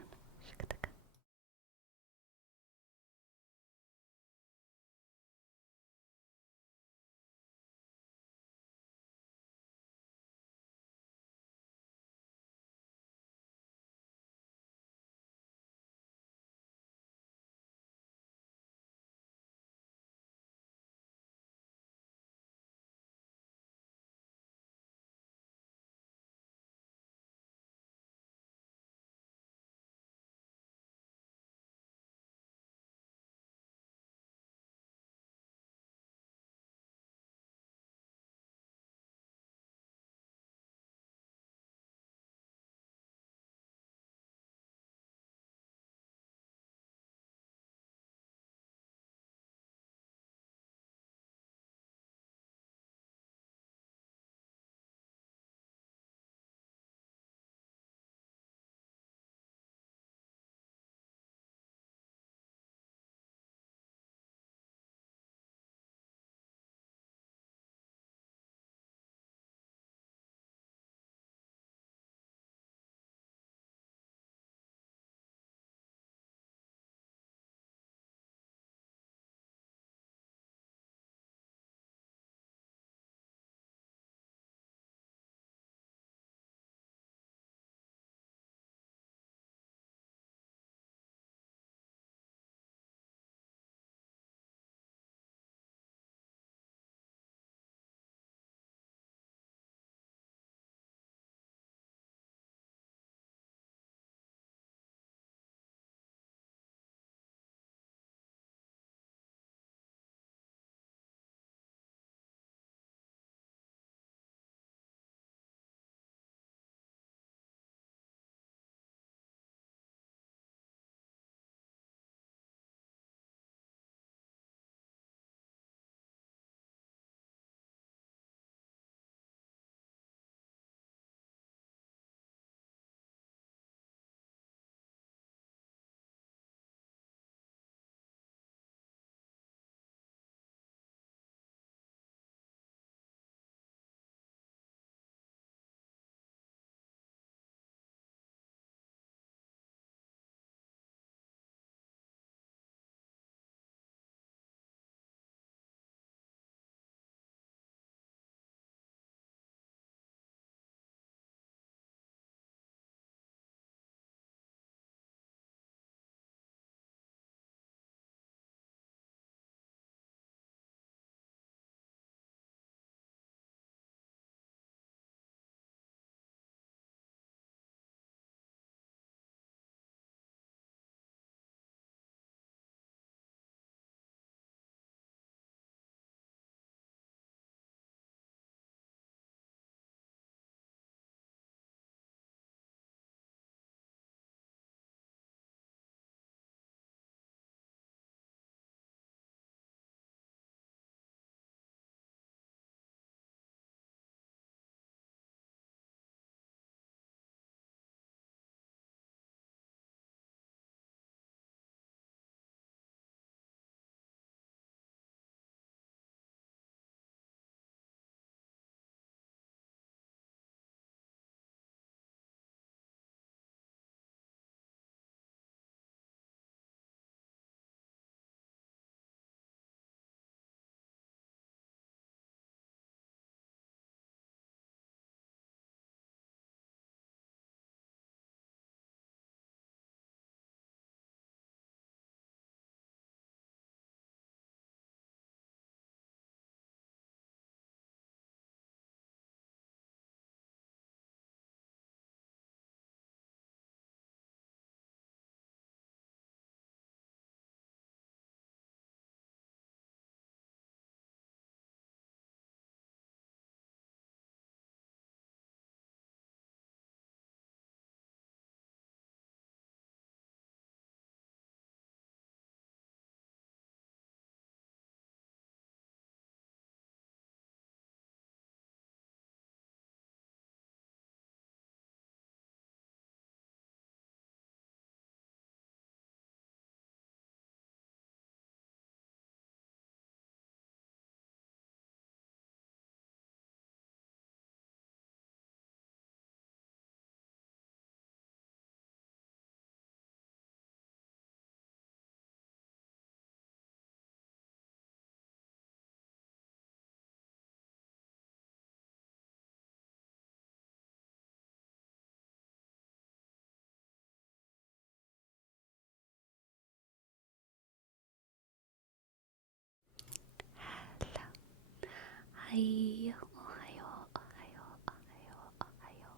Ohio, Ohio, Ohio, Ohio, Ohio.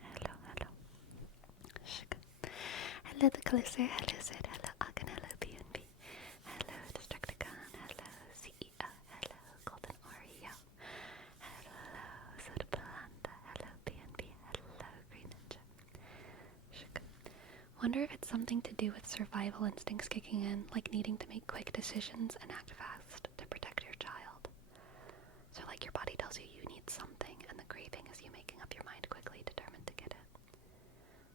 Hello, hello. Hello, the closer. Hello, Sid. Hello, Agan. Hello, BNB. Hello, Destructicon. Hello, CEO. Hello, Golden Oreo. Hello, Soda Planta. Hello, BNB. Hello, Green Ninja. Wonder if it's something to do with survival instincts kicking in, like needing to make quick decisions and act fast to protect your child. So like your body tells you you need something, and the craving is you making up your mind quickly, determined to get it.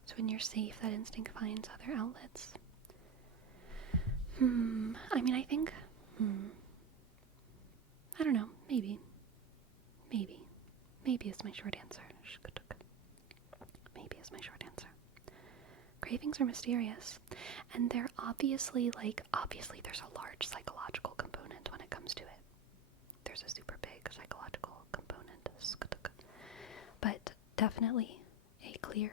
So when you're safe, that instinct finds other outlets. I mean, I think, I don't know, maybe is my short answer. Maybe is my short answer. Cravings are mysterious, and they're obviously there's a large psychological component when it comes to it. There's a super big psychological component, but definitely a clear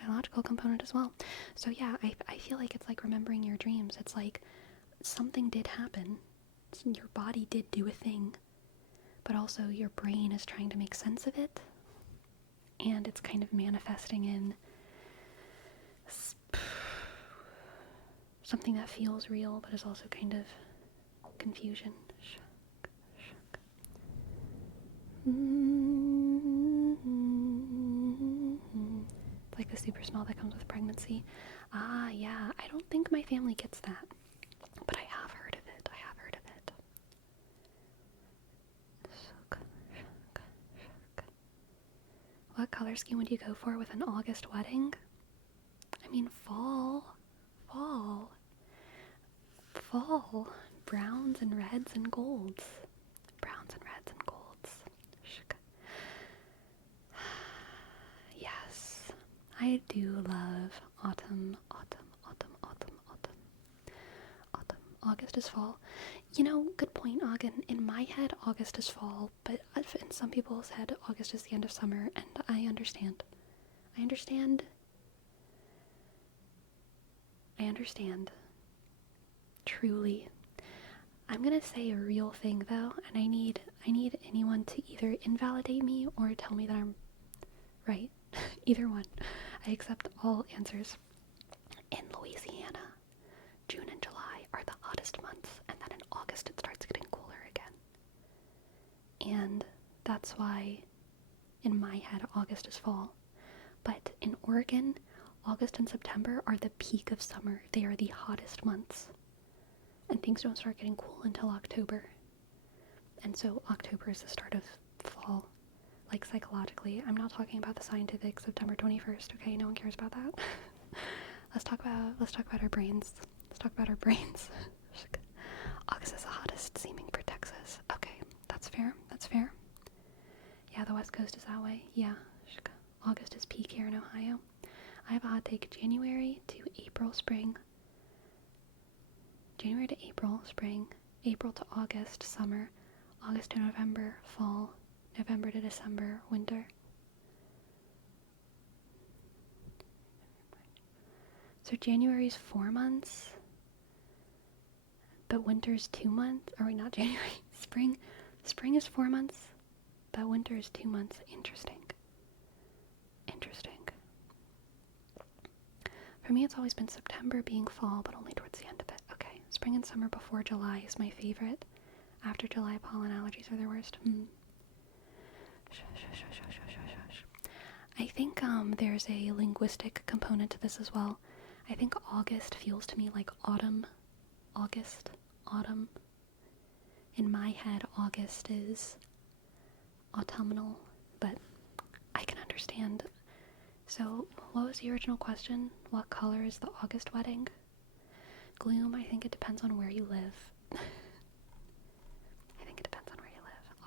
biological component as well. So yeah, I feel like it's like remembering your dreams. It's like something did happen, your body did do a thing, but also your brain is trying to make sense of it, and it's kind of manifesting in something that feels real, but is also kind of confusion. It's like the super smell that comes with pregnancy. Ah, yeah, I don't think my family gets that, but I have heard of it. What color scheme would you go for with an August wedding? I mean, fall. Browns and reds and golds. Yes, I do love autumn. August is fall. You know, good point, August. In my head, August is fall, but in some people's head, August is the end of summer, and I understand. Truly. I'm gonna say a real thing though, and I need anyone to either invalidate me or tell me that I'm right. Either one. I accept all answers. In Louisiana, June and July are the hottest months, and then in August it starts getting cooler again. And that's why, in my head, August is fall. But in Oregon, August and September are the peak of summer. They are the hottest months. And things don't start getting cool until October. And so October is the start of fall. Like psychologically. I'm not talking about the scientific September 21st, okay? No one cares about that. Let's talk about our brains. August is the hottest seeming for Texas. Okay, that's fair. Yeah, the West Coast is that way. Yeah. August is peak here in Ohio. I have a hot take. January to April, spring. January to April, spring. April to August, summer. August to November, fall. November to December, winter. So January's 4 months, but winter's 2 months. Or wait, not January. Spring is 4 months, but winter is 2 months. Interesting. For me, it's always been September being fall, but only towards the end of it. Okay, spring and summer before July is my favorite. After July, pollen allergies are the worst. I think there's a linguistic component to this as well. I think August feels to me like autumn. Autumn. In my head, August is autumnal, but I can understand. So, what was the original question? What color is the August wedding? Gloom, I think it depends on where you live.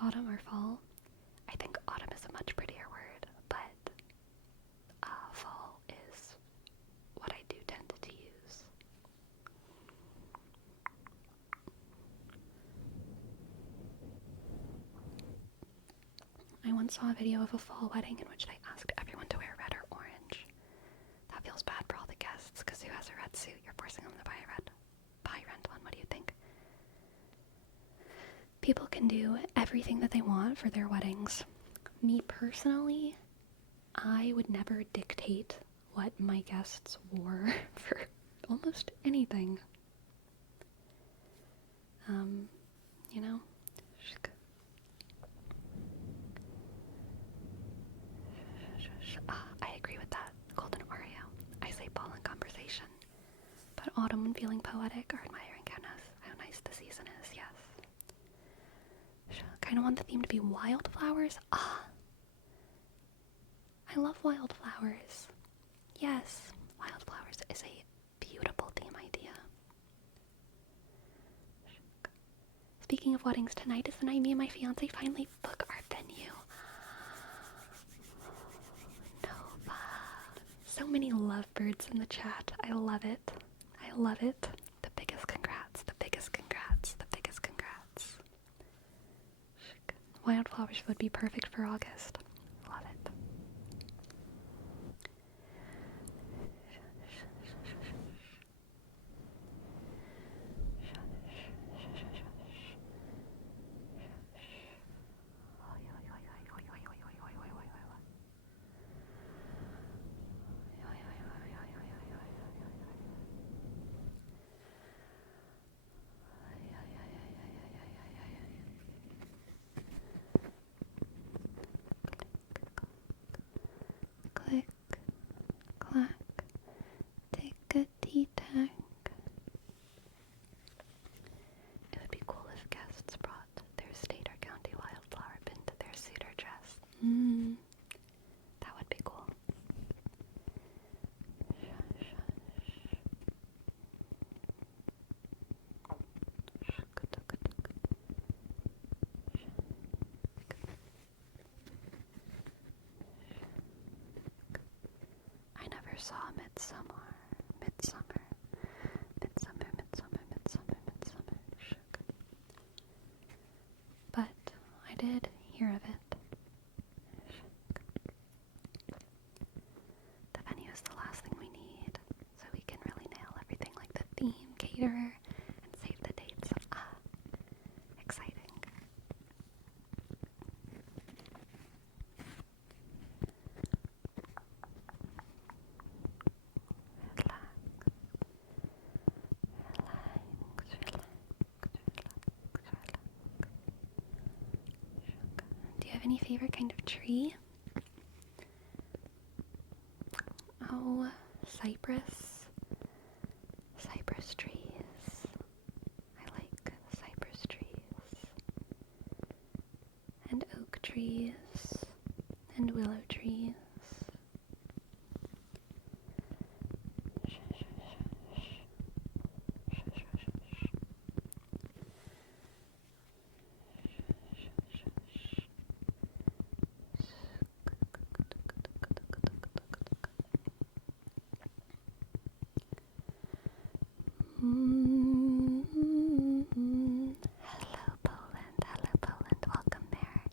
Autumn or fall? I think autumn is a much prettier word, but fall is what I do tend to use. I once saw a video of a fall wedding in which they asked everyone to wear red or orange. That feels bad for all the guests. has a red suit. You're forcing him to buy rent one. What do you think? People can do everything that they want for their weddings. Me personally, I would never dictate what my guests wore for almost anything. You know? I agree with that. Golden Oreo. I say fall in conversation. But autumn when feeling poetic or admiring how nice the season is, yes. Kind of want the theme to be wildflowers. I love wildflowers. Yes, wildflowers is a beautiful theme idea. Speaking of weddings, tonight is the night me and my fiance finally book our venue. Nova. So many lovebirds in the chat. I love it. I love it. The biggest congrats. The biggest congrats. The biggest congrats. Wildflowers would be perfect for August. Love it. Click, clack, take a tea tag. It would be cool if guests brought their state or county wildflower pin to their suit or dress. That would be cool. I never saw Midsummer. But I did hear of it. The venue is the last thing we need, so we can really nail everything like the theme, caterer, and save the dates. Exciting. Do you have any favorite kind of tree? Oh, cypress. Cypress trees. I like cypress trees. And oak trees. And willow trees. Hello Poland, welcome there.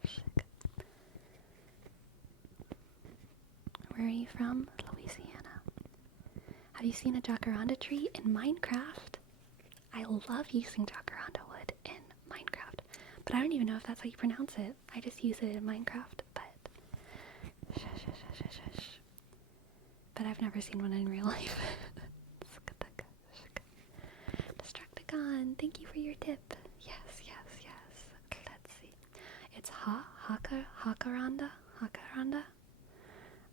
Where are you from? Louisiana. Have you seen a jacaranda tree in Minecraft? I love using jacaranda wood in Minecraft, but I don't even know if that's how you pronounce it. I just use it in Minecraft, but but I've never seen one in real life. Destructicon, thank you for your tip. Yes. Let's see. It's Hakaranda?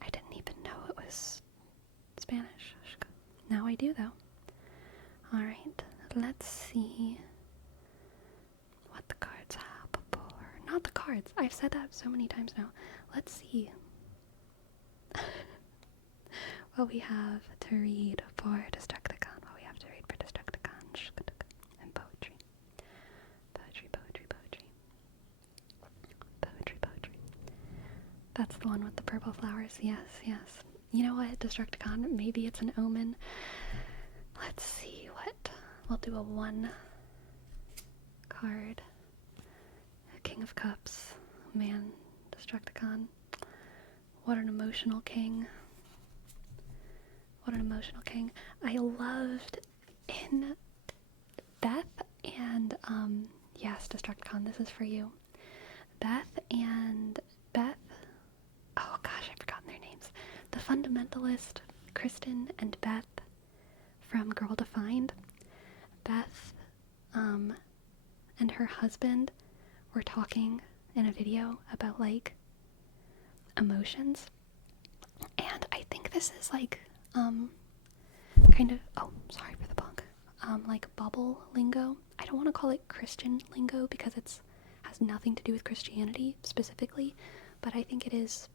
I didn't even know it was Spanish. Now I do, though. Alright, let's see what the cards have before. Not the cards. I've said that so many times now. Let's see what we have to read for Destructicon. And poetry. Poetry. That's the one with the purple flowers. Yes. You know what, Destructicon? Maybe it's an omen. Let's see what. We'll do a one card. A King of Cups. Man, Destructicon. What an emotional king. What an emotional king. I loved in Beth and, yes, Destructicon, this is for you. Beth, oh gosh, I've forgotten their names. The fundamentalist, Kristen and Beth from Girl Defined. Beth, and her husband were talking in a video about, like, emotions. And I think this is, like, kind of, oh, sorry for the bunk, like bubble lingo. I don't want to call it Christian lingo because has nothing to do with Christianity specifically, but I think it is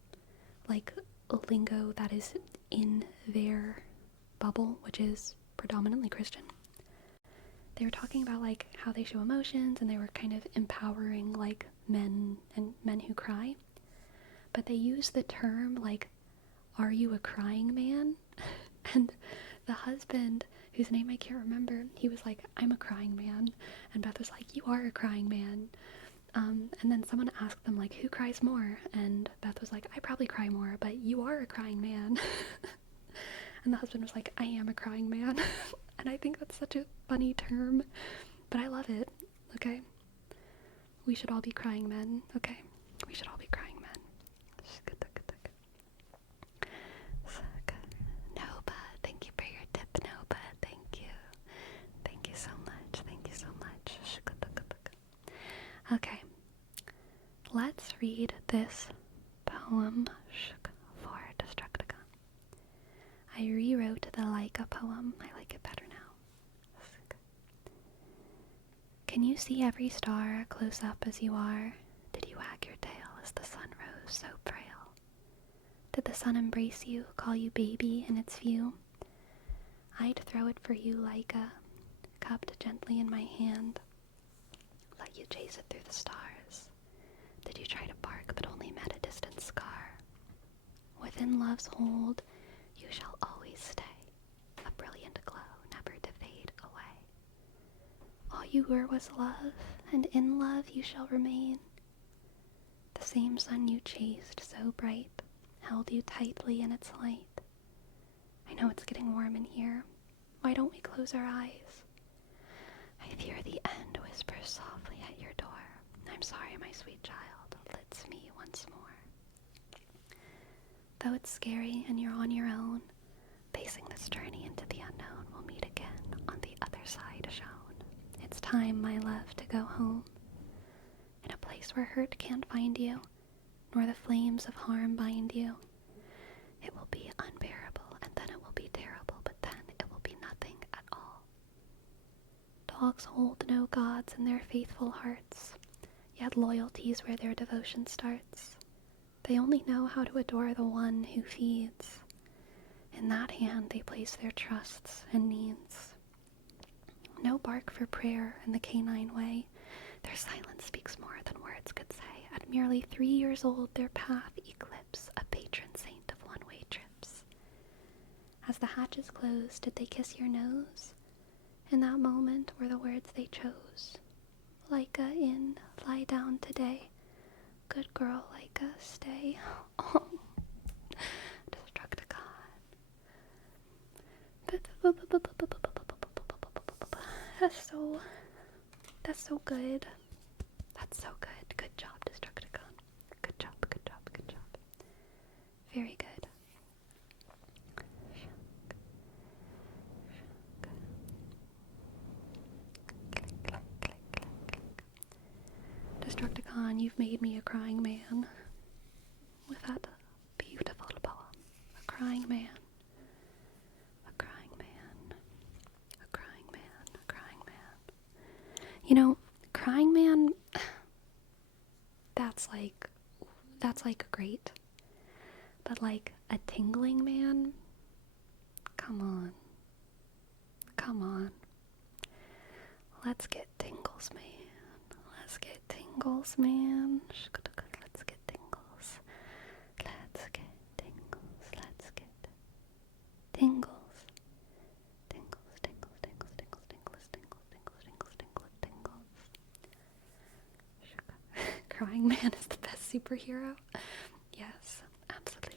like a lingo that is in their bubble, which is predominantly Christian. They were talking about like how they show emotions, and they were kind of empowering like men and men who cry, but they use the term like, are you a crying man? And the husband, whose name I can't remember, he was like, I'm a crying man. And Beth was like, you are a crying man. And then someone asked them, like, who cries more? And Beth was like, I probably cry more, but you are a crying man. And the husband was like, I am a crying man. And I think that's such a funny term, but I love it, okay? We should all be crying men, okay? We should all be crying men. Noba, thank you for your tip, Noba. Thank you. Thank you so much. Thank you so much. Okay. Let's read this poem for Destructicon. I rewrote the Laika poem. I like it better now. Can you see every star close up as you are? Did you wag your tail as the sun rose so frail? Did the sun embrace you, call you baby in its view? I'd throw it for you, Laika, cupped gently in my hand. Let you chase it through the stars. Did you try to bark but only met a distant scar? Within love's hold, you shall always stay, a brilliant glow never to fade away. All you were was love, and in love you shall remain. The same sun you chased so bright held you tightly in its light. I know it's getting warm in here. Why don't we close our eyes? I fear the end whispers softly at your door. I'm sorry, my sweet child, it's me once more. Though it's scary and you're on your own, facing this journey into the unknown, we'll meet again on the other side shown. It's time, my love, to go home, in a place where hurt can't find you, nor the flames of harm bind you. It will be unbearable, and then it will be terrible, but then it will be nothing at all. Dogs hold no gods in their faithful hearts, yet loyalty's where their devotion starts. They only know how to adore the one who feeds. In that hand they place their trusts and needs. No bark for prayer in the canine way. Their silence speaks more than words could say. At merely 3 years old, their path eclipsed a patron saint of one-way trips. As the hatches closed, did they kiss your nose? In that moment were the words they chose. Laika in, lie down today. Good girl, Laika, stay. Oh, Destructicon. That's so good. That's so good. Good job, Destructicon. Good job, good job, good job. Very good. Destructicon, you've made me a crying man. With that beautiful poem. A crying man. A crying man. A crying man. A crying man. You know, crying man, that's like great. But like a tingling man, come on. Come on. Let's get tingles, man. Let's get tingles, man. Let's get tingles. Let's get tingles. Let's get tingles. Tingles, tingles, tingles, tingles, tingles, tingles, tingles, tingles, tingles, tingles. Crying man is the best superhero. Yes, absolutely.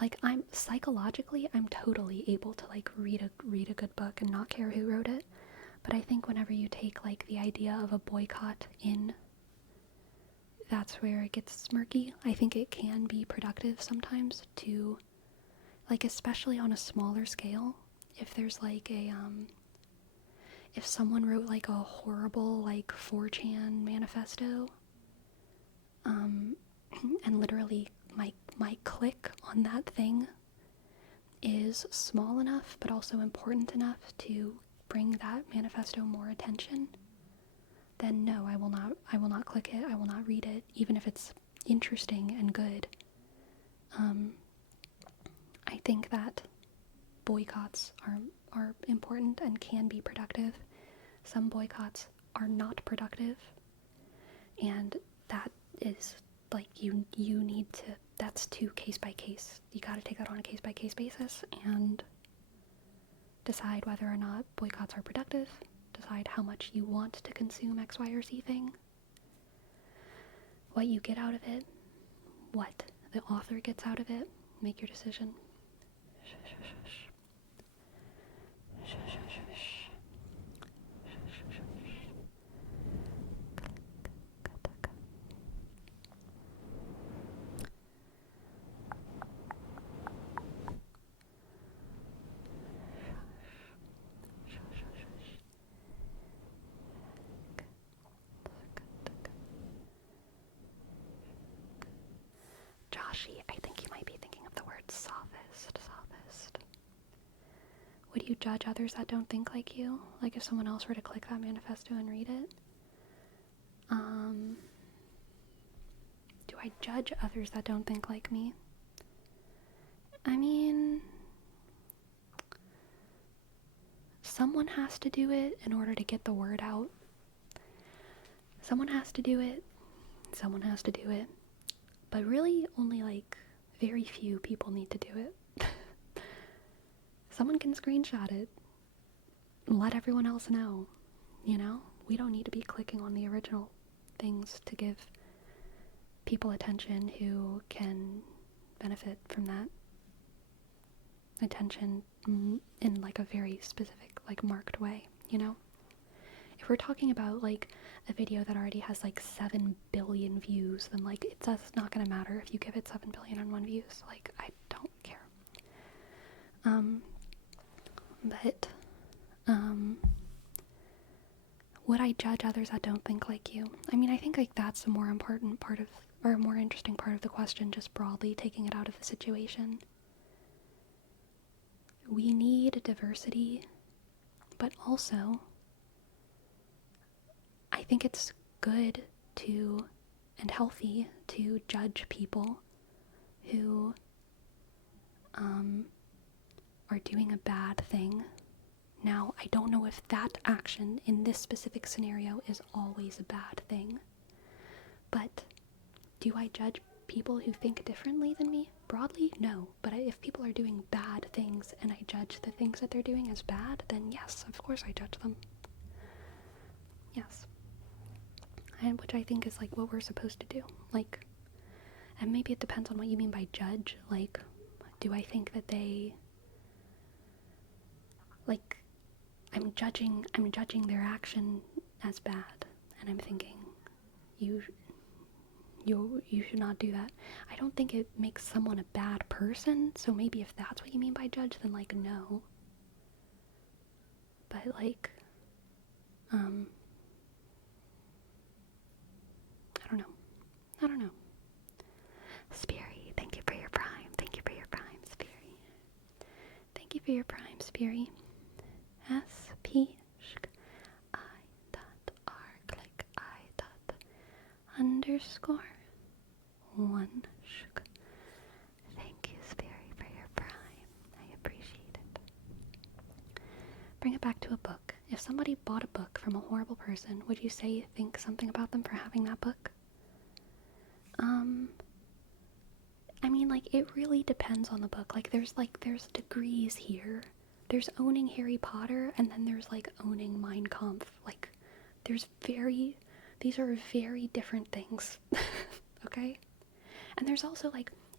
Like, I'm totally able to like read a good book and not care who wrote it. But I think whenever you take like the idea of a boycott in, that's where it gets murky. I think it can be productive sometimes to, like, especially on a smaller scale. If there's like if someone wrote like a horrible like 4chan manifesto, um, and literally my click on that thing is small enough but also important enough to bring that manifesto more attention, then no, I will not click it, I will not read it, even if it's interesting and good. Um, I think that boycotts are important and can be productive. Some boycotts are not productive, and that is like you need to, that's too case by case. You got to take that on a case by case basis and decide whether or not boycotts are productive, decide how much you want to consume X, Y, or Z thing, what you get out of it, what the author gets out of it. Make your decision. Joshy, I think you might be thinking of the word sophist. Sophist. Would you judge others that don't think like you? Like if someone else were to click that manifesto and read it? Do I judge others that don't think like me? I mean, someone has to do it in order to get the word out. Someone has to do it. Someone has to do it. But really, only like very few people need to do it. Someone can screenshot it. Let everyone else know. You know? We don't need to be clicking on the original things to give people attention who can benefit from that attention in like a very specific, like marked way, you know? If we're talking about like a video that already has like 7 billion views, then like it's not gonna matter if you give it 7 billion and 1 views. Like, I don't care. But would I judge others that don't think like you? I mean, I think like that's a more important part of, or a more interesting part of the question, just broadly taking it out of the situation. We need diversity, but also I think it's good to, and healthy to, judge people who are doing a bad thing. Now, I don't know if that action in this specific scenario is always a bad thing, but do I judge people who think differently than me? Broadly, no. But if people are doing bad things and I judge the things that they're doing as bad, then yes, of course I judge them. Yes. And which I think is like what we're supposed to do. Like, and maybe it depends on what you mean by judge. Like, do I think that they, like, I'm judging their action as bad, and I'm thinking, you should not do that. I don't think it makes someone a bad person, so maybe if that's what you mean by judge, then like no. But like, I don't know. Speary, thank you for your prime. Thank you for your prime, Speary. Thank you for your prime, Speary. SP I dot R click I dot underscore 1 sh. Thank you, Speary, for your prime. I appreciate it. Bring it back to a book. If somebody bought a book from a horrible person, would you say think something about them for having that book? I mean, like, it really depends on the book. Like, there's degrees here. There's owning Harry Potter, and then there's, like, owning Mein Kampf. Like, these are very different things, okay? And there's also, like,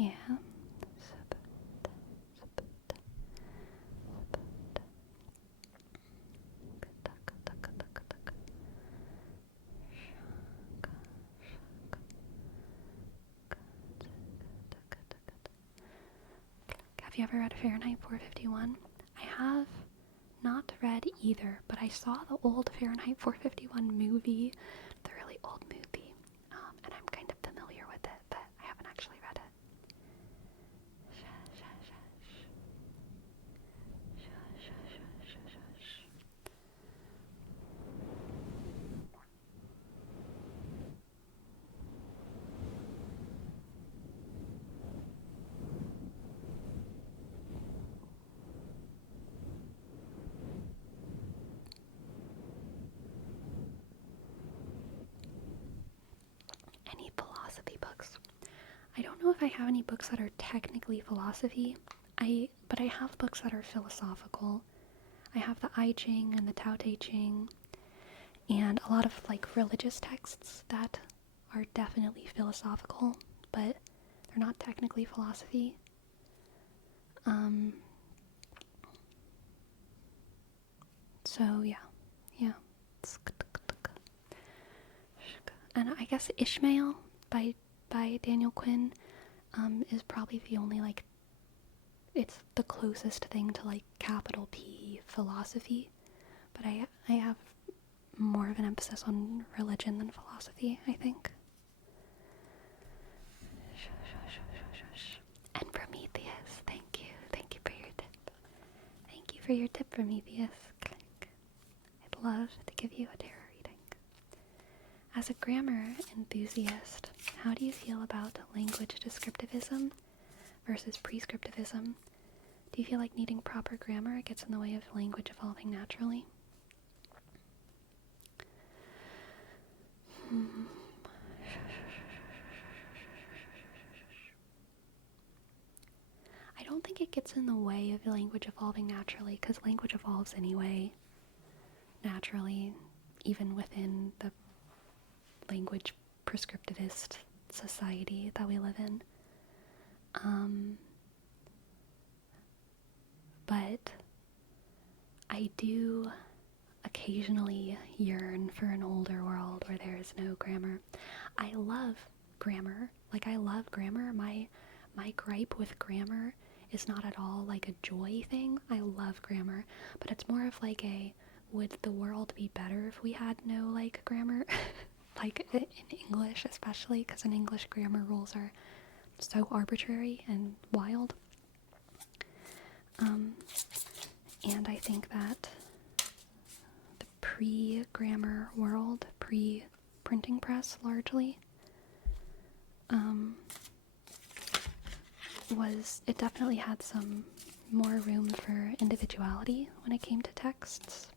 Yeah. Have you ever read Fahrenheit 451? I have not read either, but I saw the old Fahrenheit 451 movie, the really old movie, and I'm kind of familiar with it, but I haven't actually read it. Any philosophy books? I don't know if I have any books that are technically philosophy. But I have books that are philosophical. I have the I Ching and the Tao Te Ching, and a lot of like religious texts that are definitely philosophical, but they're not technically philosophy. So yeah. And I guess Ishmael by Daniel Quinn is probably the only like, it's the closest thing to like capital P philosophy, but I have more of an emphasis on religion than philosophy, I think. And Prometheus, thank you for your tip. Thank you for your tip, Prometheus. I'd love to give you a tarot reading. As a grammar enthusiast, how do you feel about language descriptivism versus prescriptivism? Do you feel like needing proper grammar gets in the way of language evolving naturally? I don't think it gets in the way of language evolving naturally, because language evolves anyway, naturally, even within the language prescriptivist society that we live in. But I do occasionally yearn for an older world where there is no grammar. I love grammar. Like, I love grammar. My gripe with grammar is not at all like a joy thing. I love grammar, but it's more of like a, would the world be better if we had no like grammar? Like in English especially, because in English grammar rules are so arbitrary and wild. And I think that the pre-grammar world, pre-printing press largely, it definitely had some more room for individuality when it came to texts.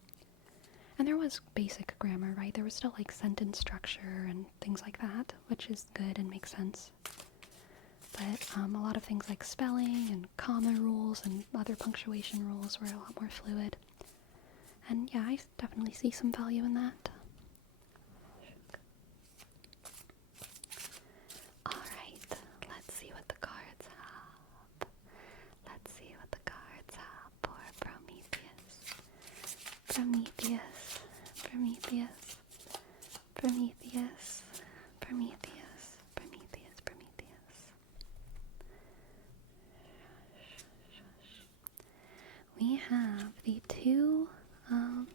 And there was basic grammar, right? There was still like sentence structure and things like that, which is good and makes sense. But a lot of things like spelling and comma rules and other punctuation rules were a lot more fluid. And yeah, I definitely see some value in that. Alright, let's see what the cards have. Let's see what the cards have for Prometheus. Prometheus, Prometheus, Prometheus, Prometheus, Prometheus, Prometheus. We have the Two of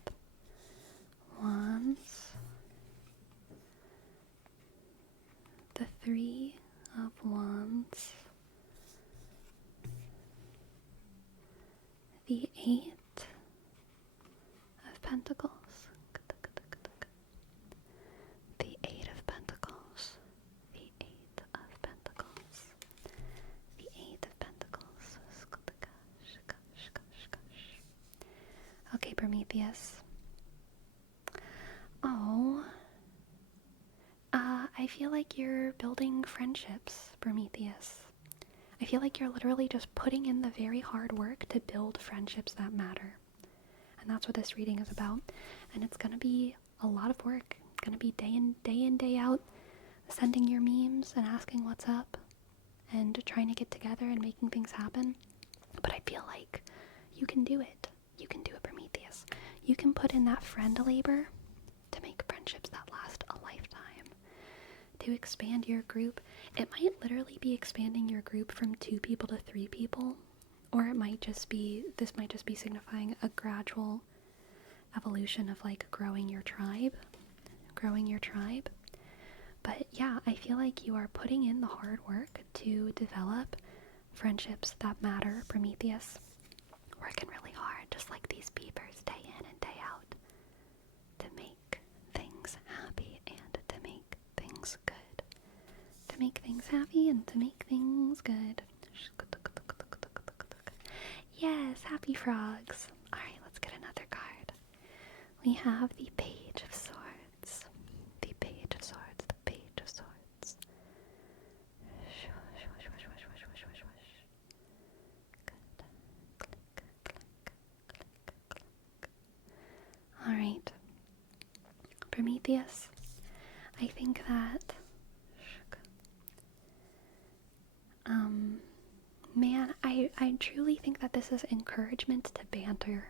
Wands, the Three of Wands, the Eight of Pentacles, the Eight of Pentacles, the Eight of Pentacles, the Eight of Pentacles. Okay, Prometheus. Oh, I feel like you're building friendships, Prometheus. I feel like you're literally just putting in the very hard work to build friendships that matter. And that's what this reading is about. And it's gonna be a lot of work. It's gonna be day in, day out, sending your memes and asking what's up. and trying to get together and making things happen. But I feel like you can do it. You can do it, Prometheus. You can put in that friend labor to make friendships that last a lifetime. To expand your group. It might literally be expanding your group from 2 people to 3 people. Or it might just be, this might just be signifying a gradual evolution of like growing your tribe. But yeah, I feel like you are putting in the hard work to develop friendships that matter, Prometheus. Working really hard, just like these beavers, day in and day out, to make things happy and to make things good. To make things happy and to make things good. Yes, happy frogs. Alright, let's get another card. We have the Page of Swords. The Page of Swords, the Page of Swords. Alright. Prometheus, I think that man, I truly think that this is encouragement to banter.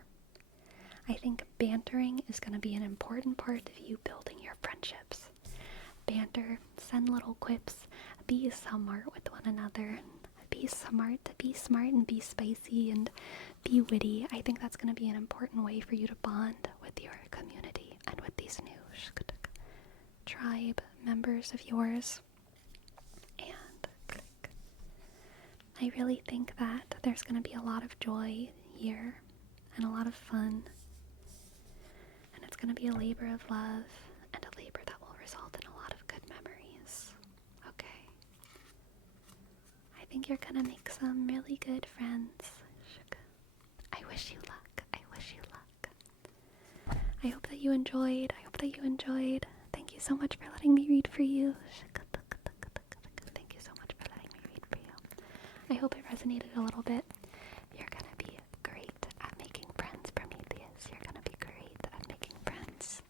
I think bantering is going to be an important part of you building your friendships. Banter, send little quips, be smart with one another, be smart and be spicy and be witty. I think that's going to be an important way for you to bond with your community and with these new tribe members of yours. And I really think that there's going to be a lot of joy here and a lot of fun. And it's going to be a labor of love and a labor that will result in a lot of good memories. Okay. I think you're going to make some really good friends. I wish you luck. I wish you luck. I hope that you enjoyed. Thank you so much for letting me read for you. Thank you so much for letting me read for you. I hope it resonated a little bit. You're gonna be great at making friends, Prometheus. You're gonna be great at making friends.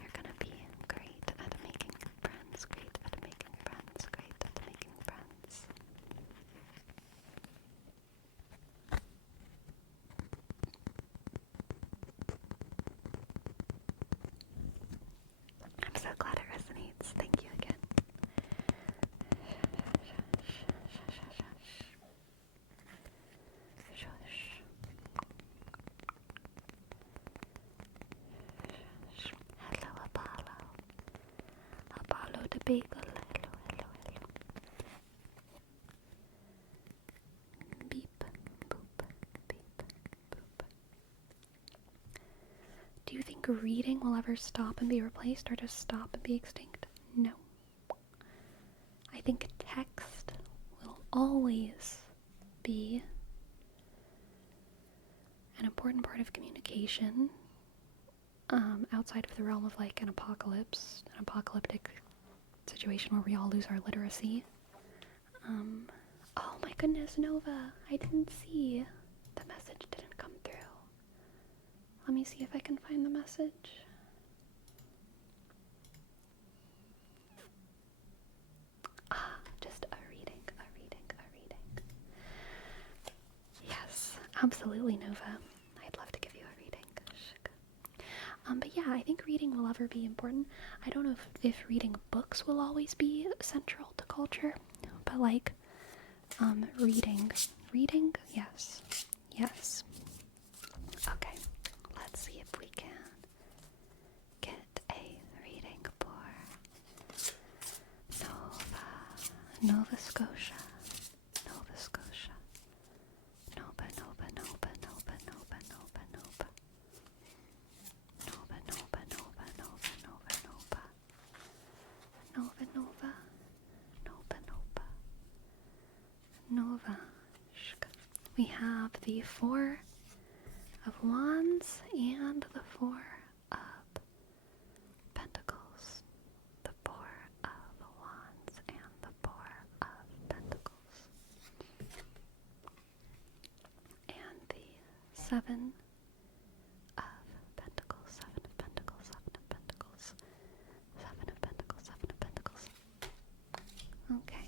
You're gonna be great at making friends, great at making friends, great at making friends. I'm so glad it resonates. Thank you again. Hello, Apollo. Apollo the Beagle. Hello. Beep, boop, beep, boop. Do you think reading will ever stop and be replaced, or just stop and be extinct? No. I think text will always be an important part of communication, outside of the realm of like an apocalyptic situation where we all lose our literacy. Oh my goodness, Nova, I didn't see. The message didn't come through. Let me see if I can find the message. Just a reading. Yes, absolutely, Nova. I'd love to give you a reading. But yeah, I think reading will ever be important. I don't know if reading books will always be central to culture, but like, reading, yes. Okay, let's see if we can get a reading for Nova Scotia. Nova. We have the 4 of Wands and the 4 of Pentacles. The 4 of Wands and the 4 of Pentacles. And the 7 of Pentacles, 7 of Pentacles, 7 of Pentacles, 7 of Pentacles, 7 of Pentacles. Okay.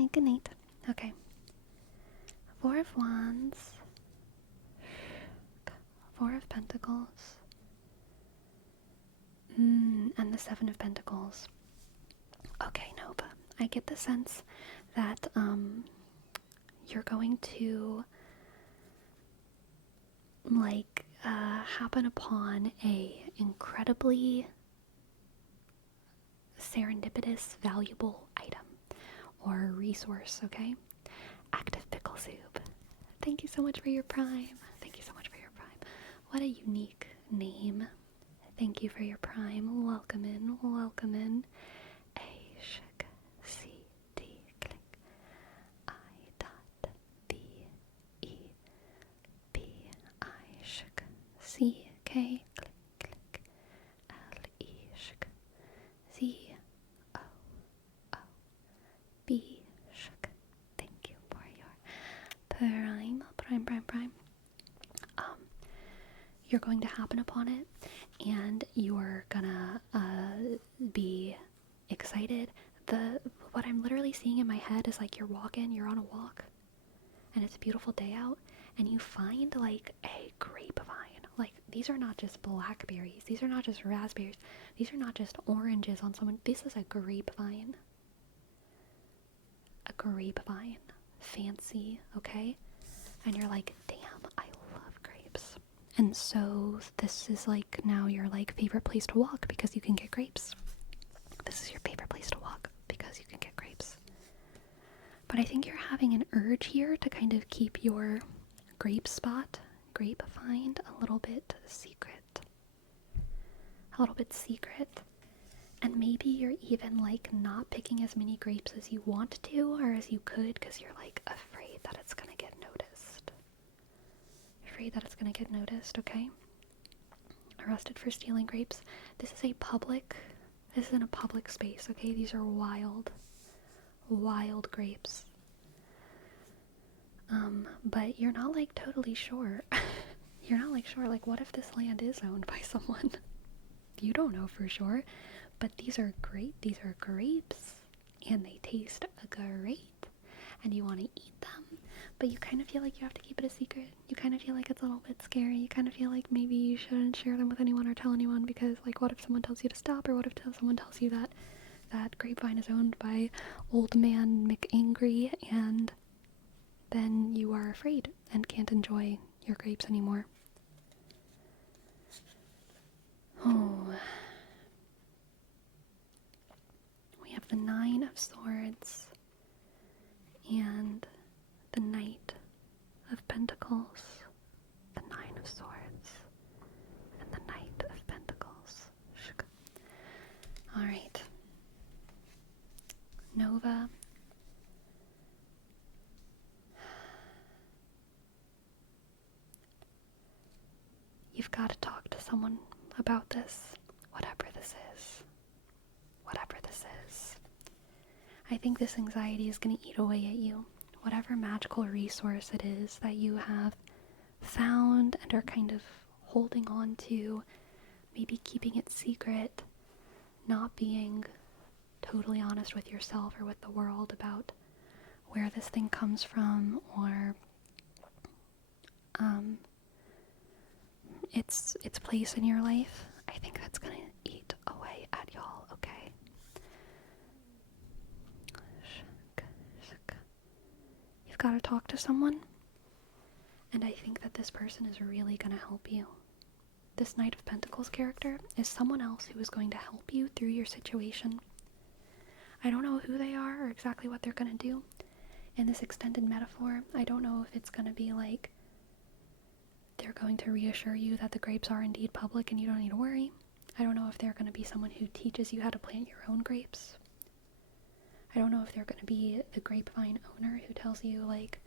night, good night. Okay. Four of Wands. Four of Pentacles. And the Seven of Pentacles. Okay, Nova. I get the sense that you're going to happen upon a incredibly serendipitous, valuable item or resource, okay? Active Pickle Soup. Thank you so much for your prime. Thank you so much for your prime. What a unique name. Thank you for your prime. Welcome in, welcome in. A shk c d click I dot b e b I shk c k click click l e shk z o o b shk. Thank you for your prime. You're going to happen upon it, and you're gonna be excited. What I'm literally seeing in my head is like you're on a walk, and it's a beautiful day out, and you find like a grapevine. Like, these are not just blackberries, these are not just raspberries, these are not just oranges on someone. This is a grapevine. A grapevine. Fancy, okay? And you're like, damn, I love grapes. And so this is like now your like favorite place to walk because you can get grapes. This is your favorite place to walk because you can get grapes. But I think you're having an urge here to kind of keep your grape find a little bit secret. A little bit secret. And maybe you're even like not picking as many grapes as you want to or as you could because you're like afraid that it's gonna get noticed. Afraid that it's gonna get noticed, okay? Arrested for stealing grapes. This is in a public space, okay? These are wild grapes. But you're not like totally sure. You're not like sure, like what if this land is owned by someone? You don't know for sure. But these are grapes, and they taste great, and you want to eat them, but you kind of feel like you have to keep it a secret. You kind of feel like it's a little bit scary. You kind of feel like maybe you shouldn't share them with anyone or tell anyone because, like, what if someone tells you to stop, or what if someone tells you that that grapevine is owned by old man McAngry, and then you are afraid and can't enjoy your grapes anymore. Oh. We have the Nine of Swords and the Knight of Pentacles. The Nine of Swords and the Knight of Pentacles. Alright. Nova. You've got to talk to someone about this, whatever this is. Whatever this is. I think this anxiety is going to eat away at you. Whatever magical resource it is that you have found and are kind of holding on to, maybe keeping it secret, not being totally honest with yourself or with the world about where this thing comes from, or its place in your life. I think that's gonna eat away at y'all, okay? You've got to talk to someone, and I think that this person is really gonna help you. This Knight of Pentacles character is someone else who is going to help you through your situation. I don't know who they are or exactly what they're gonna do. In this extended metaphor, I don't know if it's gonna be like they're going to reassure you that the grapes are indeed public and you don't need to worry. I don't know if they're going to be someone who teaches you how to plant your own grapes. I don't know if they're going to be the grapevine owner who tells you like,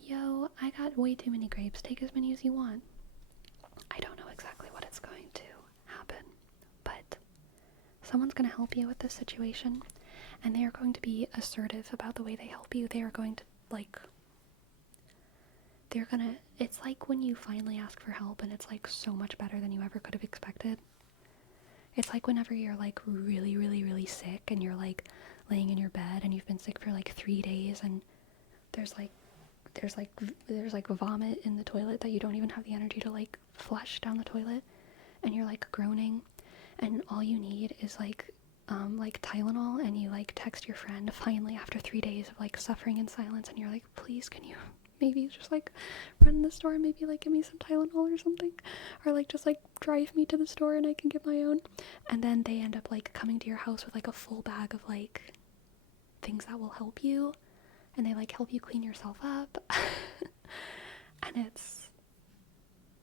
yo, I got way too many grapes, take as many as you want. I don't know exactly what it's going to happen, but someone's going to help you with this situation, and they are going to be assertive about the way they help you. They are going to it's like when you finally ask for help and it's like so much better than you ever could have expected. It's like whenever you're like really, really, really sick and you're like laying in your bed and you've been sick for like 3 days, and there's like vomit in the toilet that you don't even have the energy to like flush down the toilet, and you're like groaning, and all you need is like Tylenol, and you like text your friend finally after 3 days of like suffering in silence, and you're like, please, can you maybe just like run in the store and maybe like give me some Tylenol or something, or like just like drive me to the store and I can get my own. And then they end up like coming to your house with like a full bag of like things that will help you, and they like help you clean yourself up. And it's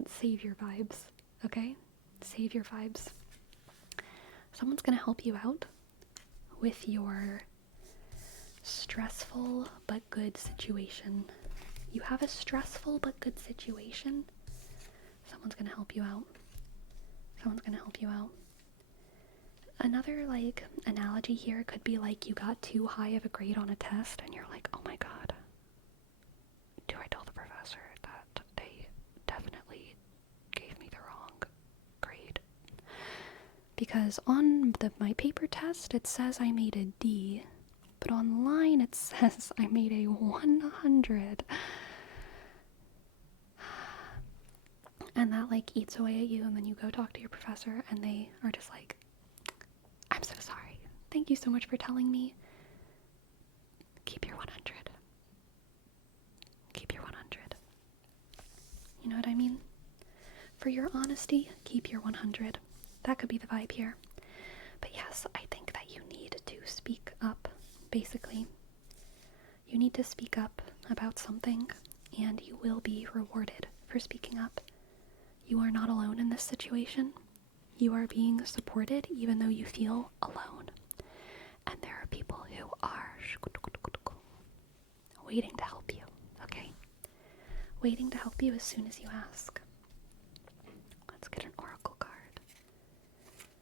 savior vibes, okay? Savior vibes. Someone's gonna help you out with your stressful but good situation. You have a stressful but good situation. Someone's gonna help you out. Someone's gonna help you out. Another like analogy here could be like you got too high of a grade on a test and you're like, oh my god, do I tell the professor that they definitely gave me the wrong grade? Because on my paper test it says I made a D, but online it says I made a 100. And that like eats away at you, and then you go talk to your professor and they are just like, I'm so sorry. Thank you so much for telling me. Keep your 100. Keep your 100. You know what I mean? For your honesty, keep your 100. That could be the vibe here. But yes, I think that you need to speak up, basically. You need to speak up about something, and you will be rewarded for speaking up. You are not alone in this situation. You are being supported even though you feel alone. And there are people who are waiting to help you, okay? Waiting to help you as soon as you ask. Let's get an oracle card.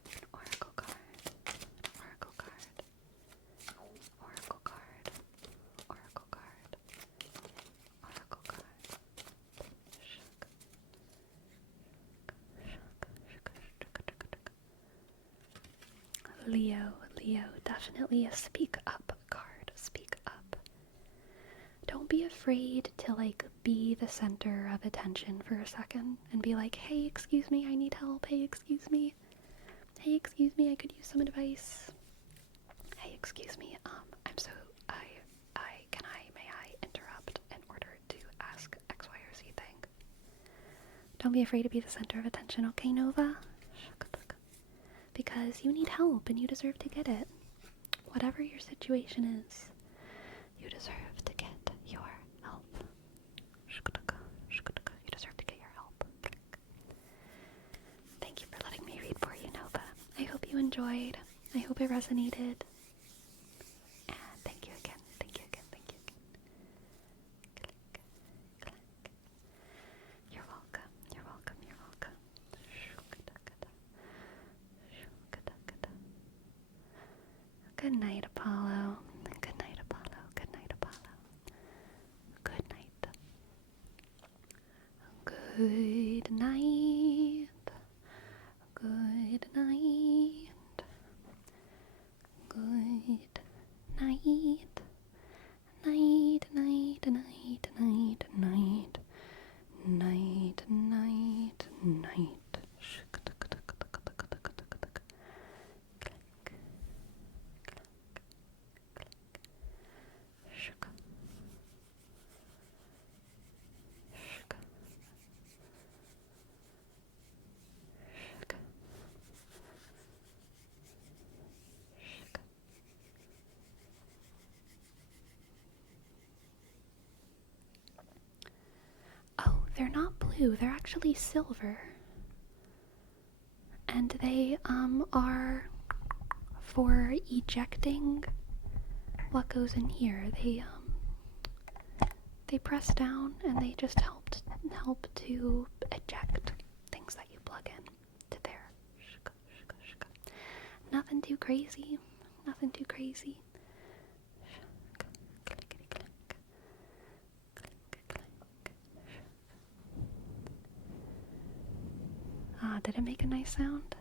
An oracle card. An oracle card. Oracle card. Oracle card. Oracle card. Leo, definitely a speak up card. Speak up. Don't be afraid to like be the center of attention for a second and be like, hey, excuse me, I need help. Hey, excuse me. Hey, excuse me, I could use some advice. Hey, excuse me, may I interrupt in order to ask X, Y, or Z thing? Don't be afraid to be the center of attention, okay, Nova? Because you need help and you deserve to get it. Whatever your situation is, you deserve to get your help. You deserve to get your help. Thank you for letting me read for you, Nova. I hope you enjoyed. I hope it resonated. And thank you again. Thank you again. Thank you again. You're welcome. You're welcome. You're welcome. Good night, Apollo. Good night, Apollo. Good night, Apollo. Good night. Good night. Good night. Good night. Night, night, night, night, night. Night, night, night. Oh, they're not blue, they're actually silver. And they are for ejecting what goes in here. They press down and they just help to eject things that you plug in to there. Nothing too crazy. Nothing too crazy. Ah, did it make a nice sound?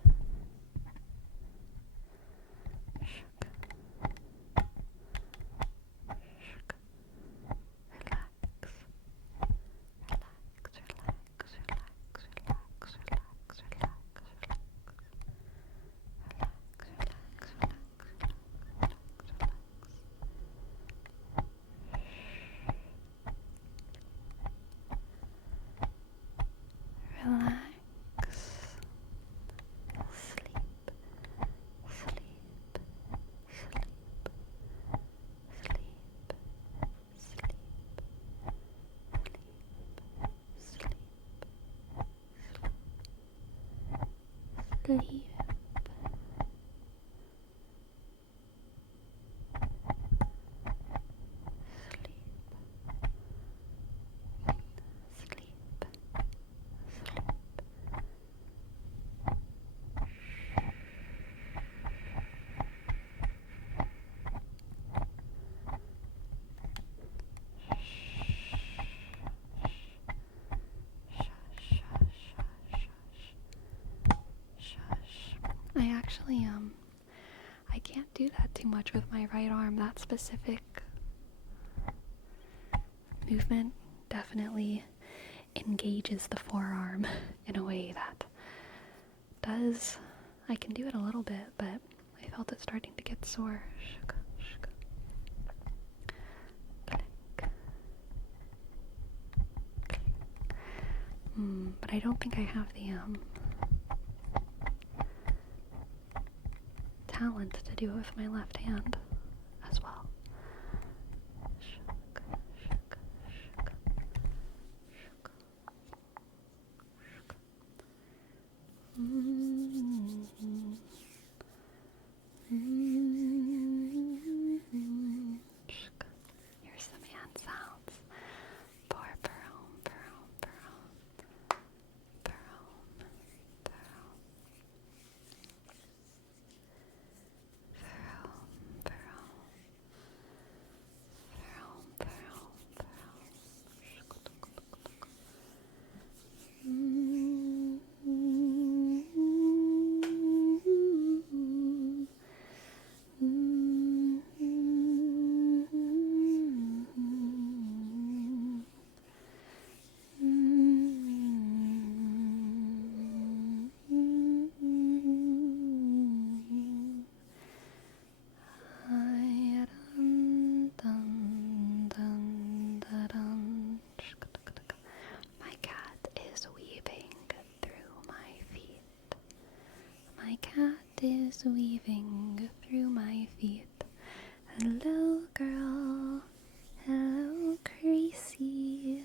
Actually, I can't do that too much with my right arm. That specific movement definitely engages the forearm in a way that does. I can do it a little bit, but I felt it starting to get sore. But I don't think I have the talent to do it with my left hand as well. Here's some hand sounds. Pour, perom, perom, perom, perom, perom, perom, perom, perom, perom, My cat is weaving through my feet. My cat is weaving through my feet. Hello, girl. Hello, Gracie.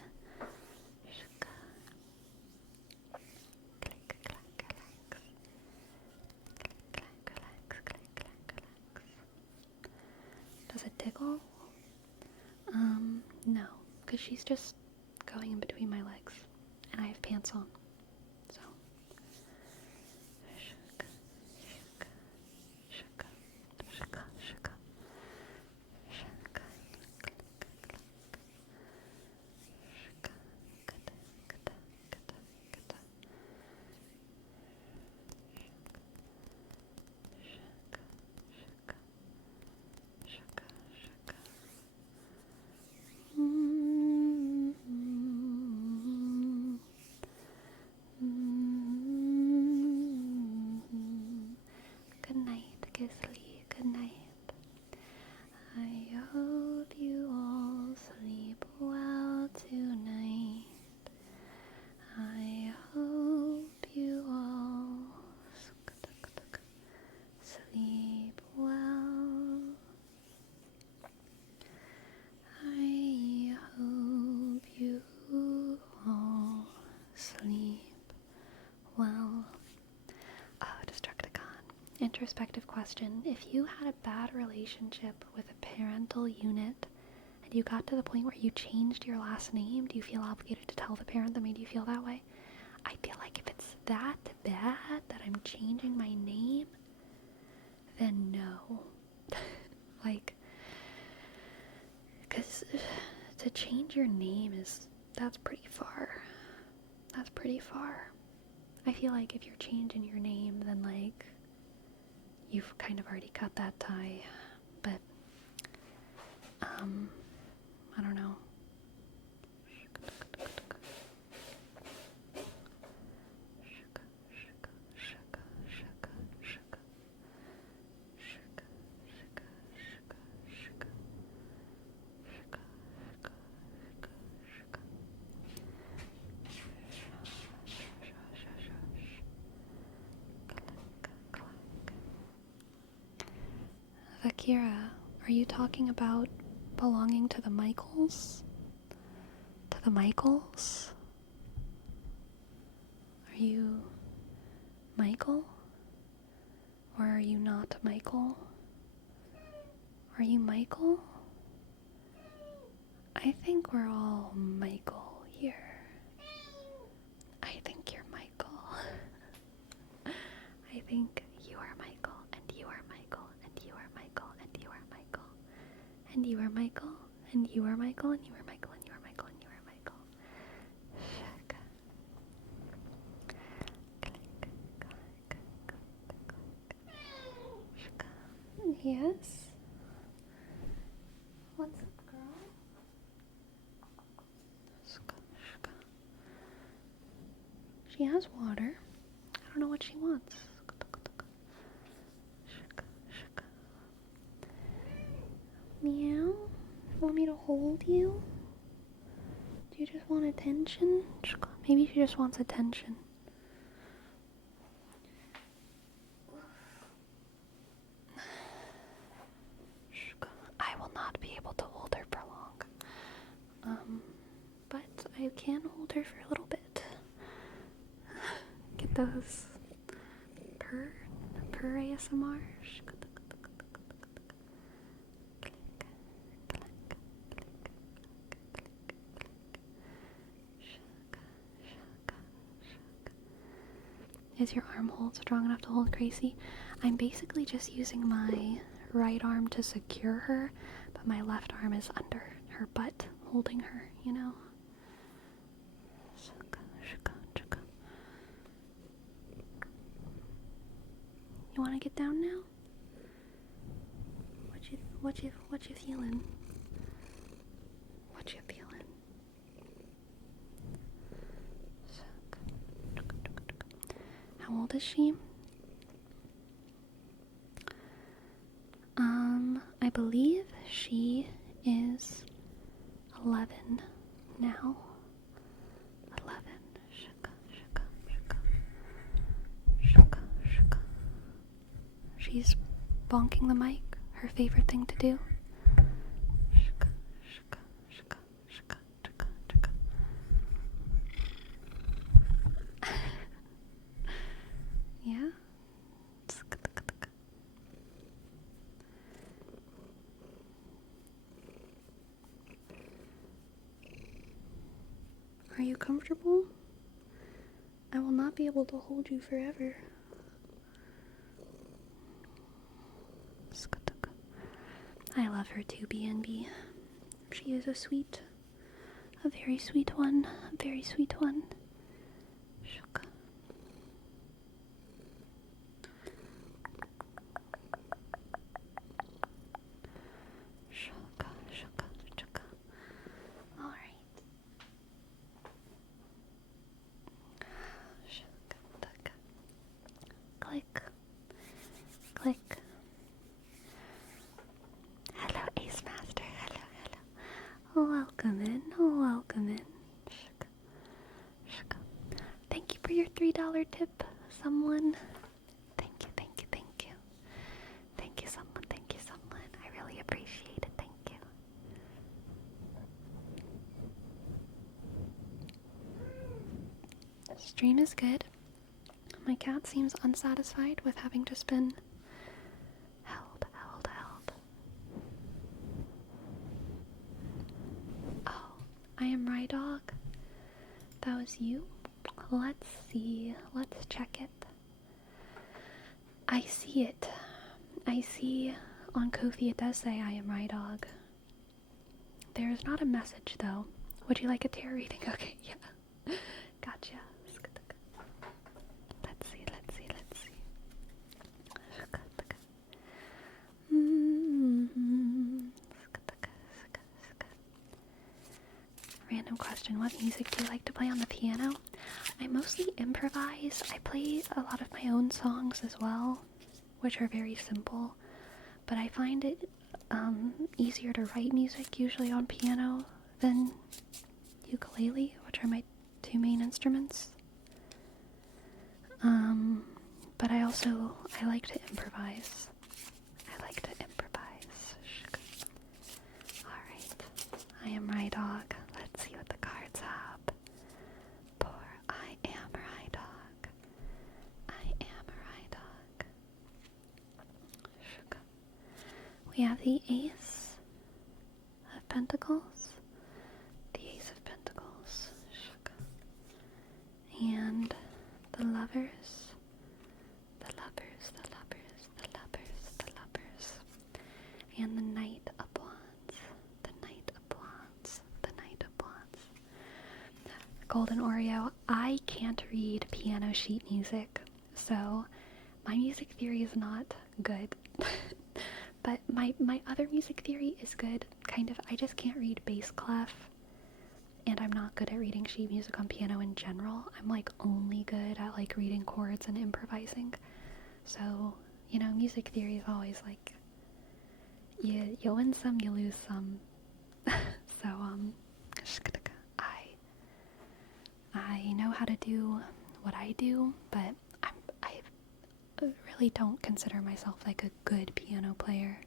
Does it tickle? No, because she's just going in between my legs, and I have pants on, so. Good night, Gisley. Good night. I hope you all sleep well tonight. I hope you all sleep well. I hope you all sleep well. Oh, Destructicon. Introspective question. If you had a bad relationship with a parental unit and you got to the point where you changed your last name, do you feel obligated to tell the parent that made you feel that way? I feel like if it's that bad that I'm changing my name, then no. Like, because to change your name that's pretty far. That's pretty far. I feel like if you're changing your name, then like, you've kind of already cut that tie, but, I don't know. Akira, are you talking about belonging to the Michaels? To the Michaels? Are you Michael? Or are you not Michael? Are you Michael? I think we're all Michael here. I think you're Michael. I think you are Michael, and you are Michael, and you are Michael, and you are Michael, and you are Michael, and you are Michael, and you are Michael, and you are Michael, and you are Michael. Shaka. Click, click, click, click. Yes? What's up, girl? She has water. I don't know what she wants. Meow? Want me to hold you? Do you just want attention? Maybe she just wants attention. I will not be able to hold her for long. But I can hold her for a little bit. Get those purr ASMR. Is your arm hold strong enough to hold Gracie? I'm basically just using my right arm to secure her, but my left arm is under her butt, holding her, you know? You want to get down now? What you feeling? What you feeling? How old is she? I believe she is 11 now. 11. She's bonking the mic, her favorite thing to do. Yeah? Are you comfortable? I will not be able to hold you forever. I love her too, BNB. She is a very sweet one, a very sweet one. Click. Click. Hello, Ace Master. Hello. Welcome in. Welcome in. Thank you for your $3 tip, someone. Thank you. Thank you, someone. I really appreciate it. Thank you. Stream is good. My cat seems unsatisfied with having just been held. Oh, I am Rye Dog. That was you? Let's see. Let's check it. I see it. I see on Ko-fi it does say I am Rye Dog. There is not a message though. Would you like a tarot reading? Okay, yeah. Gotcha. Let's see. Random question. What music do you like to play on the piano? I mostly improvise. I play a lot of my own songs as well, which are very simple. But I find it easier to write music usually on piano than ukulele, which are my two main instruments. But I like to improvise. Alright, I am Rye Dog. Let's see what the cards have. Poor I am Rye Dog. We have the Ace of Pentacles. And the Lovers. And the Knight of Wands. Golden Oreo. I can't read piano sheet music, so my music theory is not good. But my other music theory is good, kind of. I just can't read bass clef, and I'm not good at reading sheet music on piano in general. I'm like only good at like reading chords and improvising. So, you know, music theory is always like you win some, you lose some. So I know how to do what I do, but I really don't consider myself like a good piano player.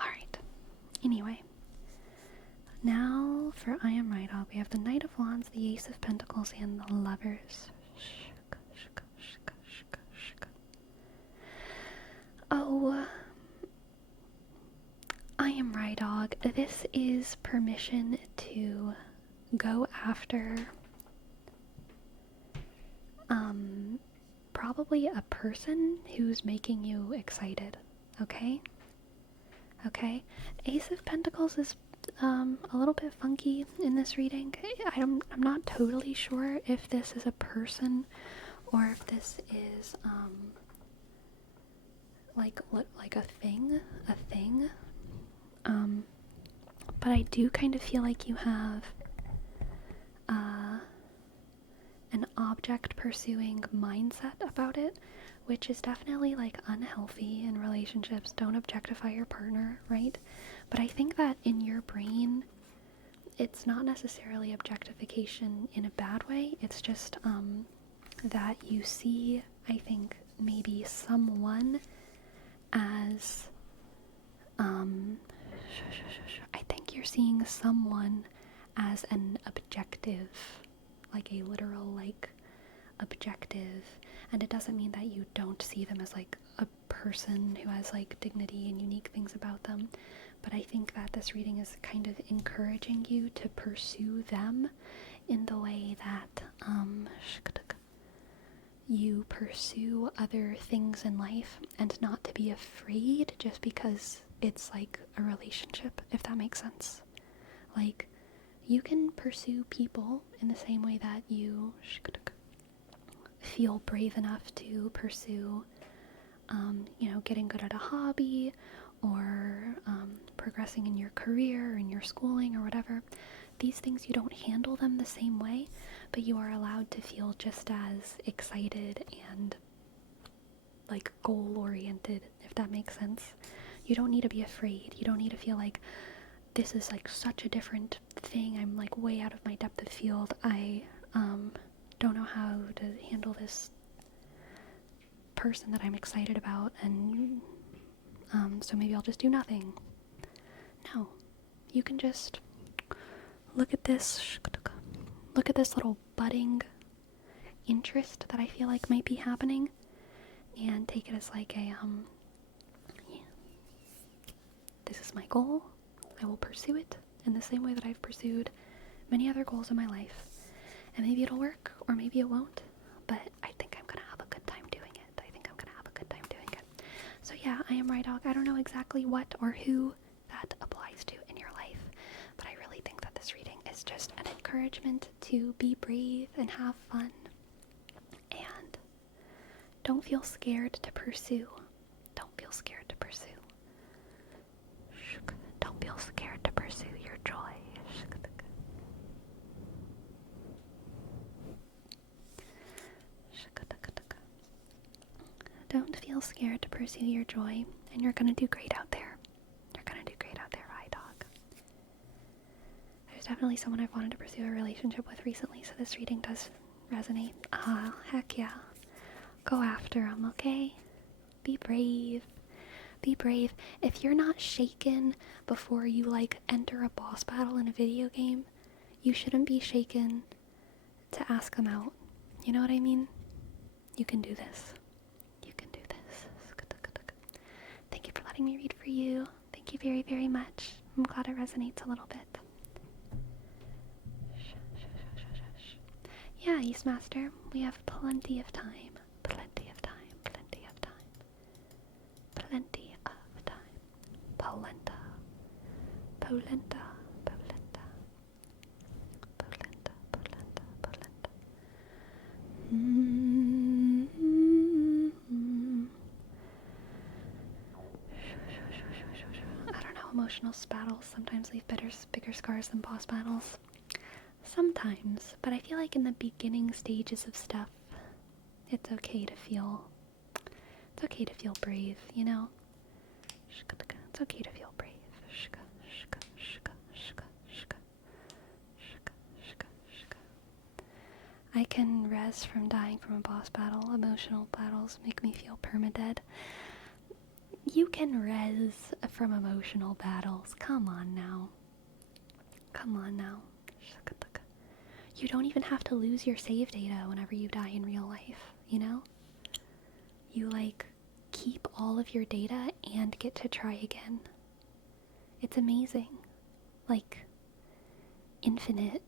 Alright. Anyway. Now for I Am Right Dog, we have the Knight of Wands, the Ace of Pentacles, and the Lovers. Oh, I Am Right Dog. This is permission to go after probably a person who's making you excited, okay? Okay? Ace of Pentacles is a little bit funky in this reading. I'm not totally sure if this is a person or if this is like a thing, but I do kind of feel like you have an object pursuing mindset about it, which is definitely like unhealthy in relationships. Don't objectify your partner, right? But I think that in your brain, it's not necessarily objectification in a bad way. It's just that you see, I think, maybe someone as I think you're seeing someone as an objective, like a literal like objective, and it doesn't mean that you don't see them as like a person who has like dignity and unique things about them, but I think that this reading is kind of encouraging you to pursue them in the way that you pursue other things in life, and not to be afraid just because it's like a relationship, if that makes sense. Like, you can pursue people in the same way that you feel brave enough to pursue, getting good at a hobby, or progressing in your career, or in your schooling, or whatever. These things, you don't handle them the same way, but you are allowed to feel just as excited and like goal-oriented, if that makes sense. You don't need to be afraid. You don't need to feel like this is like such a different thing. I'm like way out of my depth of field. I don't know how to handle this person that I'm excited about, and so maybe I'll just do nothing. No, you can just look at this little budding interest that I feel like might be happening, and take it as like a this is my goal. I will pursue it in the same way that I've pursued many other goals in my life. And maybe it'll work, or maybe it won't, but I think I'm gonna have a good time doing it. So yeah, I Am Right Dog. I don't know exactly what or who that applies to in your life, but I really think that this reading is just an encouragement to be brave and have fun, and don't feel scared to pursue. Don't feel scared to pursue. Don't feel scared to pursue your joy. Don't feel scared to pursue your joy, and you're gonna do great out there. Right, dog? There's definitely someone I've wanted to pursue a relationship with recently, so this reading does resonate. Heck yeah. Go after them, okay? Be brave. Be brave. If you're not shaken before you like enter a boss battle in a video game, you shouldn't be shaken to ask them out. You know what I mean? You can do this. Thank you for letting me read for you. Thank you very, very much. I'm glad it resonates a little bit. Yeah, Eastmaster, we have plenty of time. Polenta. emotional battles sometimes leave bigger scars than boss battles. Sometimes, but I feel like in the beginning stages of stuff, it's okay to feel brave, you know? It's okay to feel brave. I can res from dying from a boss battle. Emotional battles make me feel permadead. You can res from emotional battles. Come on now. Come on now. You don't even have to lose your save data whenever you die in real life, you know? You, like, keep all of your data and get to try again. It's amazing. Like, infinite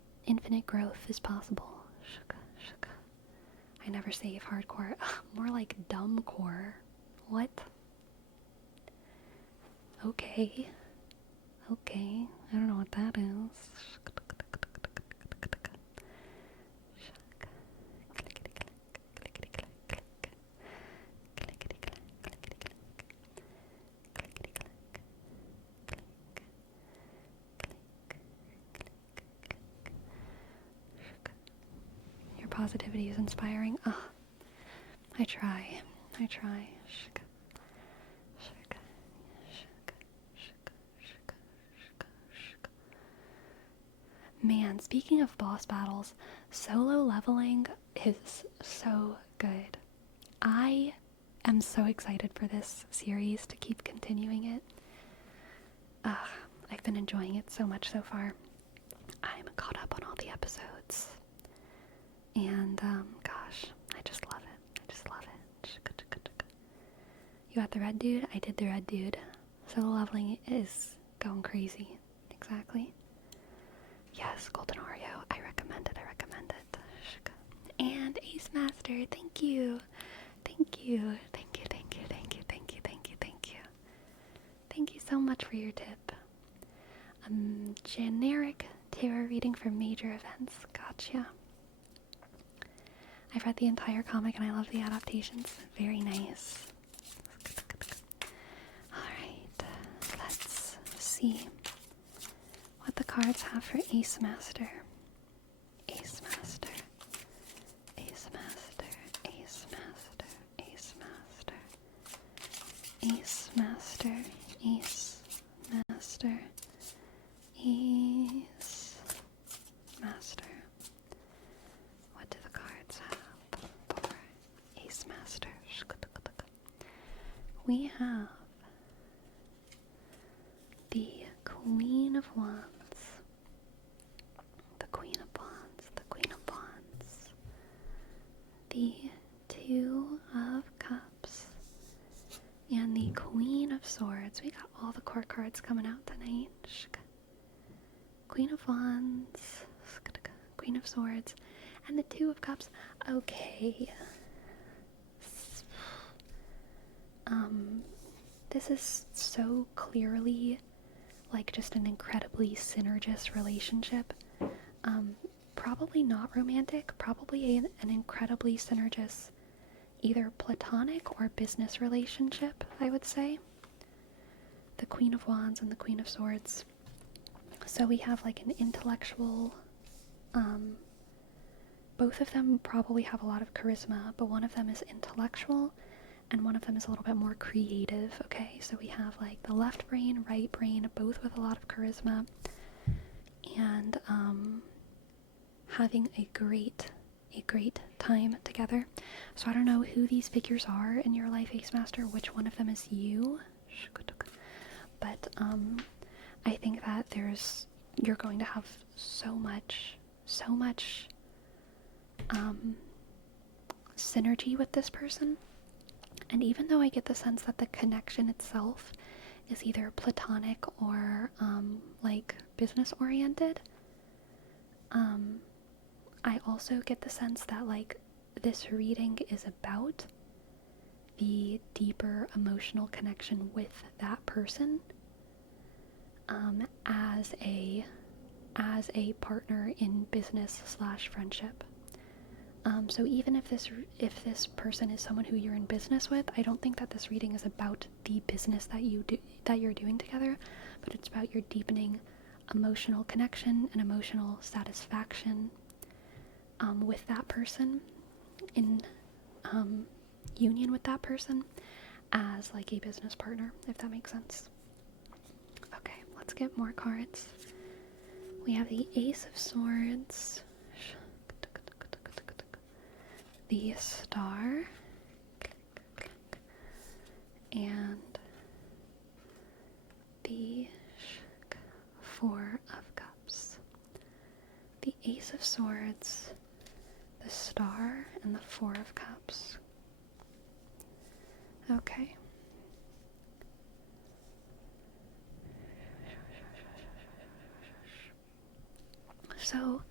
growth is possible. I never save hardcore. More like dumbcore. What? Okay. I don't know what that is. Your positivity is inspiring. I try. Man, speaking of boss battles, solo leveling is so good. I am so excited for this series to keep continuing it. I've been enjoying it so much so far. I'm caught up on all the episodes. And, gosh, I just love it. You got the red dude? I did the red dude. Solo leveling is going crazy. Exactly. Yes, Golden Oreo. I recommend it. And Ace Master, thank you. Thank you so much for your tip. Generic tarot reading for major events. Gotcha. I've read the entire comic and I love the adaptations. Very nice. Alright, let's see what the cards have for Ace Master. Ace Master. Ace Master. Ace Master. Ace Master. Ace Master. Ace Master. Ace Master. What do the cards have for Ace Master? We have the Queen of Wands, the Queen of Wands, the Queen of Wands, the Two of Cups, and the Queen of Swords. We got all the court cards coming out tonight. Queen of Wands, Queen of Swords, and the Two of Cups. Okay. This is so clearly like just an incredibly synergist relationship. Probably not romantic, probably an incredibly synergist, either platonic or business relationship, I would say. The Queen of Wands and the Queen of Swords. So we have like an intellectual, both of them probably have a lot of charisma, but one of them is intellectual and one of them is a little bit more creative, okay? So we have like the left brain, right brain, both with a lot of charisma, and having a great time together. So I don't know who these figures are in your life, Ace Master, which one of them is you, but I think that you're going to have so much synergy with this person. And even though I get the sense that the connection itself is either platonic or like business oriented, I also get the sense that like this reading is about the deeper emotional connection with that person, as a partner in business / friendship. So even if this person is someone who you're in business with, I don't think that this reading is about the business that you're doing together, but it's about your deepening emotional connection and emotional satisfaction with that person, in union with that person as like a business partner, if that makes sense. Okay, let's get more cards. We have the Ace of Swords, the Star, and the Four of Cups. The Ace of Swords, the Star, and the Four of Cups. Okay. So,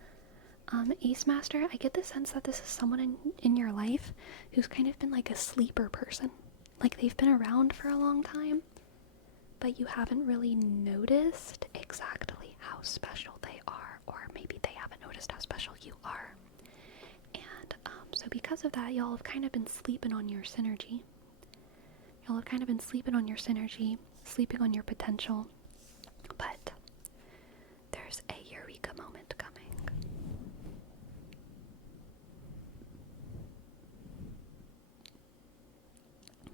Ace Master, I get the sense that this is someone in your life who's kind of been like a sleeper person. Like they've been around for a long time, but you haven't really noticed exactly how special they are, or maybe they haven't noticed how special you are. And so because of that, y'all have kind of been sleeping on your synergy. Sleeping on your potential. But there's a eureka moment coming.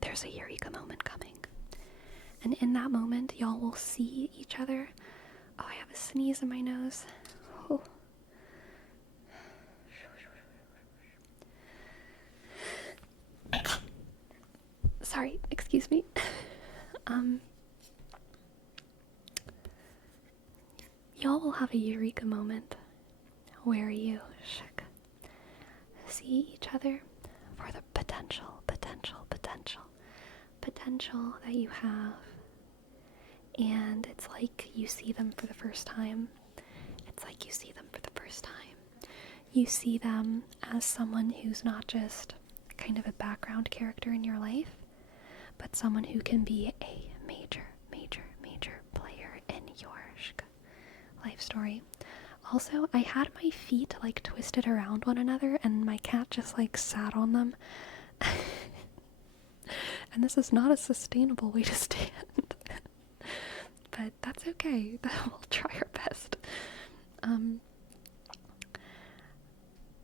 There's a eureka moment coming. And in that moment, y'all will see each other. Oh, I have a sneeze in my nose. Oh. Sorry, excuse me. Y'all will have a eureka moment where you see each other for the potential that you have. And it's like you see them for the first time. You see them as someone who's not just kind of a background character in your life, but someone who can be a major player in your life story. Also, I had my feet like twisted around one another and my cat just like sat on them. And this is not a sustainable way to stand. But that's okay. We'll try our best.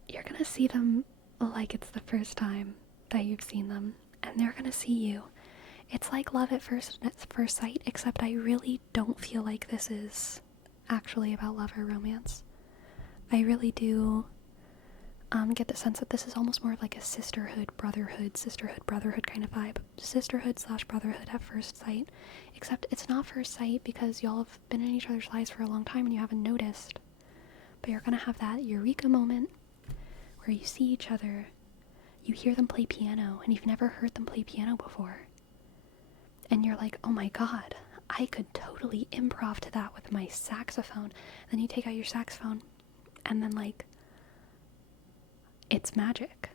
You're gonna see them like it's the first time that you've seen them, and they're gonna see you. It's like love at first sight, except I really don't feel like this is actually about love or romance. I really do get the sense that this is almost more of like a sisterhood, brotherhood kind of vibe. Sisterhood/brotherhood at first sight. Except it's not first sight because y'all have been in each other's lives for a long time and you haven't noticed. But you're gonna have that eureka moment where you see each other, you hear them play piano, and you've never heard them play piano before. And you're like, oh my god, I could totally improv to that with my saxophone. Then you take out your saxophone, and then like, it's magic.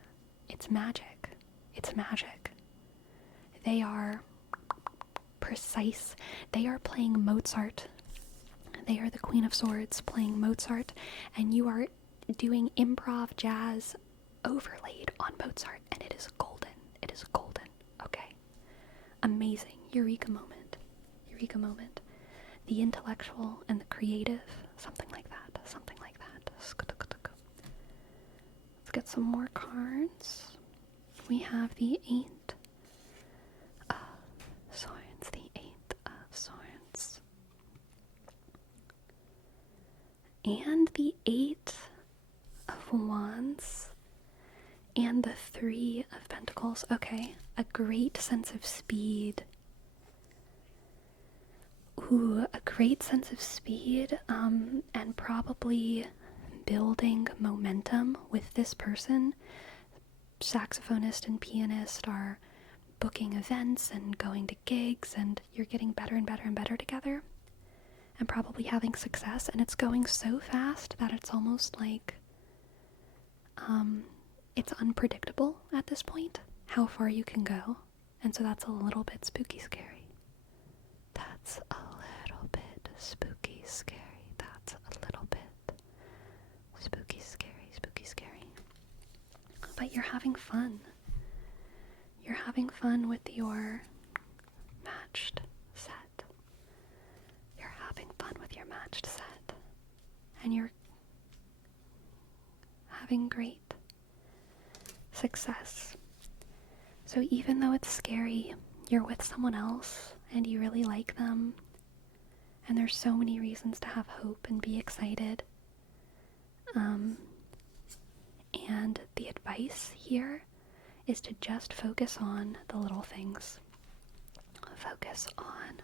They are precise. They are playing Mozart. They are the Queen of Swords playing Mozart, and you are doing improv jazz overlaid on Mozart, and it is golden. Okay. Amazing. Eureka moment. The intellectual and the creative. Something like that. Let's get some more cards. We have the Eight of Swords. And the Eight of Wands. And the Three of Pentacles. Okay. A great sense of speed. A great sense of speed, and probably building momentum with this person. Saxophonist and pianist are booking events and going to gigs, and you're getting better and better together, and probably having success, and it's going so fast that it's almost like it's unpredictable at this point how far you can go, and so that's a little bit spooky scary. but you're having fun. You're having fun with your matched set. You're having fun with your matched set. And you're having great success. So even though it's scary, you're with someone else and you really like them, and there's so many reasons to have hope and be excited. And the advice here is to just focus on the little things. Focus on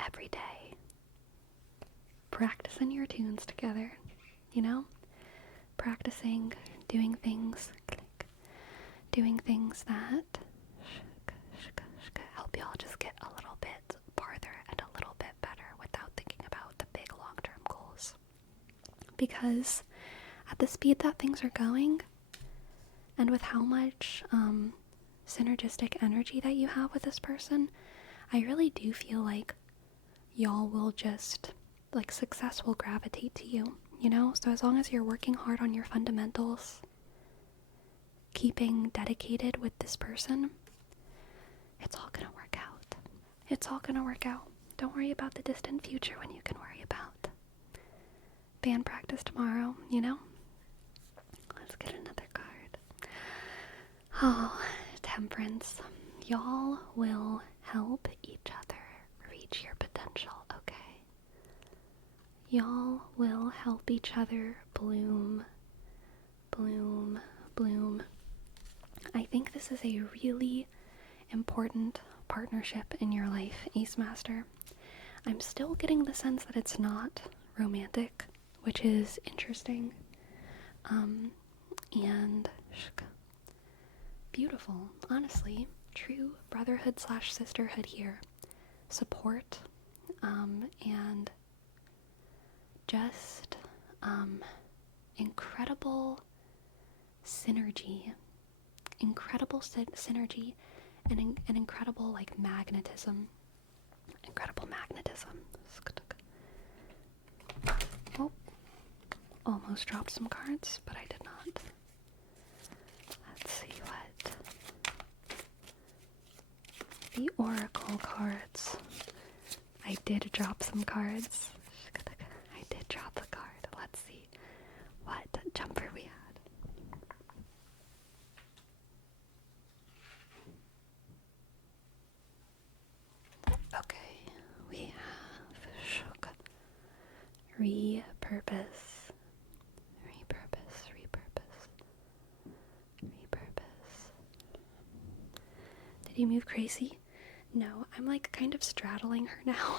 every day practicing your tunes together, practicing doing things that help y'all just get a little bit farther and a little bit better without thinking about the big long-term goals. Because at the speed that things are going, and with how much synergistic energy that you have with this person, I really do feel like y'all will just, like, success will gravitate to you, So as long as you're working hard on your fundamentals, keeping dedicated with this person, it's all gonna work out. It's all gonna work out. Don't worry about the distant future when you can worry about band practice tomorrow, Let's get another card. Oh, Temperance. Y'all will help each other reach your potential, okay? Y'all will help each other bloom, bloom, bloom. I think this is a really important partnership in your life, Ace Master. I'm still getting the sense that it's not romantic, which is interesting. And beautiful, honestly. True brotherhood / sisterhood here. Support, and just incredible synergy. Incredible synergy and an incredible, like, magnetism. Incredible magnetism. Oh, almost dropped some cards, but I did not. Let's see what the Oracle cards. I did drop some cards. I did drop a card. Let's see what jumper we had. Okay, we have repurpose. Did you move Gracie? No, I'm like kind of straddling her now.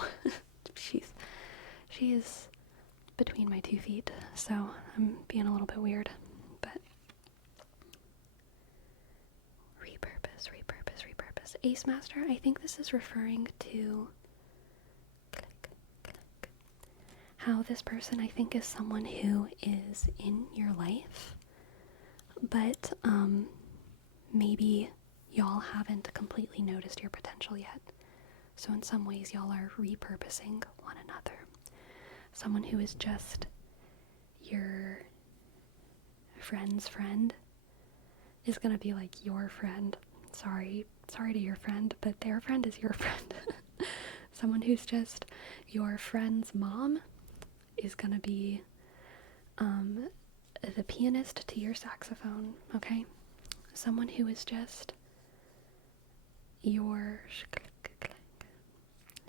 She is between my 2 feet, so I'm being a little bit weird, but repurpose. Ace Master, I think this is referring to how this person, I think, is someone who is in your life, but maybe y'all haven't completely noticed your potential yet. So in some ways, y'all are repurposing one another. Someone who is just your friend's friend is gonna be like your friend. Sorry to your friend, but their friend is your friend. Someone who's just your friend's mom is gonna be the pianist to your saxophone, okay? Someone who is just your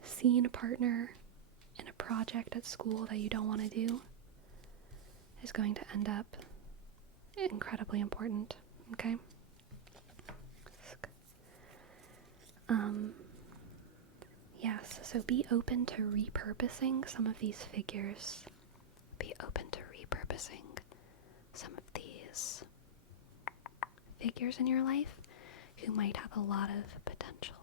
scene partner in a project at school that you don't want to do is going to end up incredibly important, okay? Yes, so be open to repurposing some of these figures. Be open to repurposing some of these figures in your life who might have a lot of potential.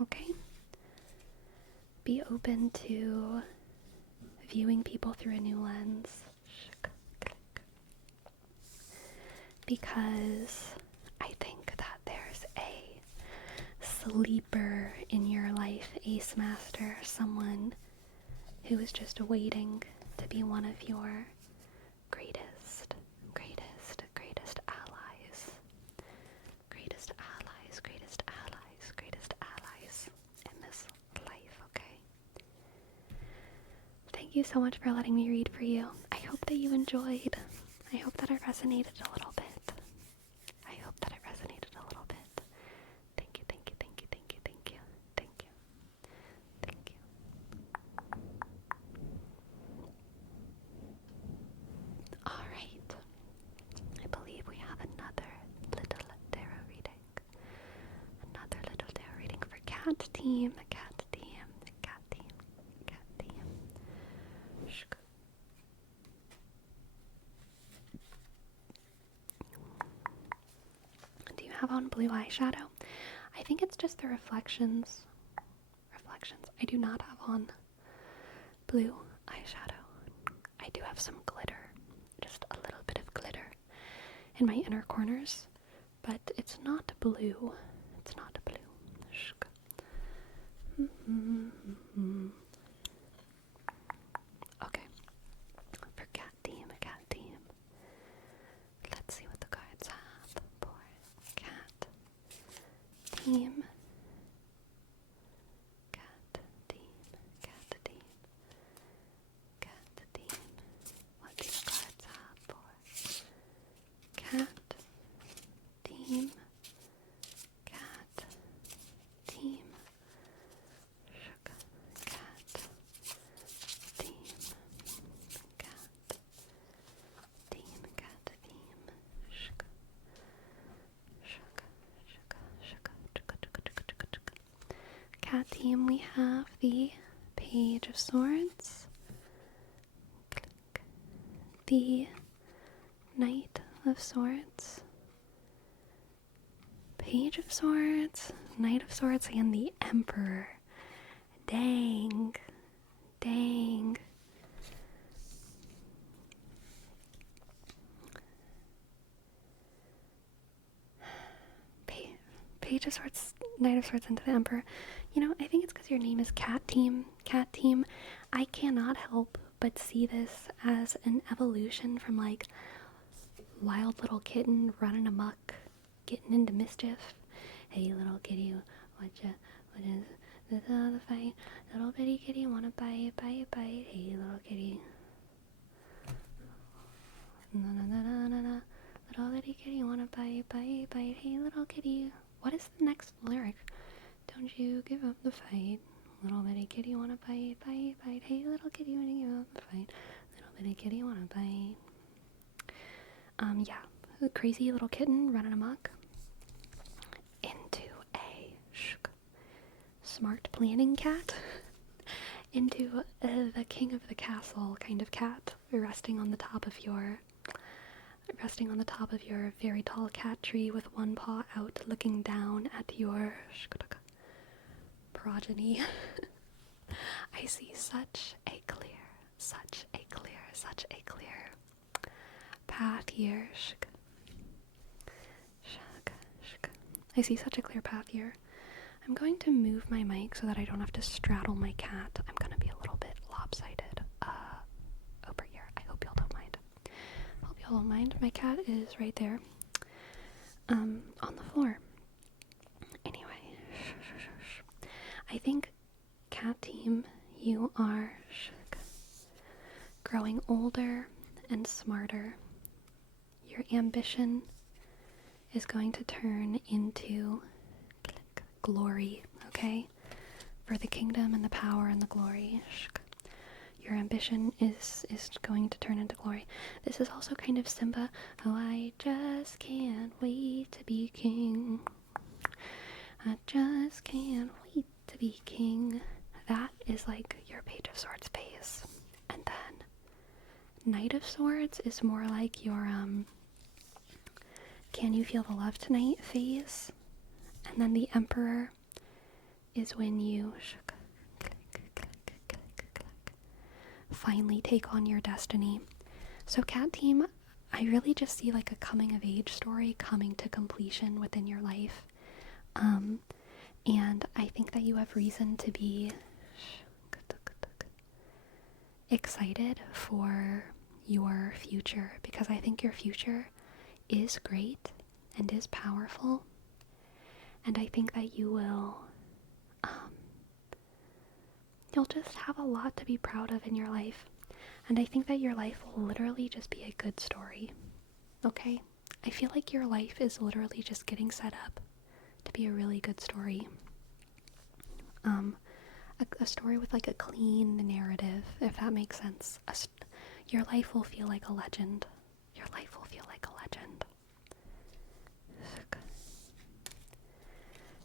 Okay? Be open to viewing people through a new lens. Because I think that there's a sleeper in your life, Ace Master, someone who is just waiting to be one of your greatest, greatest, greatest allies. Greatest allies, greatest allies, greatest allies in this life, okay? Thank you so much for letting me read for you. I hope that you enjoyed. I hope that it resonated a little bit. I hope that it resonated a little bit. Thank you, thank you, thank you, thank you, thank you, thank you, thank you. Alright, I believe we have another little tarot reading. Another little tarot reading for cat team, cat team, cat team, cat team. Shk. Do you have on blue eyeshadow? I think it's just the reflections. I do not have on blue eyeshadow. I do have some glitter, just a little bit of glitter in my inner corners, but it's not blue. It's not blue. Shk. Okay, for cat team, let's see what the cards have for cat team. What do the cards have for cat team? Cat team. Sugar. Cat team. Cat team. Cat team. Sugar. Cat team, we have the Page of Swords, the Knight of Swords, Page of Swords, Knight of Swords, and the Emperor. Dang. Page of Swords, Knight of Swords, into the Emperor. You know, I think it's because your name is Cat Team. Cat Team. I cannot help but see this as an evolution from, like, wild little kitten running amok, getting into mischief. Hey, little kitty, what is this all the fight? Little bitty kitty, wanna bite. Hey, little kitty. Na. Little bitty kitty, wanna bite. Hey, little kitty. What is the next lyric? Don't you give up the fight. Little bitty kitty, wanna bite. Hey, little kitty, wanna give up the fight. Little bitty kitty, wanna bite. Yeah, a crazy little kitten running amok into a smart planning cat, into the king of the castle kind of cat, resting on the top of your very tall cat tree with one paw out, looking down at your progeny. I see such a clear path here. I see such a clear path here. I'm going to move my mic so that I don't have to straddle my cat. I'm going to be a little bit lopsided over here. I hope y'all don't mind. My cat is right there on the floor. Anyway, I think cat team, you are growing older and smarter. Your ambition is going to turn into glory, okay? For the kingdom and the power and the glory. Your ambition is going to turn into glory. This is also kind of Simba. Oh, I just can't wait to be king. I just can't wait to be king. That is like your Page of Swords phase. And then Knight of Swords is more like your can you feel the love tonight phase. And then the Emperor is when you finally take on your destiny. So cat team, I really just see like a coming of age story coming to completion within your life. And I think that you have reason to be excited for your future because I think your future is great and is powerful. And I think that you'll just have a lot to be proud of in your life. And I think that your life will literally just be a good story. Okay? I feel like your life is literally just getting set up to be a really good story. A story with like a clean narrative, if that makes sense. Your life will feel like a legend. Your life will feel like a legend.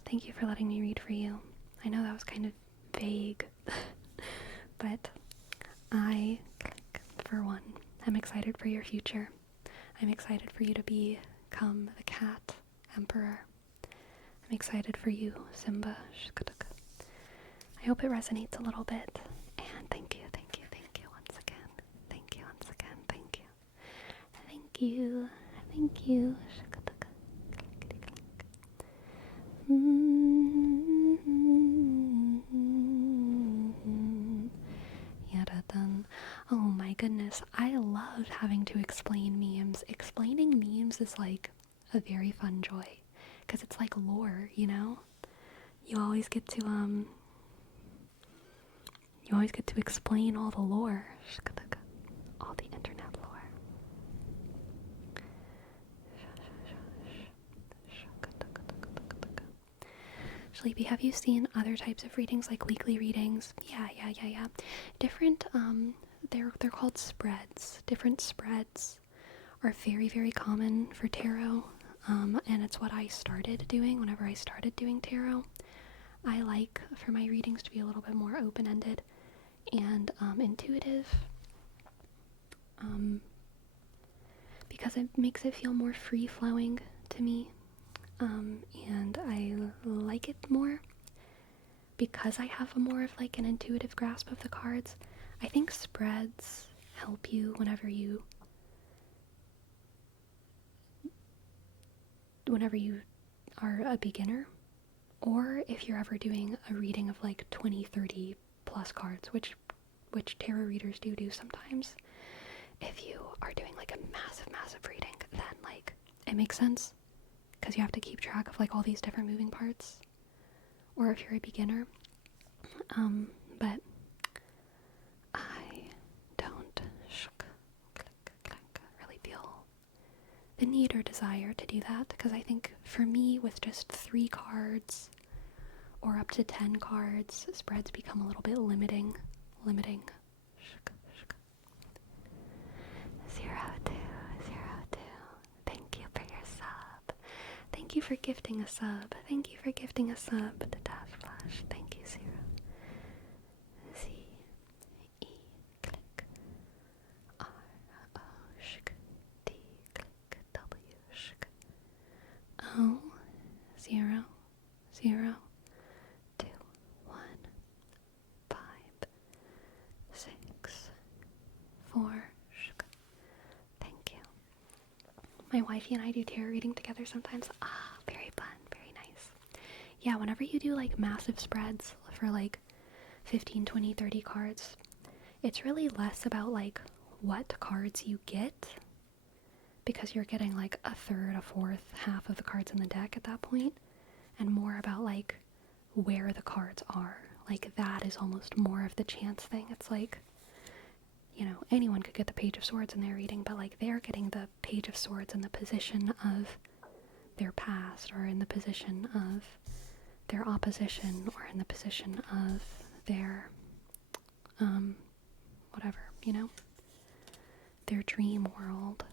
Thank you for letting me read for you. I know that was kind of vague, but for one, I'm excited for your future. I'm excited for you to become the cat emperor. I'm excited for you, Simba. I hope it resonates a little bit. And thank you once again. Thank you once again. Thank you. Thank you. Thank you. Oh my goodness, I love having to explain memes. Explaining memes is like a very fun joy because it's like lore, you know? You always get to explain all the lore, all the internet lore. Sleepy, have you seen other types of readings, like weekly readings? Yeah. Different, they're called spreads. Different spreads are very, very common for tarot, and it's what I started doing whenever I started doing tarot. I like for my readings to be a little bit more open-ended and intuitive, because it makes it feel more free-flowing to me. And I like it more because I have more of like an intuitive grasp of the cards. I think spreads help you whenever you are a beginner, or if you're ever doing a reading of like 20-30 plus cards, which tarot readers do sometimes. If you are doing like a massive reading, then like it makes sense because you have to keep track of like all these different moving parts, or if you're a beginner. But I don't really feel the need or desire to do that, because I think for me, with just 3 cards or up to 10 cards, spreads become a little bit limiting. 0202. Thank you for your sub. Thank you for gifting a sub. Thank you for gifting a sub to Dash Flash. Thank you, 0. Z E click R O shk D click W shk O 0 0 2 1 5 6 4 shk. Thank you. My wifey and I do tarot reading together sometimes. Very fun, very nice. Yeah, whenever you do like massive spreads for like 15, 20, 30 cards, it's really less about like what cards you get, because you're getting like a third, a fourth, half of the cards in the deck at that point, and more about like where the cards are. Like that is almost more of the chance thing. It's like, you know, anyone could get the Page of Swords in their reading, but like they're getting the Page of Swords in the position of their past, or in the position of their opposition, or in the position of their whatever, you know, their dream world.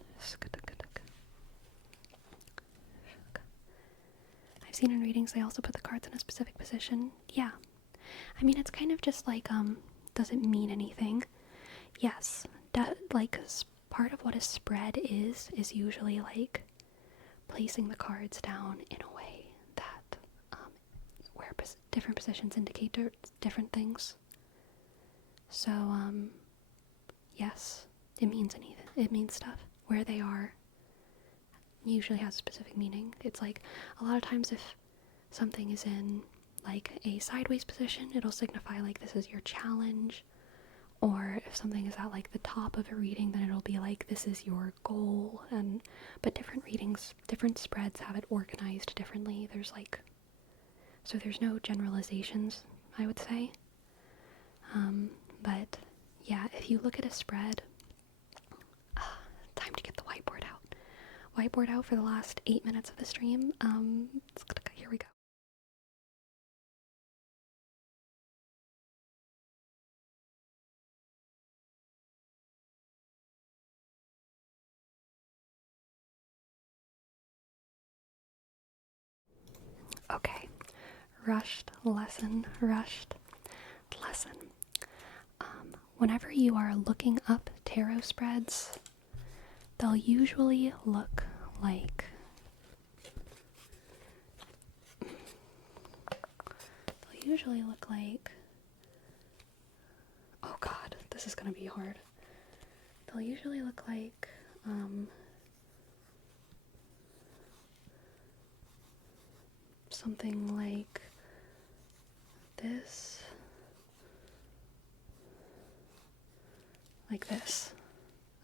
I've seen in readings they also put the cards in a specific position. Yeah, I mean, it's kind of just like, does it mean anything? Yes, like part of what a spread is usually like placing the cards down in a way that where different positions indicate different things. So yes, it means anything. It means stuff. Where they are usually has a specific meaning. It's like a lot of times if something is in like a sideways position, it'll signify like this is your challenge, Or if something is at like the top of a reading, then it'll be like, this is your goal. But different readings, different spreads have it organized differently. So there's no generalizations, I would say. But yeah, if you look at a spread, time to get the whiteboard out. Whiteboard out for the last 8 minutes of the stream. Here we go. Okay, rushed lesson. Whenever you are looking up tarot spreads, they'll usually look like oh god, this is gonna be hard. They'll usually look like something like this,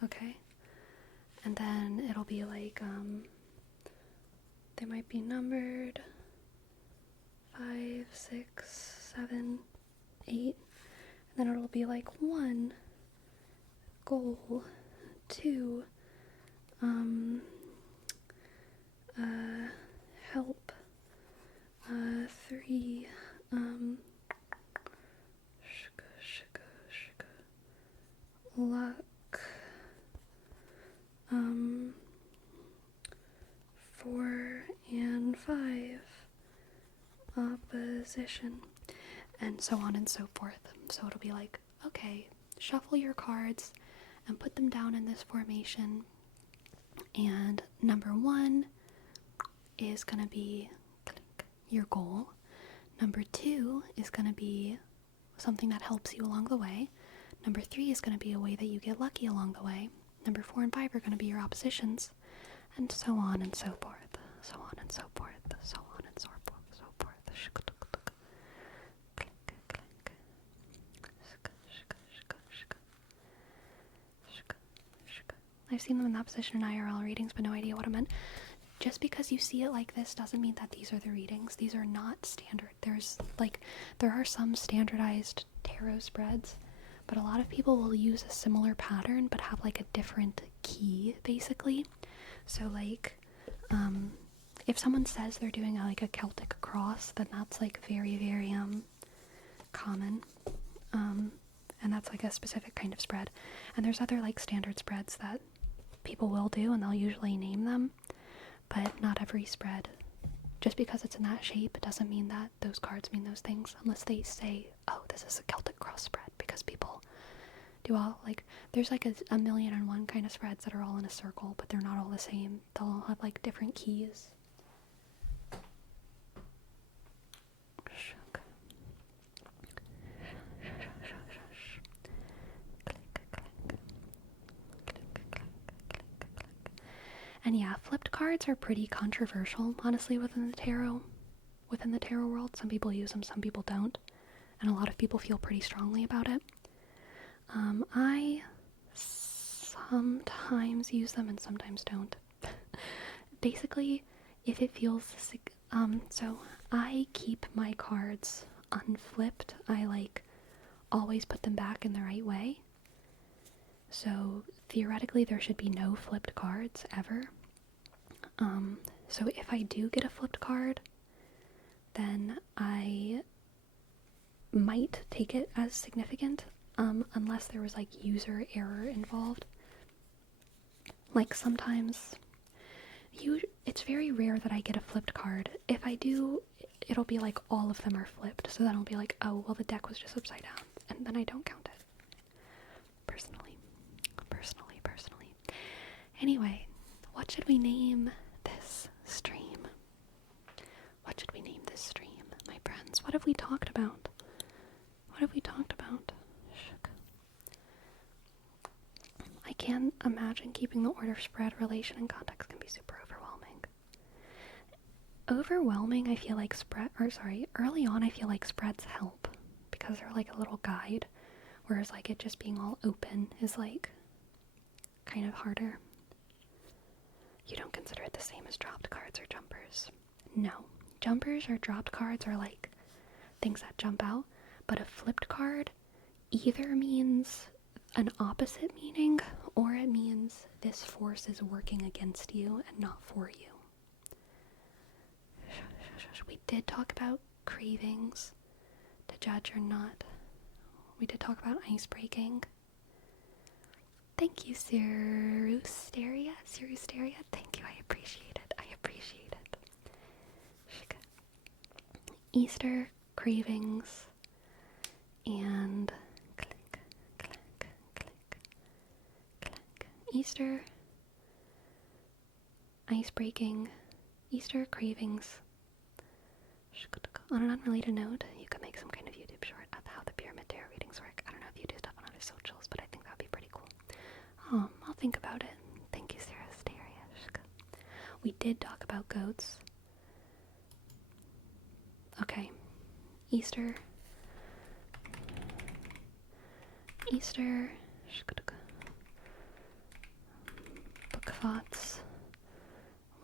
okay? And then it'll be like, they might be numbered 5, 6, 7, 8, and then it'll be like 1, goal, 2, help, 3, luck, 4 and 5, opposition, and so on and so forth. So it'll be like, okay, shuffle your cards and put them down in this formation, and number 1 is going to be your goal. Number 2 is going to be something that helps you along the way. Number 3 is going to be a way that you get lucky along the way. Number 4 and 5 are going to be your oppositions, and so on and so forth. So on and so forth. So on and so forth. So forth. I've seen them in that position in IRL readings, but no idea what it meant. Just because you see it like this doesn't mean that these are the readings. These are not standard. There are some standardized tarot spreads, but a lot of people will use a similar pattern but have like a different key, basically. So like, if someone says they're doing like a Celtic cross, then that's like very, very common. And that's like a specific kind of spread. And there's other like standard spreads that people will do, and they'll usually name them, but not every spread. Just because it's in that shape, it doesn't mean that those cards mean those things, unless they say, oh, this is a Celtic cross spread, because people do all, like, there's like a million and one kind of spreads that are all in a circle, but they're not all the same. They'll all have like different keys. And yeah, flipped cards are pretty controversial, honestly, within the tarot world. Some people use them, some people don't, and a lot of people feel pretty strongly about it. I sometimes use them and sometimes don't. Basically, if it feels so I keep my cards unflipped. I like always put them back in the right way. So theoretically there should be no flipped cards ever. So if I do get a flipped card, then I might take it as significant, unless there was like user error involved. Like sometimes, it's very rare that I get a flipped card. If I do, it'll be like all of them are flipped, so then I'll be like, oh, well the deck was just upside down, and then I don't count it. Personally. Anyway, what should we name this stream? My friends? What have we talked about? I can't imagine keeping the order spread, relation, and context can be super overwhelming. I feel like early on I feel like spreads help because they're like a little guide, Whereas like it just being all open is like kind of harder. You don't consider it the same as dropped cards or jumpers? No. Jumpers or dropped cards are like things that jump out, but a flipped card either means an opposite meaning or it means this force is working against you and not for you. We did talk about cravings, to judge or not. We did talk about ice breaking. Thank you, Sirusteria. Thank you. I appreciate it. Easter cravings and click, click, click, click. Easter ice breaking. Easter cravings. On an unrelated note, you could make some kind of YouTube short of how the pyramid tarot readings work. I don't know if you do stuff on other socials, but I think that would be pretty cool. I'll think about it. Thank you, Sarah Steria. We did talk about goats. Okay. Easter. Book thoughts.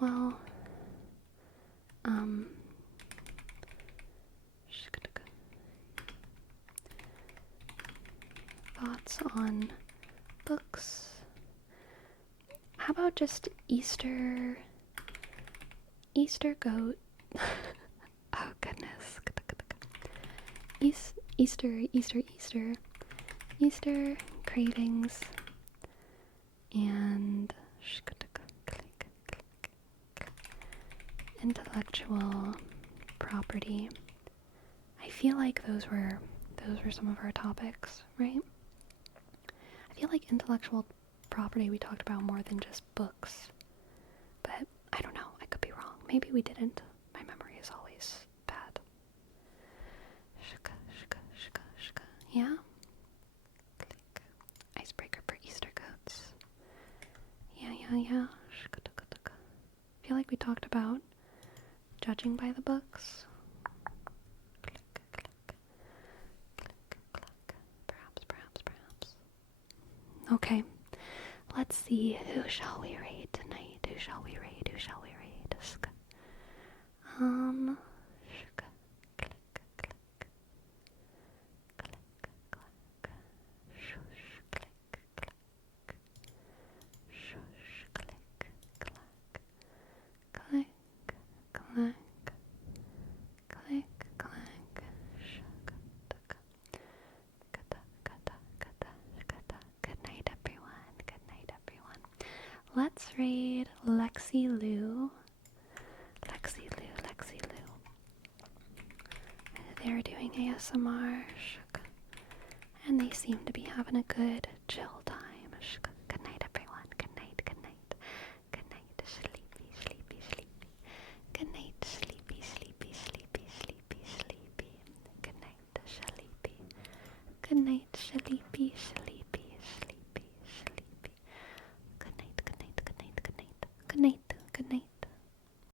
Well, thoughts on books. How about just Easter goat? Oh goodness. Easter cravings and intellectual property. I feel like those were some of our topics, right? I feel like intellectual property we talked about more than just books. But I don't know, I could be wrong. Maybe we didn't. My memory is always bad. Yeah? Click. Icebreaker for Easter goats. Yeah. I feel like we talked about judging by the books. Click, click, click, click. Perhaps. Okay. Let's see. Who shall we raid tonight? Who shall we raid? Click, click, click, click. Shush, click, click. Shush, click, click. Click, clack. Click, clack. Good night, everyone. Let's raid Lexi Lou. They're doing ASMR, and they seem to be having a good chill time.